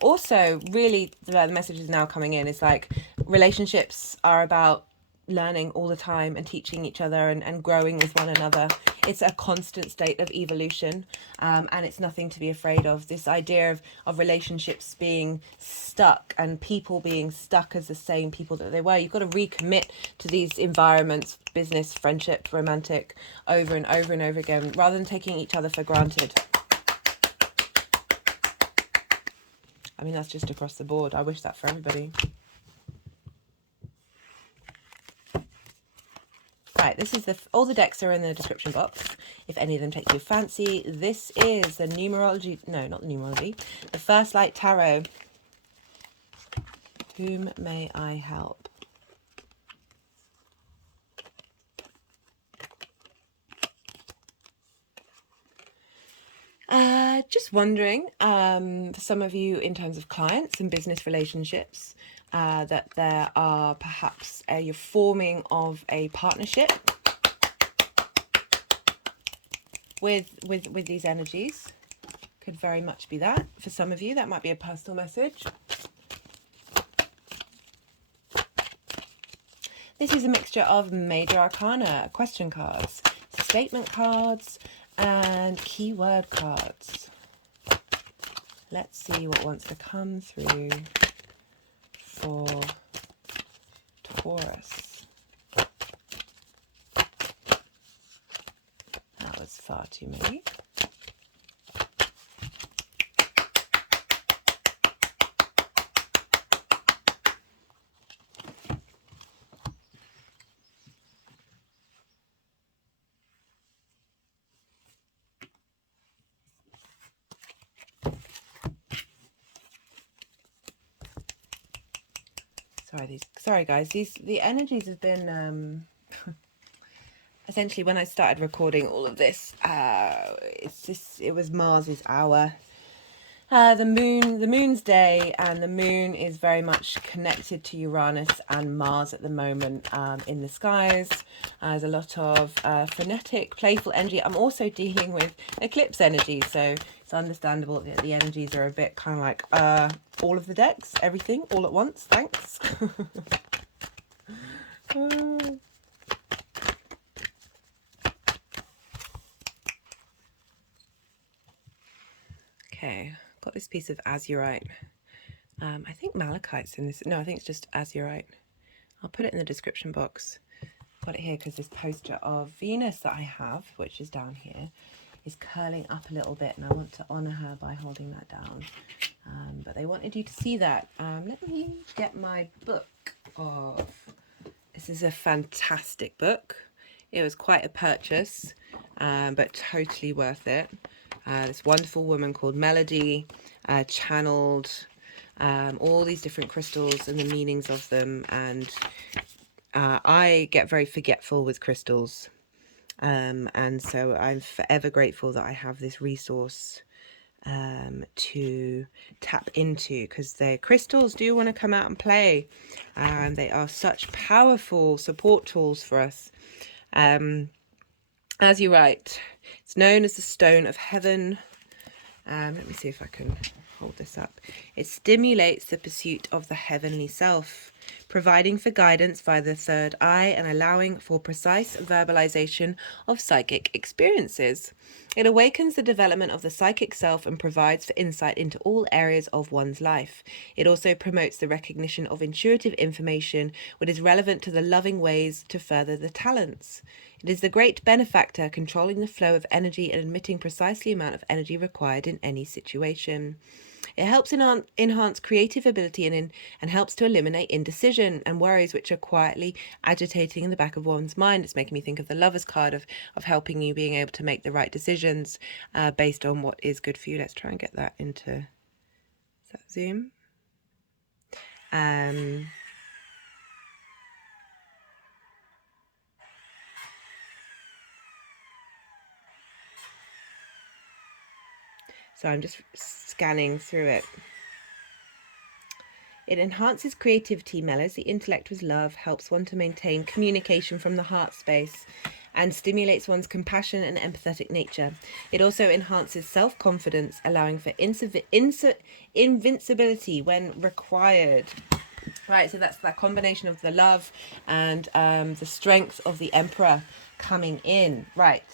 Also, really, the message is now coming in, is like relationships are about learning all the time and teaching each other and growing with one another. It's a constant state of evolution, and it's nothing to be afraid of. This idea of relationships being stuck and people being stuck as the same people that they were, you've got to recommit to these environments, business, friendship, romantic, over and over and over again, rather than taking each other for granted. I mean, that's just across the board. I wish that for everybody. Right, this is all the decks are in the description box, if any of them take your fancy. This is the numerology, no, not the numerology, the First Light Tarot. Whom may I help? Just wondering, for some of you in terms of clients and business relationships, that there are perhaps you're forming of a partnership with these energies. Could very much be that. For some of you, that might be a personal message. This is a mixture of major arcana, question cards, statement cards, and keyword cards. Let's see what wants to come through for Taurus. That was far too many. Sorry guys, the energies have been essentially, when I started recording all of this, it was Mars's hour, the moon's day, and the moon is very much connected to Uranus and Mars at the moment in the skies. There's a lot of frenetic, playful energy. I'm also dealing with eclipse energy, so it's understandable that the energies are a bit kind of like all of the decks, everything all at once. Thanks. Okay, got this piece of azurite. I think malachite's in this. No, I think it's just azurite. I'll put it in the description box. Got it here because this poster of Venus that I have, which is down here, is curling up a little bit, and I want to honor her by holding that down. But they wanted you to see that. Let me get my book of... This is a fantastic book. It was quite a purchase, but totally worth it. This wonderful woman called Melody channeled all these different crystals and the meanings of them, and I get very forgetful with crystals, and so I'm forever grateful that I have this resource to tap into, because the crystals do want to come out and play, and they are such powerful support tools for us. As you write, it's known as the Stone of Heaven. Let me see if I can hold this up. It stimulates the pursuit of the heavenly self, providing for guidance via the third eye and allowing for precise verbalization of psychic experiences. It awakens the development of the psychic self and provides for insight into all areas of one's life. It also promotes the recognition of intuitive information, which is relevant to the loving ways to further the talents. It is the great benefactor, controlling the flow of energy and admitting precisely the amount of energy required in any situation. It helps enhance creative ability and helps to eliminate indecision and worries which are quietly agitating in the back of one's mind. It's making me think of the Lover's card of helping you being able to make the right decisions based on what is good for you. Let's try and get that into... Is that zoom? So I'm just scanning through it. It enhances creativity, mellows the intellect with love, helps one to maintain communication from the heart space, and stimulates one's compassion and empathetic nature. It also enhances self-confidence, allowing for invincibility when required. Right, so that's that combination of the love and the strength of the Emperor coming in. Right,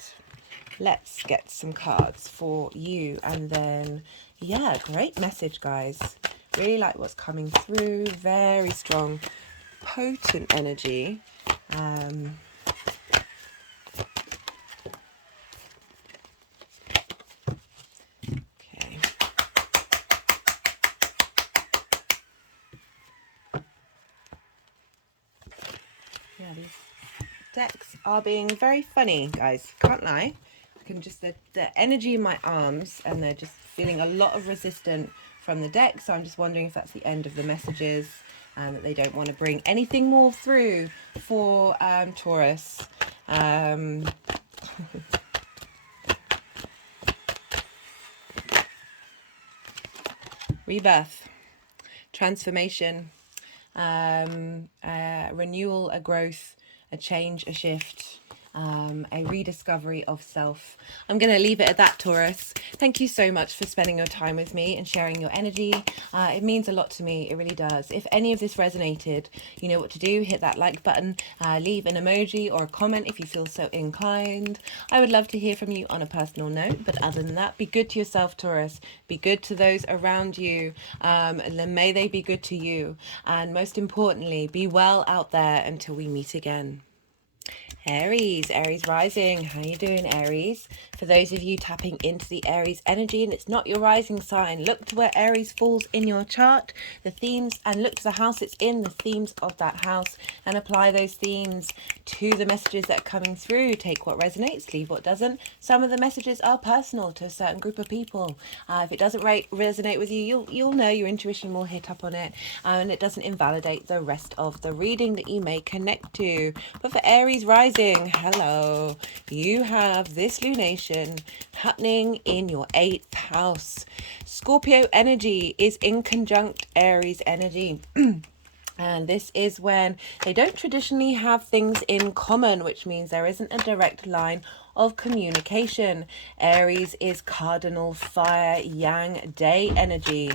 let's get some cards for you, and then, yeah, great message, guys. Really like what's coming through. Very strong, potent energy. Okay. Yeah, these decks are being very funny, guys. Can't lie. I can just, the energy in my arms, and they're just feeling a lot of resistance from the deck, so I'm just wondering if that's the end of the messages and that they don't want to bring anything more through for Taurus. Rebirth, transformation, renewal, a growth, a change, a shift, a rediscovery of self. I'm going to leave it at that, Taurus. Thank you so much for spending your time with me and sharing your energy. It means a lot to me. It really does. If any of this resonated, you know what to do. Hit that like button, leave an emoji or a comment if you feel so inclined. I would love to hear from you on a personal note, but other than that, be good to yourself, Taurus. Be good to those around you, and then may they be good to you. And most importantly, be well out there until we meet again. Aries rising. How you doing, Aries? For those of you tapping into the Aries energy and it's not your rising sign, look to where Aries falls in your chart, the themes, and look to the house it's in, the themes of that house, and apply those themes to the messages that are coming through. Take what resonates, leave what doesn't. Some of the messages are personal to a certain group of people. If it doesn't resonate with you, you'll know, your intuition will hit up on it, and it doesn't invalidate the rest of the reading that you may connect to. But for Aries rising, rising, hello. You have this lunation happening in your 8th house. Scorpio energy is in conjunct Aries energy. And this is when they don't traditionally have things in common, which means there isn't a direct line of communication. Aries is cardinal fire, yang, day energy.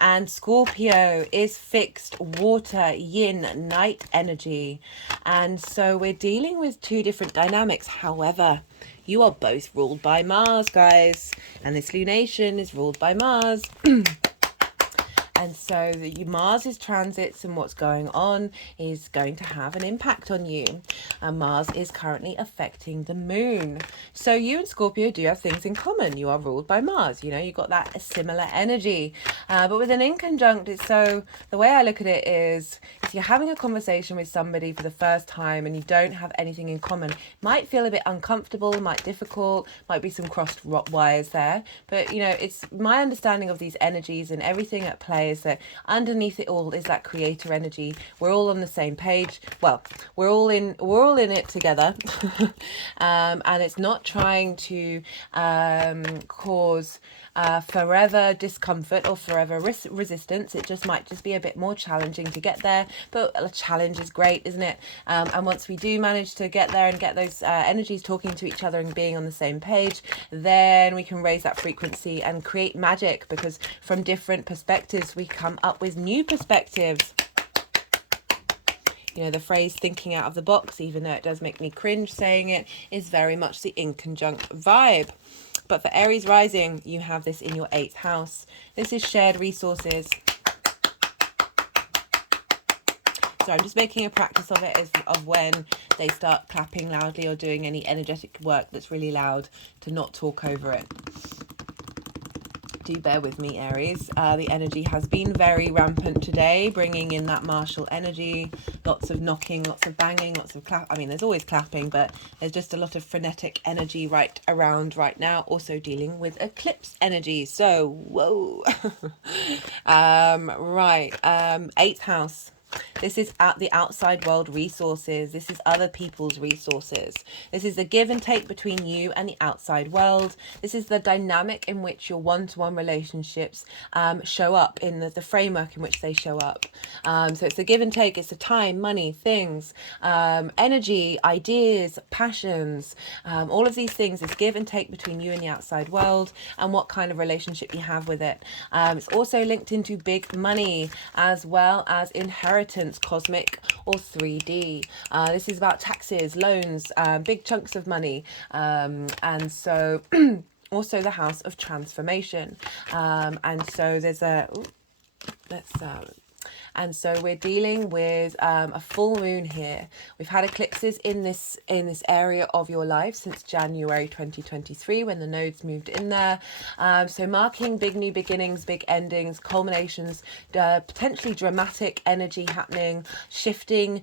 And Scorpio is fixed water, yin, night energy. And so we're dealing with two different dynamics. However, you are both ruled by Mars, guys. And this lunation is ruled by Mars. And so Mars's transits and what's going on is going to have an impact on you. And Mars is currently affecting the moon. So you and Scorpio do have things in common. You are ruled by Mars. You know, you've got that similar energy. But with an inconjunct, it's so, the way I look at it is, if you're having a conversation with somebody for the first time and you don't have anything in common, it might feel a bit uncomfortable, might difficult, might be some crossed wires there. But, you know, it's my understanding of these energies and everything at play is that underneath it all is that creator energy. We're all on the same page. Well, we're all in it together. And it's not trying to cause forever discomfort or forever resistance. It just might just be a bit more challenging to get there, but a challenge is great, isn't it? And once we do manage to get there and get those energies talking to each other and being on the same page, then we can raise that frequency and create magic, because from different perspectives we come up with new perspectives. You know, the phrase thinking out of the box, even though it does make me cringe saying it, is very much the inconjunct vibe. But for Aries rising, you have this in your 8th house. This is shared resources. So I'm just making a practice of it, of when they start clapping loudly or doing any energetic work that's really loud, to not talk over it. Do bear with me, Aries. The energy has been very rampant today, bringing in that martial energy. Lots of knocking, lots of banging, lots of clap. I mean, there's always clapping, but there's just a lot of frenetic energy right around right now. Also dealing with eclipse energy. So, whoa. Right. 8th house. This is at the outside world resources. This is other people's resources. This is the give and take between you and the outside world. This is the dynamic in which your one-to-one relationships show up, in the framework in which they show up. So it's the give and take. It's the time, money, things, energy, ideas, passions, all of these things is give and take between you and the outside world, and what kind of relationship you have with it. It's also linked into big money as well as inheritance, cosmic or 3D. This is about taxes, loans, big chunks of money, and so also the house of transformation. And so there's a and so we're dealing with a full moon here. We've had eclipses in this area of your life since January 2023, when the nodes moved in there. So marking big new beginnings, big endings, culminations, potentially dramatic energy happening, shifting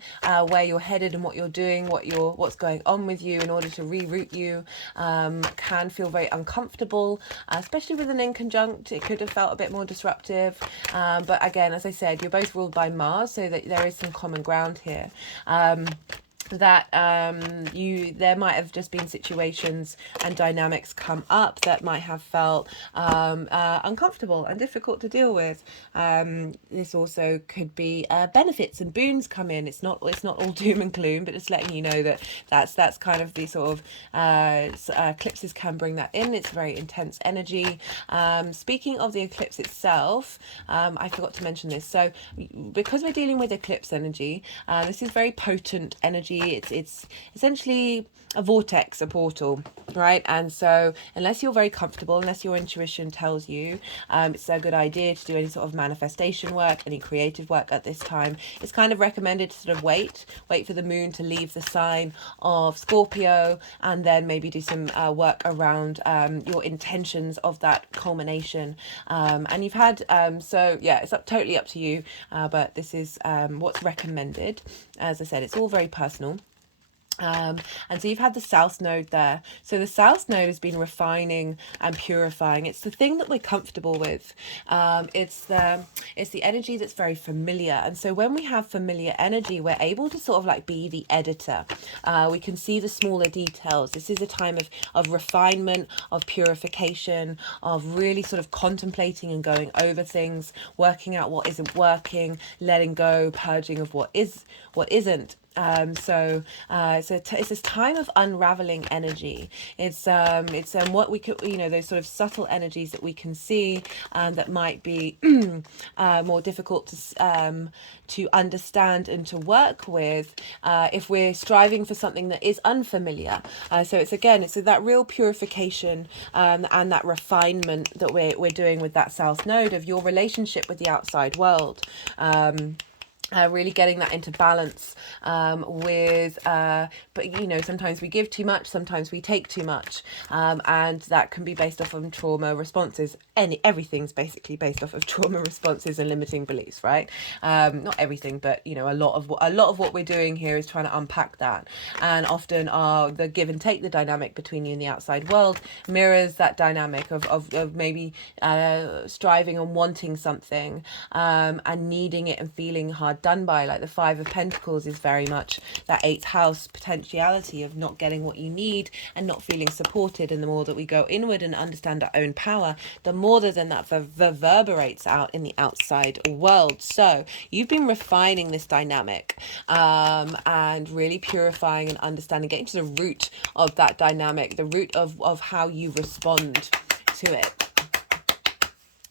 where you're headed and what you're doing, what's going on with you in order to reroute you. Can feel very uncomfortable, especially with an inconjunct. It could have felt a bit more disruptive. But again, as I said, you're both ruled by Mars, so that there is some common ground here. There might have just been situations and dynamics come up that might have felt uncomfortable and difficult to deal with. This also could be benefits and boons come in. It's not all doom and gloom, but just letting you know that that's kind of the sort of eclipses can bring that in. It's very intense energy. Speaking of the eclipse itself, I forgot to mention this. So because we're dealing with eclipse energy, this is very potent energy. It's essentially a vortex, a portal, right? And so unless you're very comfortable, unless your intuition tells you it's a good idea to do any sort of manifestation work, any creative work at this time, it's kind of recommended to sort of wait for the moon to leave the sign of Scorpio, and then maybe do some work around your intentions of that culmination. And you've had so yeah, it's totally up to you, but this is what's recommended. As I said, it's all very personal. And so you've had the South Node there. So the South Node has been refining and purifying. It's the thing that we're comfortable with. It's the energy that's very familiar. And so when we have familiar energy, we're able to sort of like be the editor. We can see the smaller details. This is a time of refinement, of purification, of really sort of contemplating and going over things, working out what isn't working, letting go, purging of what isn't. It's this time of unraveling energy. It's what we could, those sort of subtle energies that we can see, that might be more difficult to understand and to work with if we're striving for something that is unfamiliar. It's that real purification and that refinement that we're doing with that South Node of your relationship with the outside world. Really getting that into balance but sometimes we give too much, sometimes we take too much, and that can be based off of trauma responses. Everything's basically based off of trauma responses and limiting beliefs, right? Not everything, but a lot of what we're doing here is trying to unpack that. And often the give and take, the dynamic between you and the outside world, mirrors that dynamic of maybe striving and wanting something, and needing it and feeling hard done by. Like the Five of Pentacles is very much that 8th house potentiality of not getting what you need and not feeling supported. And the more that we go inward and understand our own power, the more that then that reverberates out in the outside world. So you've been refining this dynamic, and really purifying and understanding, getting to the root of that dynamic, the root of how you respond to it.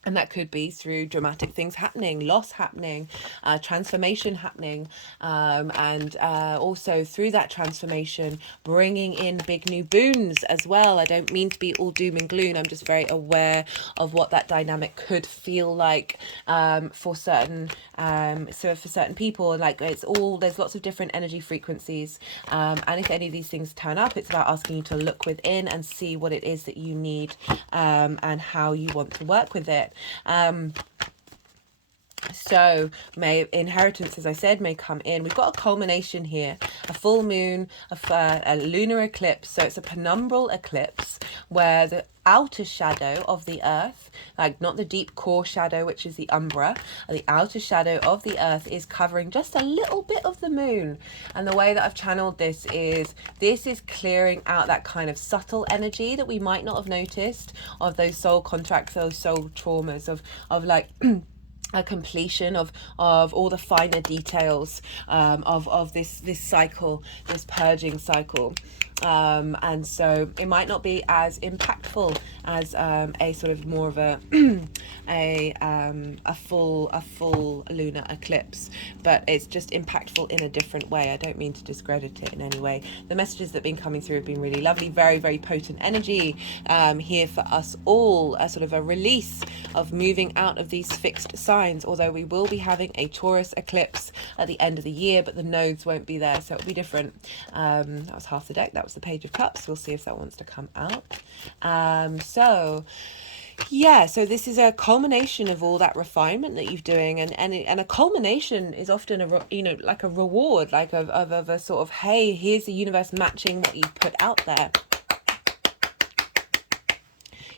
And that could be through dramatic things happening, loss happening, transformation happening, and also through that transformation, bringing in big new boons as well. I don't mean to be all doom and gloom. I'm just very aware of what that dynamic could feel like for certain people. Like there's lots of different energy frequencies, and if any of these things turn up, it's about asking you to look within and see what it is that you need, and how you want to work with it. So inheritance, as I said, may come in. We've got a culmination here, a full moon, a lunar eclipse. So it's a penumbral eclipse where the outer shadow of the earth, like not the deep core shadow, which is the umbra, the outer shadow of the earth is covering just a little bit of the moon. And the way that I've channeled this is clearing out that kind of subtle energy that we might not have noticed, of those soul contracts, those soul traumas, of like a completion of all the finer details of this cycle, this purging cycle. And so it might not be as impactful as a sort of more of a a full lunar eclipse, but it's just impactful in a different way. I don't mean to discredit it in any way. The messages that have been coming through have been really lovely, very, very potent energy here for us all, a sort of a release of moving out of these fixed signs, although we will be having a Taurus eclipse at the end of the year, but the nodes won't be there, so it'll be different. That was half the deck. That was the Page of Cups. We'll see if that wants to come out. So this is a culmination of all that refinement that you're doing, and a culmination is often like a reward, like of a sort of, hey, here's the universe matching what you put out there.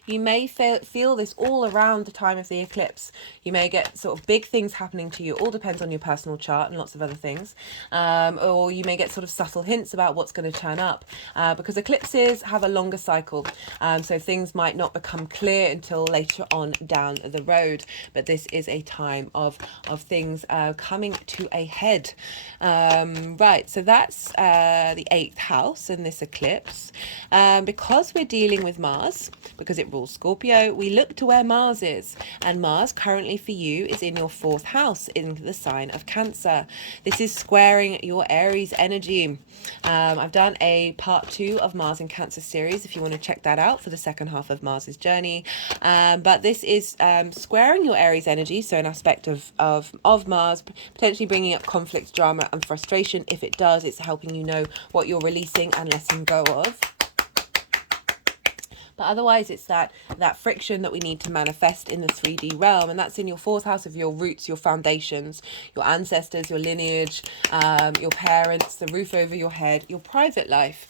You may feel this all around the time of the eclipse. You may get sort of big things happening to you. All depends on your personal chart and lots of other things. Or you may get sort of subtle hints about what's going to turn up, because eclipses have a longer cycle. So things might not become clear until later on down the road. But this is a time of things coming to a head. Right, so that's the 8th house in this eclipse. Because we're dealing with Mars, because it rules Scorpio, we look to where Mars is, and Mars currently for you is in your 4th house in the sign of Cancer. This is squaring your Aries energy. I've done a part 2 of Mars in Cancer series if you want to check that out for the second half of Mars's journey, but this is squaring your Aries energy, so an aspect of Mars potentially bringing up conflict, drama and frustration. If it does, it's helping you know what you're releasing and letting go of. But otherwise, it's that friction that we need to manifest in the 3D realm, and that's in your fourth house of your roots, your foundations, your ancestors, your lineage, your parents, the roof over your head, your private life.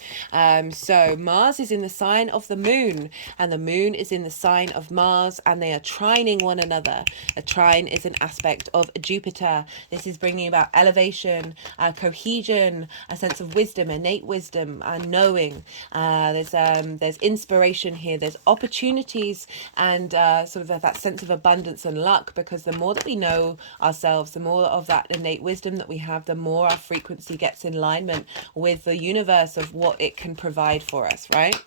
So Mars is in the sign of the moon, and the moon is in the sign of Mars, and they are trining one another. A trine is an aspect of Jupiter. This is bringing about elevation, cohesion, a sense of wisdom, innate wisdom, knowing. There's inspiration here, there's opportunities, and sort of that sense of abundance and luck, because the more that we know ourselves, the more of that innate wisdom that we have, the more our frequency gets in alignment with the universe of what it can provide for us, right?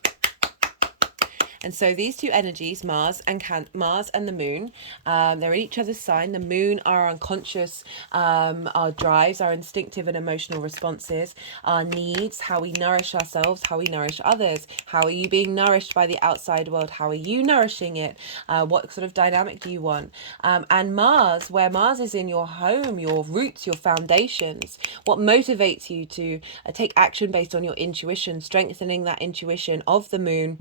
And so these two energies, Mars and the moon, they're in each other's sign. The moon, our unconscious, our drives, our instinctive and emotional responses, our needs, how we nourish ourselves, how we nourish others. How are you being nourished by the outside world? How are you nourishing it? What sort of dynamic do you want? And Mars, where Mars is in your home, your roots, your foundations, what motivates you to take action based on your intuition, strengthening that intuition of the moon,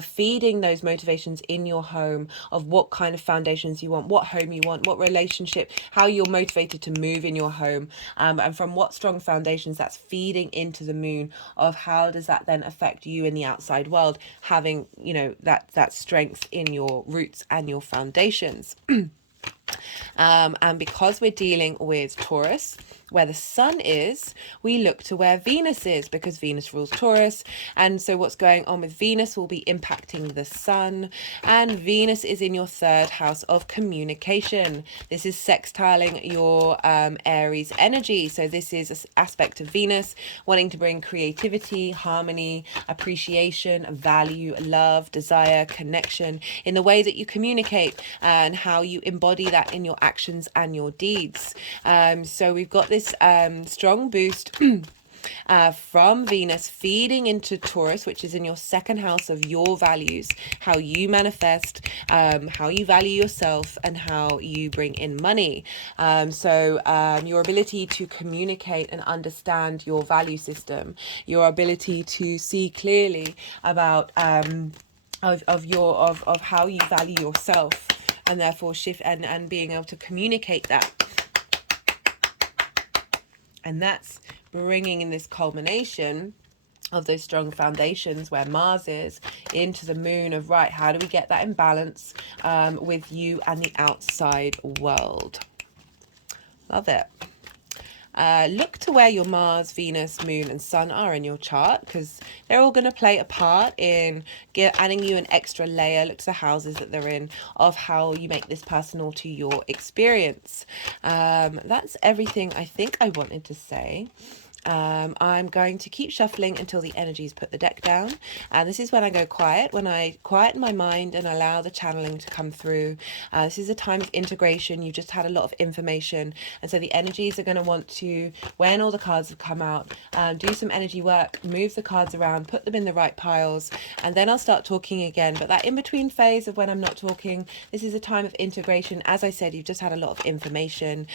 feeding those motivations in your home of what kind of foundations you want, what home you want, what relationship, how you're motivated to move in your home, and from what strong foundations that's feeding into the moon of how does that then affect you in the outside world, having, you know, that strength in your roots and your foundations. And because we're dealing with Taurus, where the sun is, we look to where Venus is, because Venus rules Taurus. And so what's going on with Venus will be impacting the sun. And Venus is in your third house of communication. This is sextiling your Aries energy. So this is an aspect of Venus wanting to bring creativity, harmony, appreciation, value, love, desire, connection in the way that you communicate and how you embody that in your actions and your deeds. So we've got this strong boost from Venus feeding into Taurus, which is in your second house of your values, how you manifest, how you value yourself, and how you bring in money. Your ability to communicate and understand your value system, your ability to see clearly about of how you value yourself, and therefore shift and being able to communicate that. And that's bringing in this culmination of those strong foundations where Mars is into the moon of, right, how do we get that in balance with you and the outside world? Love it. Look to where your Mars, Venus, Moon and Sun are in your chart, because they're all going to play a part in adding you an extra layer. Look to the houses that they're in of how you make this personal to your experience. That's everything I think I wanted to say. I'm going to keep shuffling until the energies put the deck down, and this is when I go quiet, when I quieten my mind and allow the channeling to come through. This is a time of integration. You've just had a lot of information, and so the energies are going to want to, when all the cards have come out, do some energy work, move the cards around, put them in the right piles, and then I'll start talking again. But that in-between phase of when I'm not talking, this is a time of integration. As I said, you've just had a lot of information.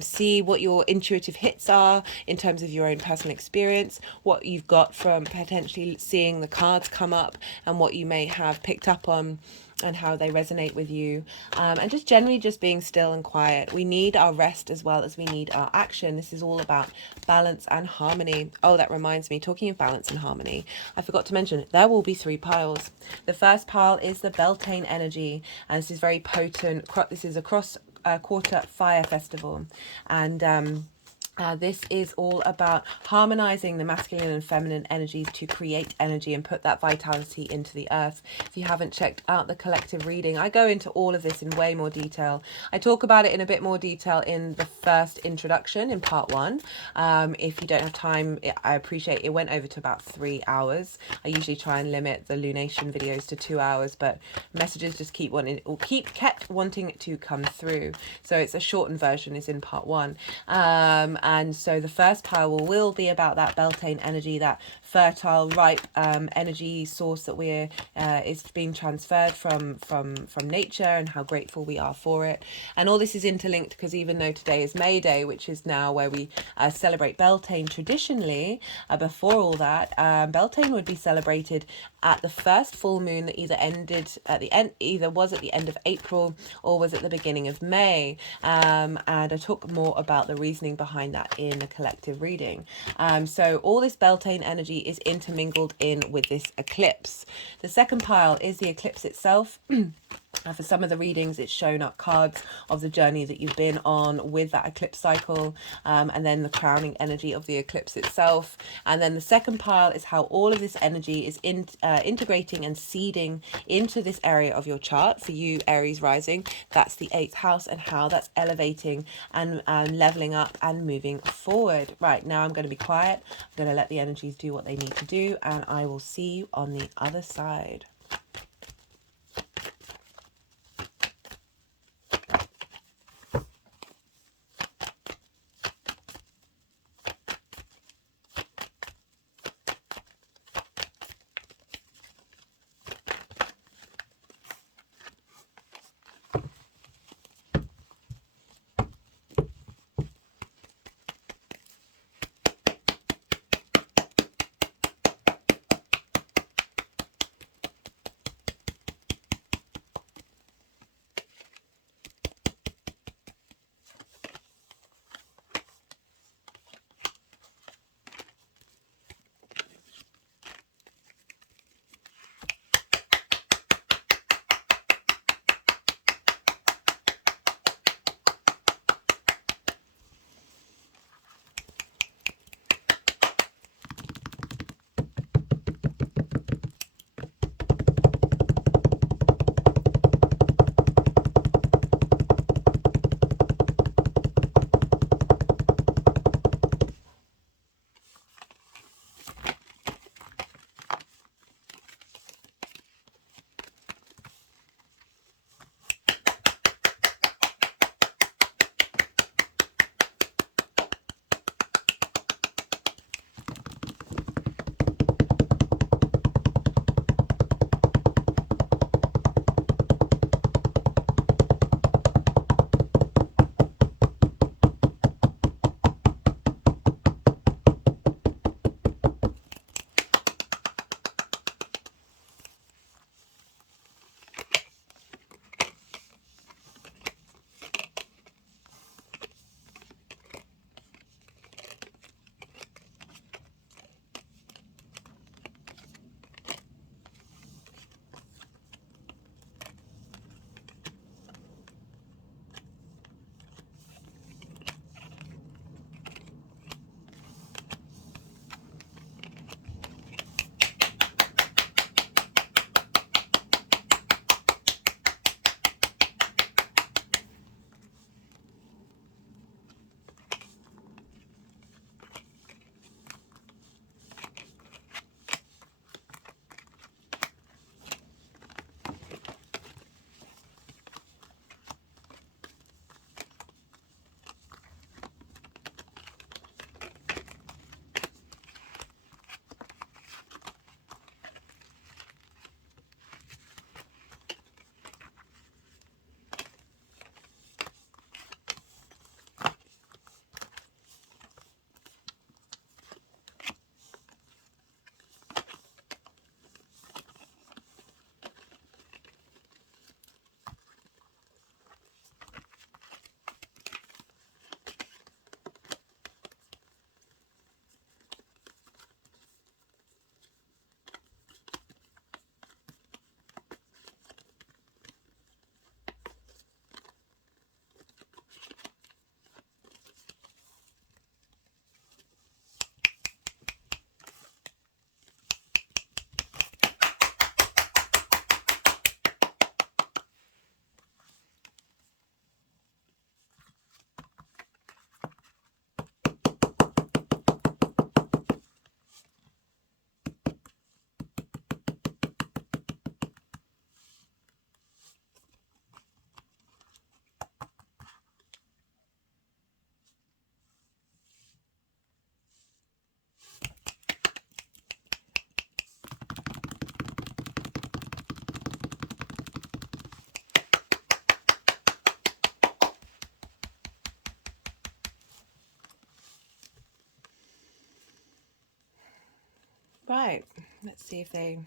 See what your intuitive hits are in terms of your own personal experience, what you've got from potentially seeing the cards come up, and what you may have picked up on and how they resonate with you, and just generally just being still and quiet. We need our rest as well as we need our action. This is all about balance and harmony. Oh, that reminds me, talking of balance and harmony, I forgot to mention there will be 3 piles. The first pile is the Beltane energy, and this is very potent. This is a cross quarter fire festival, and this is all about harmonizing the masculine and feminine energies to create energy and put that vitality into the earth. If you haven't checked out the collective reading, I go into all of this in way more detail. I talk about it in a bit more detail in the first introduction in part 1. If you don't have time, I appreciate it went over to about 3 hours. I usually try and limit the lunation videos to 2 hours, but messages just kept wanting to come through. So it's a shortened version is in part 1. And so the first pile will be about that Beltane energy, that fertile, ripe energy source that we're is being transferred from nature, and how grateful we are for it. And all this is interlinked because even though today is May Day, which is now where we celebrate Beltane traditionally, before all that, Beltane would be celebrated at the first full moon that either ended at the end, either was at the end of April or was at the beginning of May. And I talk more about the reasoning behind that in a collective reading. So all this Beltane energy is intermingled in with this eclipse. The second pile is the eclipse itself. For some of the readings, it's shown up cards of the journey that you've been on with that eclipse cycle, and then the crowning energy of the eclipse itself. And then the second pile is how all of this energy is integrating and seeding into this area of your chart. For you, Aries rising, that's the 8th house, and how that's elevating and leveling up and moving forward. Right, now I'm going to be quiet. I'm going to let the energies do what they need to do, and I will see you on the other side. Right, let's see if they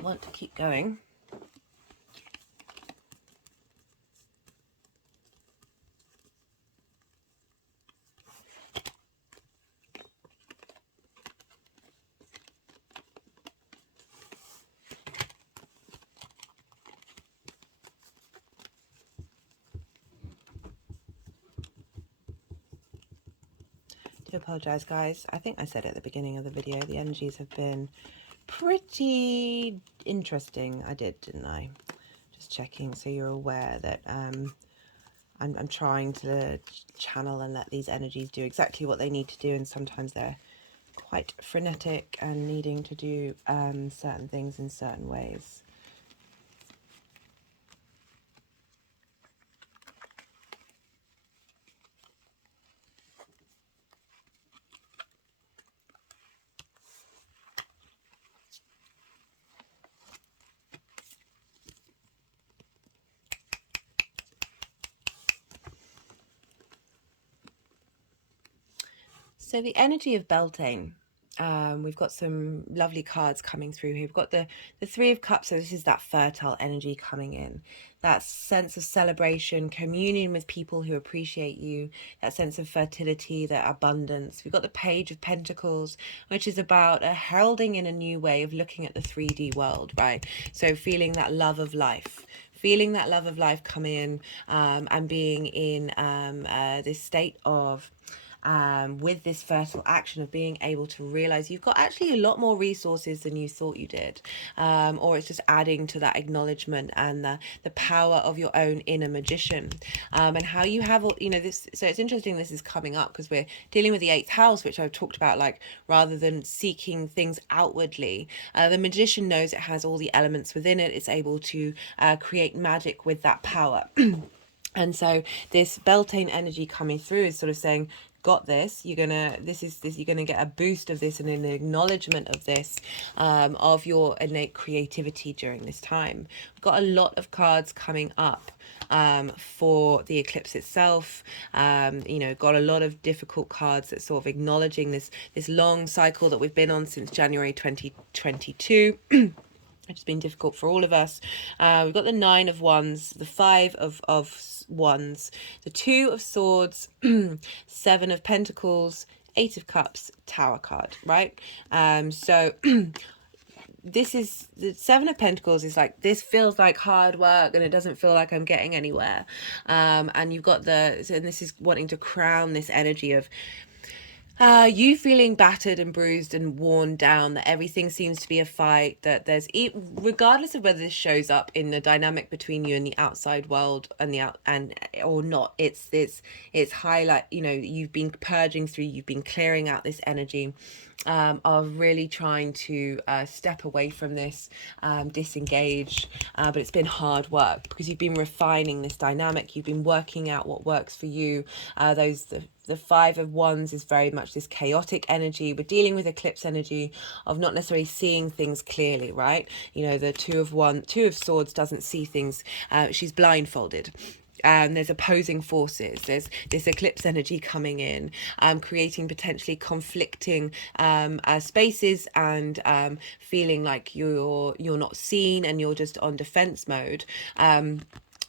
want to keep going. I do apologize, guys. I think I said at the beginning of the video, the energies have been pretty interesting. I did, didn't I? Just checking so you're aware that I'm trying to channel and let these energies do exactly what they need to do, and sometimes they're quite frenetic and needing to do certain things in certain ways. So the energy of Beltane, we've got some lovely cards coming through here. We've got the Three of Cups, so this is that fertile energy coming in. That sense of celebration, communion with people who appreciate you, that sense of fertility, that abundance. We've got the Page of Pentacles, which is about heralding in a new way of looking at the 3D world, right? So feeling that love of life. Feeling that love of life come in and being in this state of with this fertile action of being able to realize you've got actually a lot more resources than you thought you did, or it's just adding to that acknowledgement and the power of your own inner magician, and how you have all, you know, this. So it's interesting this is coming up because we're dealing with the 8th house, which I've talked about, like rather than seeking things outwardly, the magician knows it has all the elements within it. It's able to create magic with that power. And so this Beltane energy coming through is sort of saying, got this, you're gonna, you're gonna get a boost of this and an acknowledgement of this, of your innate creativity during this time. We've got a lot of cards coming up for the eclipse itself. You know, got a lot of difficult cards that sort of acknowledging this long cycle that we've been on since January 2022. Which has been difficult for all of us. We've got the 9 of Wands, the 5 of Wands, the 2 of Swords, 7 of Pentacles, 8 of Cups, Tower card, right? So this is the 7 of Pentacles is like, this feels like hard work and it doesn't feel like I'm getting anywhere. And you've got and this is wanting to crown this energy of you feeling battered and bruised and worn down, that everything seems to be a fight, that there's, regardless of whether this shows up in the dynamic between you and the outside world and or not, it's highlight, you know, you've been purging through, you've been clearing out this energy of really trying to step away from this, disengage, but it's been hard work because you've been refining this dynamic, you've been working out what works for you. The 5 of Wands is very much this chaotic energy. We're dealing with eclipse energy of not necessarily seeing things clearly, right? You know, the 2 of Swords doesn't see things. She's blindfolded. And there's opposing forces. There's this eclipse energy coming in, creating potentially conflicting spaces, and feeling like you're not seen and you're just on defense mode.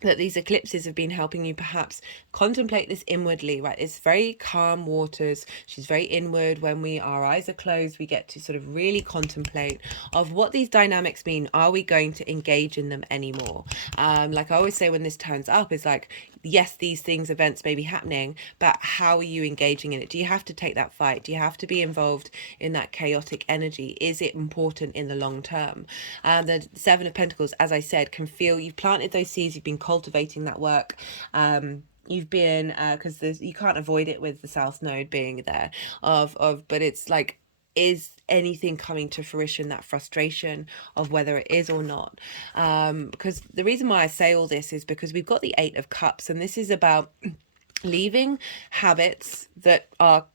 That these eclipses have been helping you perhaps contemplate this inwardly, right? It's very calm waters. She's very inward. When our eyes are closed, we get to sort of really contemplate of what these dynamics mean. Are we going to engage in them anymore? Like I always say when this turns up, is like, yes, these events may be happening, but how are you engaging in it? Do you have to take that fight? Do you have to be involved in that chaotic energy? Is it important in the long term? The 7 of Pentacles, as I said, can feel you've planted those seeds, you've been cultivating that work. You've been, because you can't avoid it with the South Node being there, but it's like, is anything coming to fruition, that frustration of whether it is or not? Because the reason why I say all this is because we've got the 8 of Cups, and this is about leaving habits that are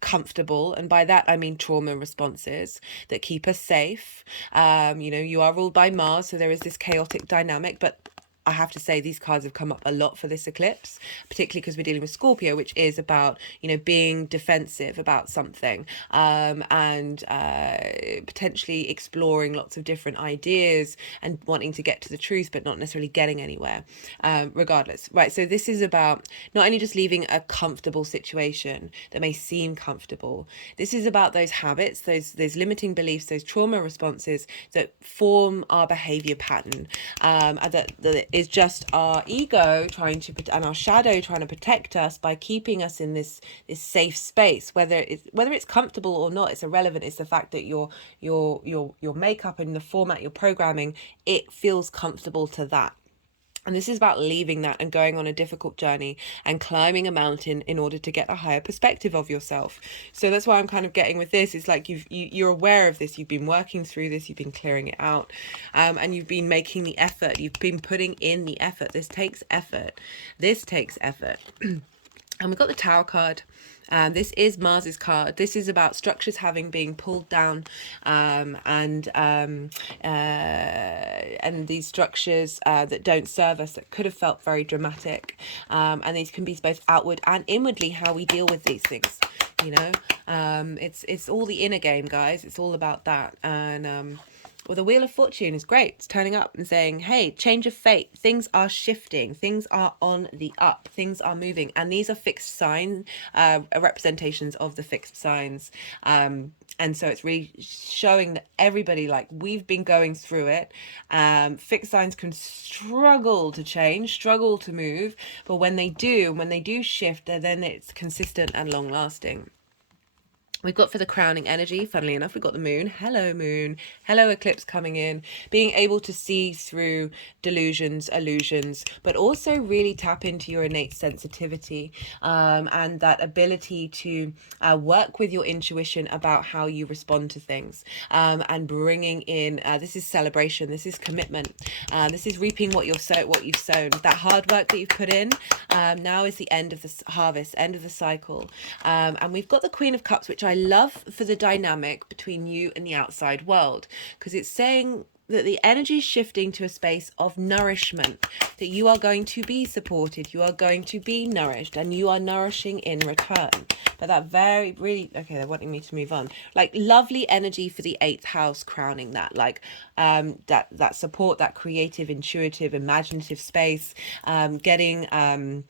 comfortable, and by that I mean trauma responses that keep us safe. You know, you are ruled by Mars, so there is this chaotic dynamic, but I have to say these cards have come up a lot for this eclipse, particularly because we're dealing with Scorpio, which is about, you know, being defensive about something, and potentially exploring lots of different ideas and wanting to get to the truth, but not necessarily getting anywhere, regardless. Right. So this is about not only just leaving a comfortable situation that may seem comfortable. This is about those habits, those limiting beliefs, those trauma responses that form our behavior pattern, that is just our ego trying to, and our shadow trying to protect us by keeping us in this safe space. Whether it's comfortable or not, it's irrelevant. It's the fact that your makeup and the format you're programming, it feels comfortable to that. And this is about leaving that and going on a difficult journey and climbing a mountain in order to get a higher perspective of yourself. So that's why I'm kind of getting with this. It's like you're aware of this. You've been working through this. You've been clearing it out, and you've been making the effort. You've been putting in the effort. This takes effort. This takes effort. And we've got the Tower card. This is Mars's card. This is about structures having been pulled down, and these structures that don't serve us, that could have felt very dramatic. And these can be both outward and inwardly how we deal with these things. You know, it's all the inner game, guys. It's all about that. And well, the Wheel of Fortune is great. It's turning up and saying, hey, change of fate. Things are shifting. Things are on the up. Things are moving. And these are fixed sign representations of the fixed signs. And so it's really showing that everybody, like, we've been going through it. Fixed signs can struggle to change, struggle to move. But when they do shift, then it's consistent and long lasting. We've got for the crowning energy, funnily enough, we've got the moon. Hello, moon. Hello, eclipse coming in. Being able to see through delusions, illusions, but also really tap into your innate sensitivity, and that ability to work with your intuition about how you respond to things, and bringing in, this is celebration, this is commitment, this is reaping what you've sown. That hard work that you've put in, now is the end of the harvest, end of the cycle. And we've got the Queen of Cups, which I love for the dynamic between you and the outside world, because it's saying that the energy is shifting to a space of nourishment, that you are going to be supported, you are going to be nourished, and you are nourishing in return. But that really, okay, they're wanting me to move on. Like, lovely energy for the 8th house, crowning that, like, that support, that creative, intuitive, imaginative space, getting,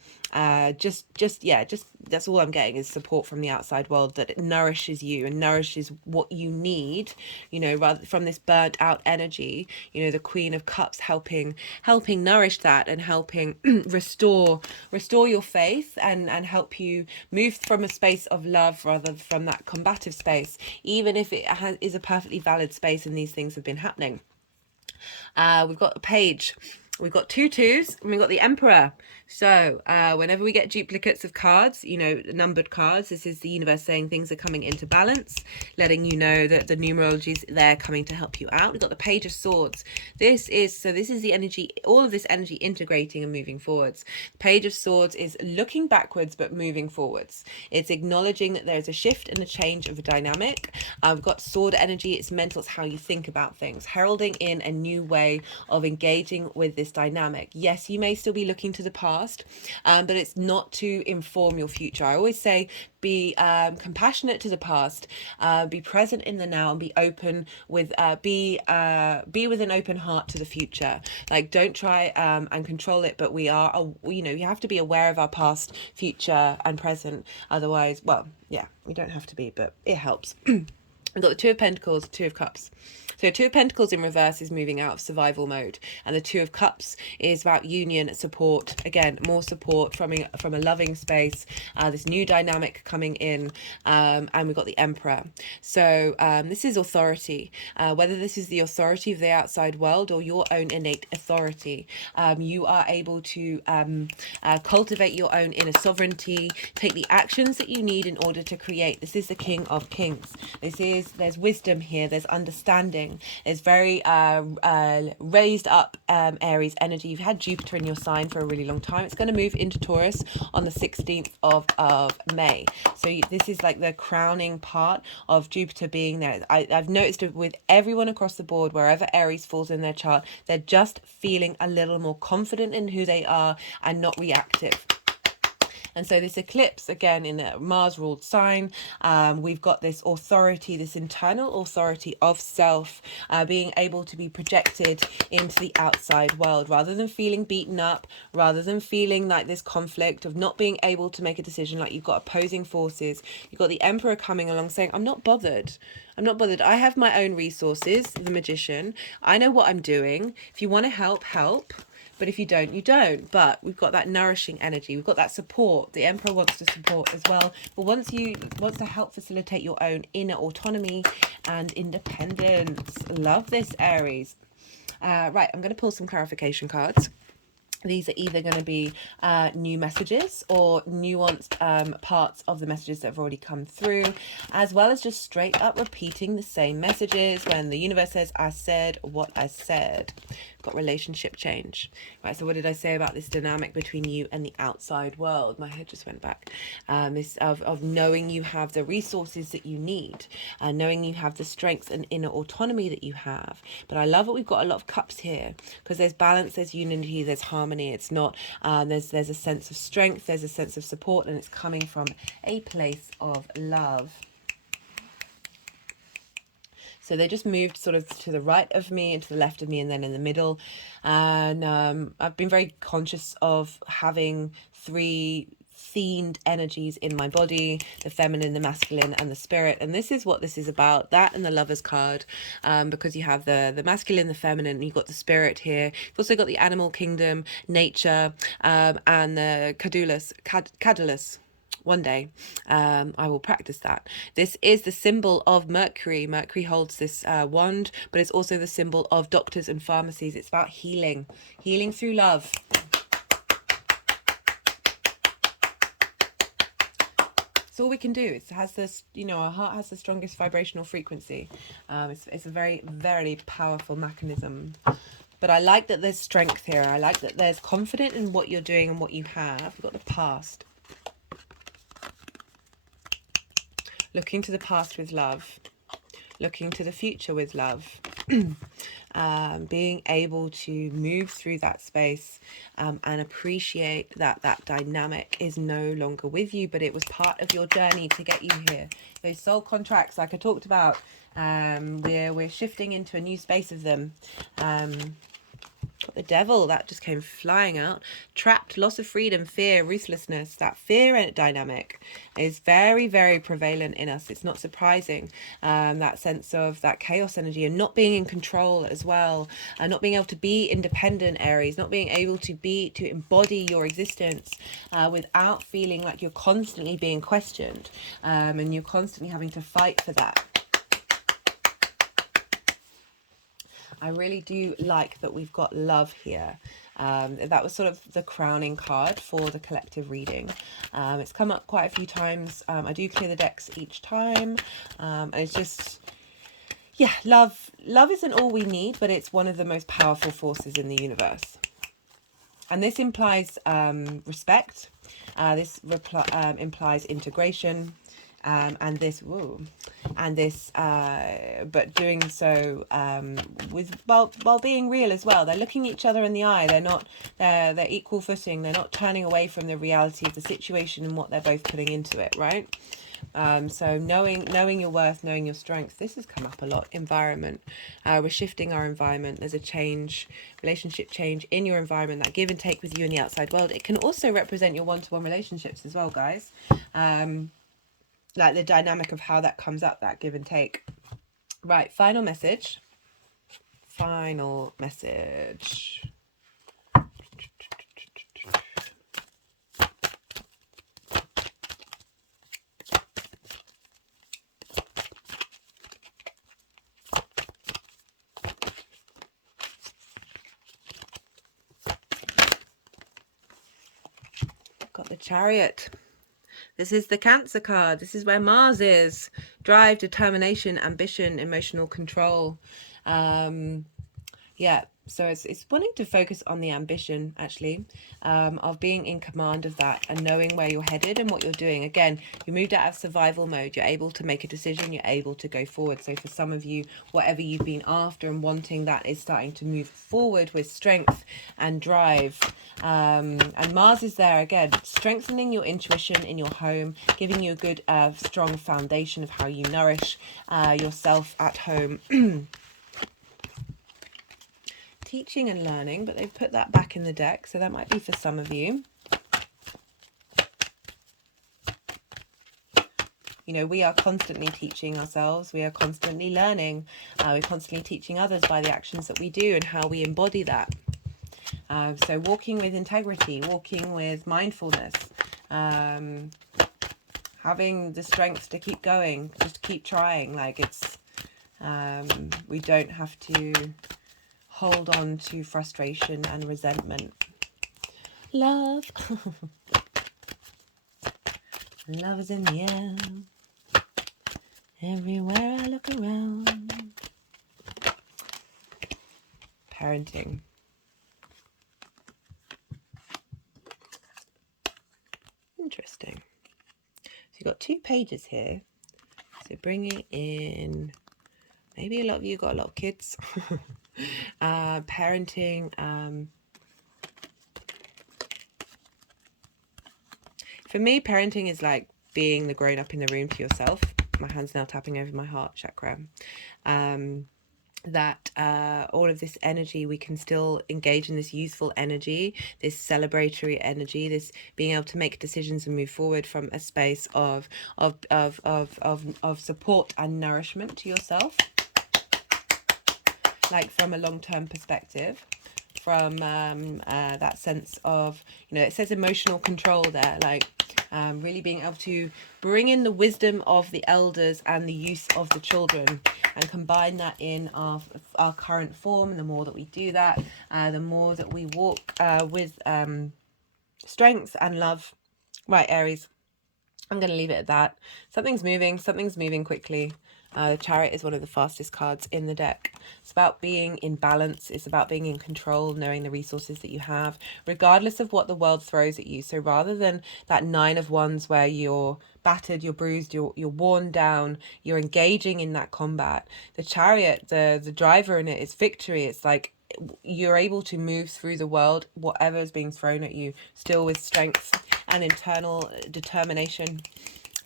just that's all I'm getting, is support from the outside world, that it nourishes you and nourishes what you need, you know, rather from this burnt out energy. You know, the Queen of Cups helping nourish that and helping restore your faith and help you move from a space of love rather from that combative space, even if it is a perfectly valid space and these things have been happening. We've got a page. We've got 2 2s and we've got the Emperor. So whenever we get duplicates of cards, you know, numbered cards, this is the universe saying things are coming into balance, letting you know that the numerology is there coming to help you out. We've got the Page of Swords. This is the energy, all of this energy integrating and moving forwards. The Page of Swords is looking backwards but moving forwards. It's acknowledging that there's a shift and a change of a dynamic. We've got sword energy. It's mental. It's how you think about things, heralding in a new way of engaging with this dynamic. Yes, you may still be looking to the past, but it's not to inform your future. I always say, be compassionate to the past, be present in the now, and be open with be with an open heart to the future. Like, don't try and control it, but we are, you know, you have to be aware of our past, future and present. Otherwise, well, yeah, you don't have to be, but it helps. We've got the Two of Pentacles, Two of Cups. So Two of Pentacles in reverse is moving out of survival mode, and the Two of Cups is about union, support. Again, more support from a loving space. This new dynamic coming in, and we've got the Emperor. So this is authority. Whether this is the authority of the outside world or your own innate authority, you are able to cultivate your own inner sovereignty. Take the actions that you need in order to create. This is the King of Kings. There's wisdom here. There's understanding. rising. It's very raised up Aries energy. You've had Jupiter in your sign for a really long time. It's going to move into Taurus on the 16th of May. So this is like the crowning part of Jupiter being there. I've noticed it with everyone across the board, wherever Aries falls in their chart, they're just feeling a little more confident in who they are and not reactive. And so this eclipse, again, in a Mars-ruled sign, we've got this authority, this internal authority of self, being able to be projected into the outside world, rather than feeling beaten up, rather than feeling like this conflict of not being able to make a decision, like you've got opposing forces. You've got the Emperor coming along saying, I'm not bothered. I'm not bothered. I have my own resources, the Magician. I know what I'm doing. If you want to help, help. But if you don't, you don't. But we've got that nourishing energy. We've got that support. The Emperor wants to support as well. But wants to help facilitate your own inner autonomy and independence. Love this, Aries. Right, I'm going to pull some clarification cards. These are either going to be new messages or nuanced parts of the messages that have already come through, as well as just straight up repeating the same messages when the universe says, I said what I said. Got relationship change. Right, so what did I say about this dynamic between you and the outside world? My head just went back. This of knowing you have the resources that you need, knowing you have the strength and inner autonomy that you have. But I love that we've got a lot of cups here, because there's balance, there's unity, there's harmony. It's not, there's a sense of strength, there's a sense of support, and it's coming from a place of love. So they just moved sort of to the right of me and to the left of me and then in the middle. And I've been very conscious of having three themed energies in my body: the feminine, the masculine, and the spirit. And this is what this is about, that and the Lover's card, because you have the masculine, the feminine, and you've got the spirit here. You've also got the animal kingdom, nature, and the cadulus. One day I will practice that. This is the symbol of Mercury. Mercury holds this wand, but it's also the symbol of doctors and pharmacies. It's about healing through love. It's all we can do. It has this, our heart has the strongest vibrational frequency. It's a very, very powerful mechanism. But I like that there's strength here. I like that there's confidence in what you're doing and what you have. We've got the past. Looking to the past with love, looking to the future with love, being able to move through that space and appreciate that that dynamic is no longer with you, but it was part of your journey to get you here. Those soul contracts, like I talked about, we're shifting into a new space of them. Got the Devil, that just came flying out. Trapped, loss of freedom, fear, ruthlessness. That fear dynamic is very, very prevalent in us. It's not surprising. That sense of that chaos energy and not being in control as well, and not being able to be independent, Aries, not being able to embody your existence without feeling like you're constantly being questioned, and you're constantly having to fight for that. I really do like that we've got love here. That was sort of the crowning card for the collective reading. It's come up quite a few times. I do clear the decks each time. And it's just, yeah, love isn't all we need, but it's one of the most powerful forces in the universe. And this implies respect. This implies integration. And this, but doing so while being real as well. They're looking each other in the eye. They're equal footing. They're not turning away from the reality of the situation and what they're both putting into it, right? So knowing your worth, knowing your strength. This has come up a lot. Environment. We're shifting our environment. There's a change, relationship change in your environment. That give and take with you in the outside world. It can also represent your one-to-one relationships as well, guys. Like the dynamic of how that comes up, that give and take. Right, final message. Final message. Got the Chariot. This is the Cancer card. This is where Mars is. Drive, determination, ambition, emotional control. Yeah, so it's wanting to focus on the ambition, actually, of being in command of that and knowing where you're headed and what you're doing. Again, you moved out of survival mode. You're able to make a decision. You're able to go forward. So for some of you, whatever you've been after and wanting, that is starting to move forward with strength and drive. And Mars is there again, strengthening your intuition in your home, giving you a good, strong foundation of how you nourish yourself at home. Teaching and learning, but they've put that back in the deck, so that might be for some of you. You know, we are constantly teaching ourselves, we are constantly learning, we're constantly teaching others by the actions that we do and how we embody that. So walking with integrity, walking with mindfulness, having the strength to keep going, just keep trying. Like it's, we don't have to hold on to frustration and resentment. Love. Love is in the air. Everywhere I look around. Parenting. Interesting. So you've got 2 pages here. So bringing in, maybe a lot of you got a lot of kids. Parenting. For me, parenting is like being the grown-up in the room to yourself. My hand's now tapping over my heart chakra. That all of this energy, we can still engage in this youthful energy, this celebratory energy, this being able to make decisions and move forward from a space of support and nourishment to yourself, like from a long-term perspective, from that sense of, you know, it says emotional control there, like really being able to bring in the wisdom of the elders and the use of the children and combine that in our current form. And the more that we do that, the more that we walk with strength and love. Right, Aries, I'm going to leave it at that. Something's moving quickly. The Chariot is one of the fastest cards in the deck. It's about being in balance. It's about being in control, knowing the resources that you have, regardless of what the world throws at you. So rather than that 9 of Wands where you're battered, you're bruised, you're worn down, you're engaging in that combat, the Chariot, the driver in it is victory. It's like you're able to move through the world, whatever is being thrown at you, still with strength and internal determination.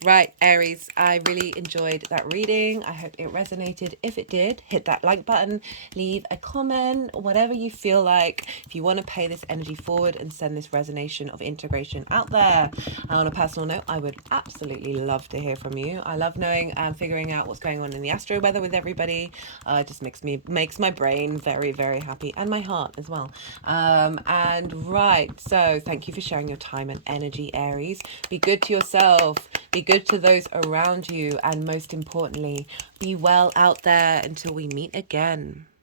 Right, Aries, I really enjoyed that reading. I hope it resonated. If it did, hit that like button, leave a comment, whatever you feel like. If you want to pay this energy forward and send this resonation of integration out there. On a personal note, I would absolutely love to hear from you. I love knowing and figuring out what's going on in the astro weather with everybody. It just makes my brain very, very happy, and my heart as well. And right, so thank you for sharing your time and energy, Aries. Be good to yourself. Be good to those around you, and most importantly, be well out there until we meet again.